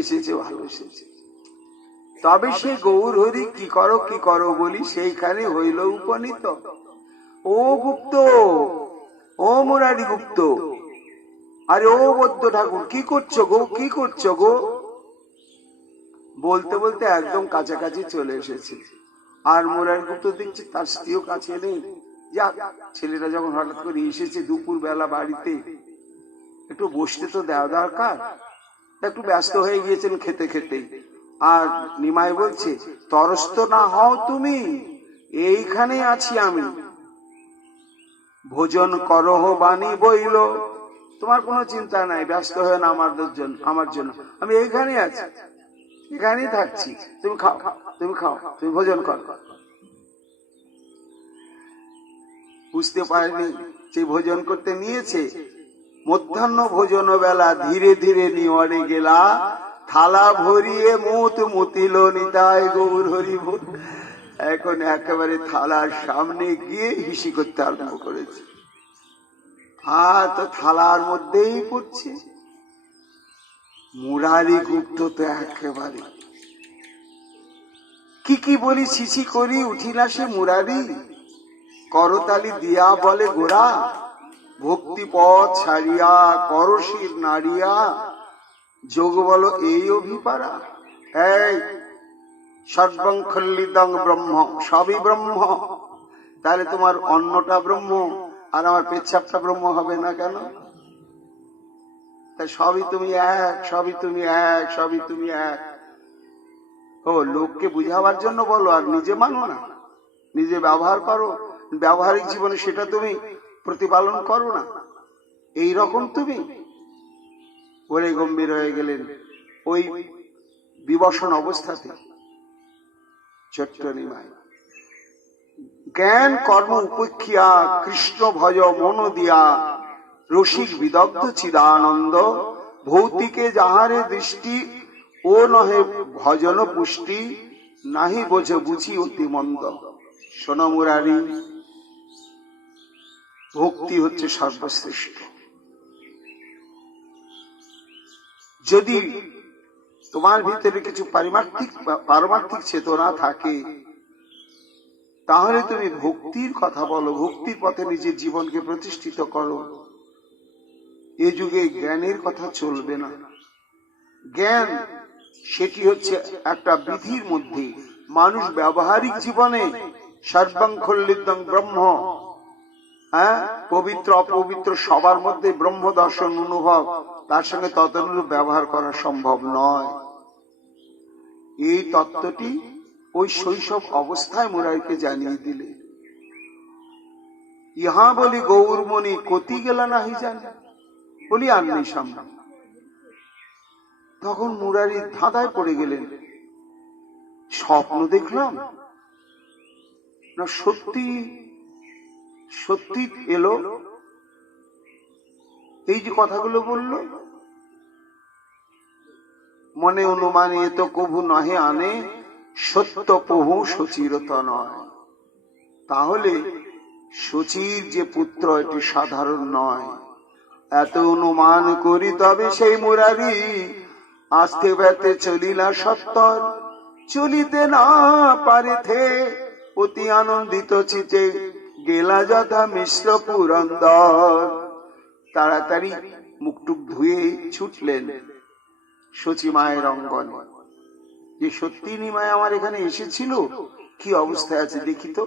এসেছে, ভালো এসেছে। তবে সে গৌর হরি কি করো বলি, সেইখানে হইল উপনীত। ও গুপ্ত, ও মুরারি গুপ্ত, আরে ও বৌদ্ধ ঠাকুর, কি করছো গো, কি করছো গো? বলতে বলতে একদম কাছাকাছি চলে এসেছে। আর মুরারি গুপ্ত দেখছি তার স্ত্রীও কাছে নেই। যাক, ছেলেটা যখন হঠাৎ করে এসেছে দুপুর বেলা বাড়িতে, একটু বসতে তো দেওয়া দরকার। একটু ব্যস্ত হয়ে গিয়েছেন খেতে খেতে। আর নিমাই বলছে, তরস্ত না হও তুমি, এইখানে আছি আমি, ভোজন করহ বাণী বইল, তোমার কোনো চিন্তা নাই, ব্যস্ত হয়ে না আমার জন্য, আমি এইখানে আছি, এখানেই থাকছি, তুমি খাও, তুমি খাও, তুমি ভোজন কর। বুঝতে পারেনি যে ভোজন করতে নিয়েছে। মধ্যাহ্ন ভোজন বেলা ধীরে ধীরে নিওয়ারে গেলা, থালা ভরিয়ে মুত মুতিল নিতাই গৌর হরি। এখন একেবারে থালার সামনে গিয়ে হিসি করতে আরম্ভ করেছে। আর তো থালার মধ্যেই পড়ছে। মুরারি গুপ্ত তো একেবারে কি বলি ছিছি করি উঠি না সে মুরারি, করতালি দিয়া বলে গোরা, ভক্তি পথ ছাড়িয়া করশির নাড়িয়া, যোগ বলো এই অভিপারা। এই সর্বং খল্লিদং ব্রহ্ম, সবই ব্রহ্ম, তাহলে তোমার অন্নটা ব্রহ্ম আর আমার পেচ্ছাপটা ব্রহ্ম হবে না কেন? তাই সবই তুমি এক, সবই তুমি এক, সবই তুমি এক। ও লোককে বুঝাবার জন্য বলো, আর নিজে মানো না, নিজে ব্যবহার করো, ব্যবহারিক জীবনে সেটা তুমি প্রতিপালন করো না। এই রকম তুমি বলে গম্ভীর হয়ে গেলেন ওই বিবসন অবস্থাতে। ছোট্ট নিমাই জ্ঞান কর্ম উপেক্ষিয়া কৃষ্ণ ভজ মন দিয়া, রসিক বিদগ্ধ চিদানন্দ, ভৌতিকে যাহারে দৃষ্টি ও নহে ভজন পুষ্টি, নাহি বোঝ বুঝি অতি মন্দ। শোনো মুরারি, ভক্তি হচ্ছে সর্বশ্রেষ্ঠ। যদি তোমার ভিতরে কিছু পারমার্থিক চেতনা থাকে, তাহলে তুমি ভক্তির কথা বলো, ভক্তির পথে নিজের জীবনকে প্রতিষ্ঠিত করো। এ যুগে জ্ঞানের কথা চলবে না। জ্ঞান সেটি হচ্ছে একটা বিধির মধ্যে। মানুষ ব্যবহারিক জীবনে সর্বং খল্লিদং ব্রহ্ম, পবিত্র অপবিত্র সবার মধ্যে ব্রহ্ম দর্শন অনুভব, তার সঙ্গে তদনুরূপ ব্যবহার করা সম্ভব নয়। এই তত্ত্বটি ওই শৈশব অবস্থায় মুরারিকে জানিয়ে দিলে। ইহা বলি গৌরমণি কতি গেলা নাহি জানে, বলি আর নেই সামনে। তখন মুরারি ধাঁধায় পড়ে গেলেন, স্বপ্ন দেখলাম না সত্যি সত্যি এলো? এই যে কথাগুলো বলল, মনে অনুমানে এ তো কভু নহে আনে, সত্য প্রভু সচিরত নয়। তাহলে সচির যে পুত্র এটি সাধারণ নয়। এত অনুমান করি তবে সেই মুরারি আস্তে ব্যতে চলিলা সত্তর, চলিতে না পারে থে অতি আনন্দিত চিতে, গেলা যথা মিশ্র পুরন্দর। তাড়াতাড়ি মুখটুক ধুয়ে ছুটলেন সচি মায়ের অঙ্গনে, যে সত্যি নিমায় আমার এখানে এসেছিল, কি অবস্থায় আছে দেখি তো।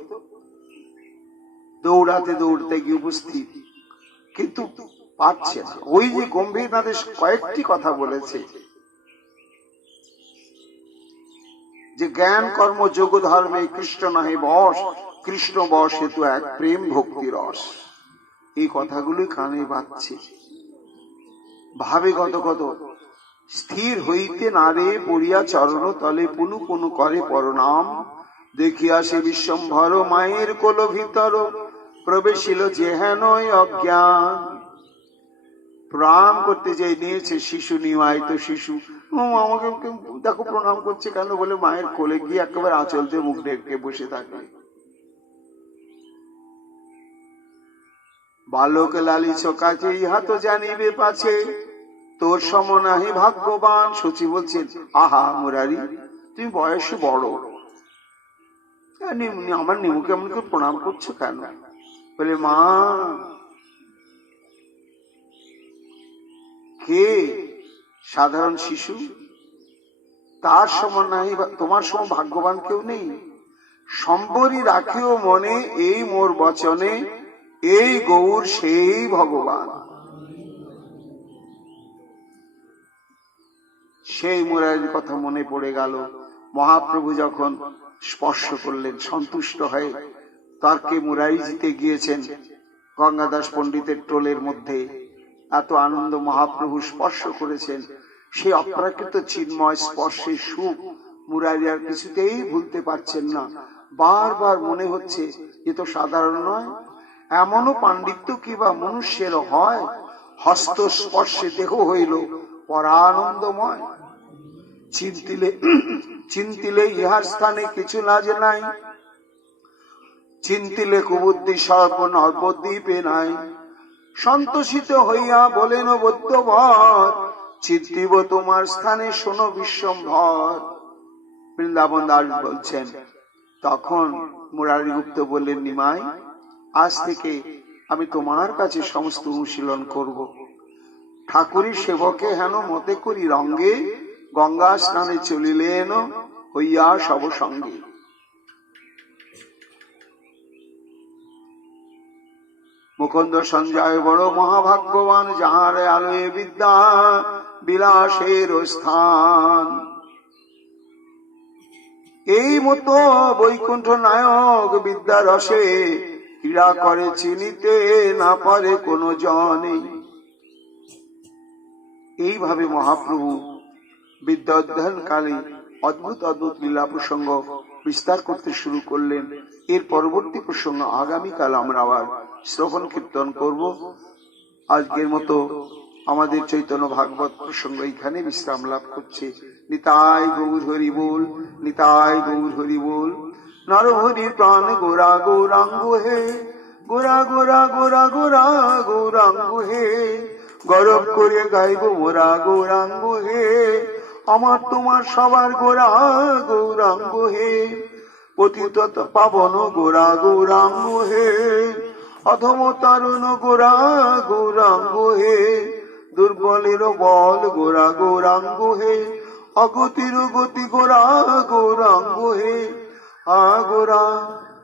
দৌড়াতে দৌড়তে গিয়ে উপস্থিত, কিন্তু পারছে না। ওই যে গম্ভীরনাথের কয়েকটি কথা বলেছে যে জ্ঞান কর্ম যোগ ধর্মে কৃষ্ণ নহে বশ, কৃষ্ণ বশ হেতু এক প্রেম ভক্তি রস। এই কথাগুলি কানে বাজছে। ভাবে কত কত স্থির হইতে নারে পড়িয়া চরণ তলে পুনু পুনু করে পরনাম, দেখিয়া সে বিশ্বম্ভর মায়ের কোল ভিতর, প্রবেশিল যেহেন অজ্ঞান। প্রণাম করতে যাই নিয়েছে শিশু, নিমাই তো শিশু, আমাকে দেখো প্রণাম করছে কেন বলে মায়ের কোলে গিয়ে একেবারে আঁচলতে মুখ ঢেকে বসে থাকে। বালক লালিছ কাছে ইহা তো জানিবে পাছে, তোর সম নাহি ভাগ্যবান। সচি বলছেন, আহা মুরারি, তুমি বয়সে বড়, আমার নিমুকে এমনকে প্রণাম করছো কেন? বলে, মা কে সাধারণ শিশু, তার সমান নাই, তোমার সম ভাগ্যবান কেউ নেই। সম্বরী রাখিও মনে এই মোর বচনে, এই গৌর সেই ভগবান। সেই মুরারির কথা মনে পড়ে গেল। মহাপ্রভু যখন স্পর্শ করলেন সন্তুষ্ট হয়ে, তর্কে মুরারি জিতে গিয়েছেন গঙ্গাদাস পণ্ডিতের টোলের মধ্যে, এত আনন্দ মহাপ্রভু স্পর্শ করেছেন। সেই অপ্রাকৃত চিন্ময় স্পর্শের সুখ মুরারি আর কিছুতেই ভুলতে পারছেন না। বারবার মনে হচ্ছে এ তো সাধারণ নয়, এমনও পাণ্ডিত্য কি বা মনুষ্যের হয়? হস্ত স্পর্শে দেহ হইল পরানন্দময়। চিন্তিলে ইহার স্থানে কিছু লাজ নাই, চিন্তিলে কুবুদ্ধি সর্ব নবদ্বীপে নাই। সন্তোষিত হইয়া বলেন বৌদ্ধভর, চিত্তিব তোমার স্থানে শোনো বিশ্বম্ভর। বৃন্দাবন দাস বলছেন, তখন মুরারি গুপ্ত বললেন, নিমাই, আজ থেকে আমি তোমার কাছে সমস্ত অনুশীলন করব। ঠাকুরের সেবকে হেন মতে করি রঙ্গে, গঙ্গা স্নানে চলিলেন হইয়া সব সঙ্গে। মুকুন্দ সঞ্জয় বড় মহাভাগ্যবান, যাহার আলোয় বিদ্যা বিলাসের স্থান। এই মতো বৈকুণ্ঠ নায়ক বিদ্যা রসে ক্রীড়া করে, চিনিতে না পারে কোন জনে। এইভাবে মহাপ্রভু বিদ্যা অধ্যয়ন কালে অদ্ভুত অদ্ভুত লীলা প্রসঙ্গ বিস্তার করতে শুরু করলেন। এর পরবর্তী প্রসঙ্গ আগামীকাল আমরা আবার শ্রবণ কীর্তন করব। আজকের মতো আমাদের চৈতন্য ভাগবত প্রসঙ্গ এখানে বিশ্রাম লাভ করছে। নিতাই গৌর হরি বল, নিতাই গৌর হরি বল। নরহরি প্রাণ গোরা গৌরাঙ্গ হে, গোরা গোরা গোরা গোরা গৌরাঙ্গ হে। গরব করে গাইব মোরা গৌরাঙ্গ হে, আমার তোমার সবার গোরা গৌরাঙ্গ হে। পতিত পাবন গোরা গৌরাঙ্গ হে, অধম তারুণ গোরা গৌরাঙ্গ হে। দুর্বলের বল গোরা গৌরাঙ্গ হে, অগতির গতি গোরা গৌরাঙ্গ হে। হা গোরা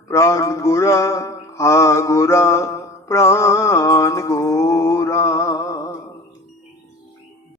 প্রাণ গোরা, হা গোরা প্রাণ গো।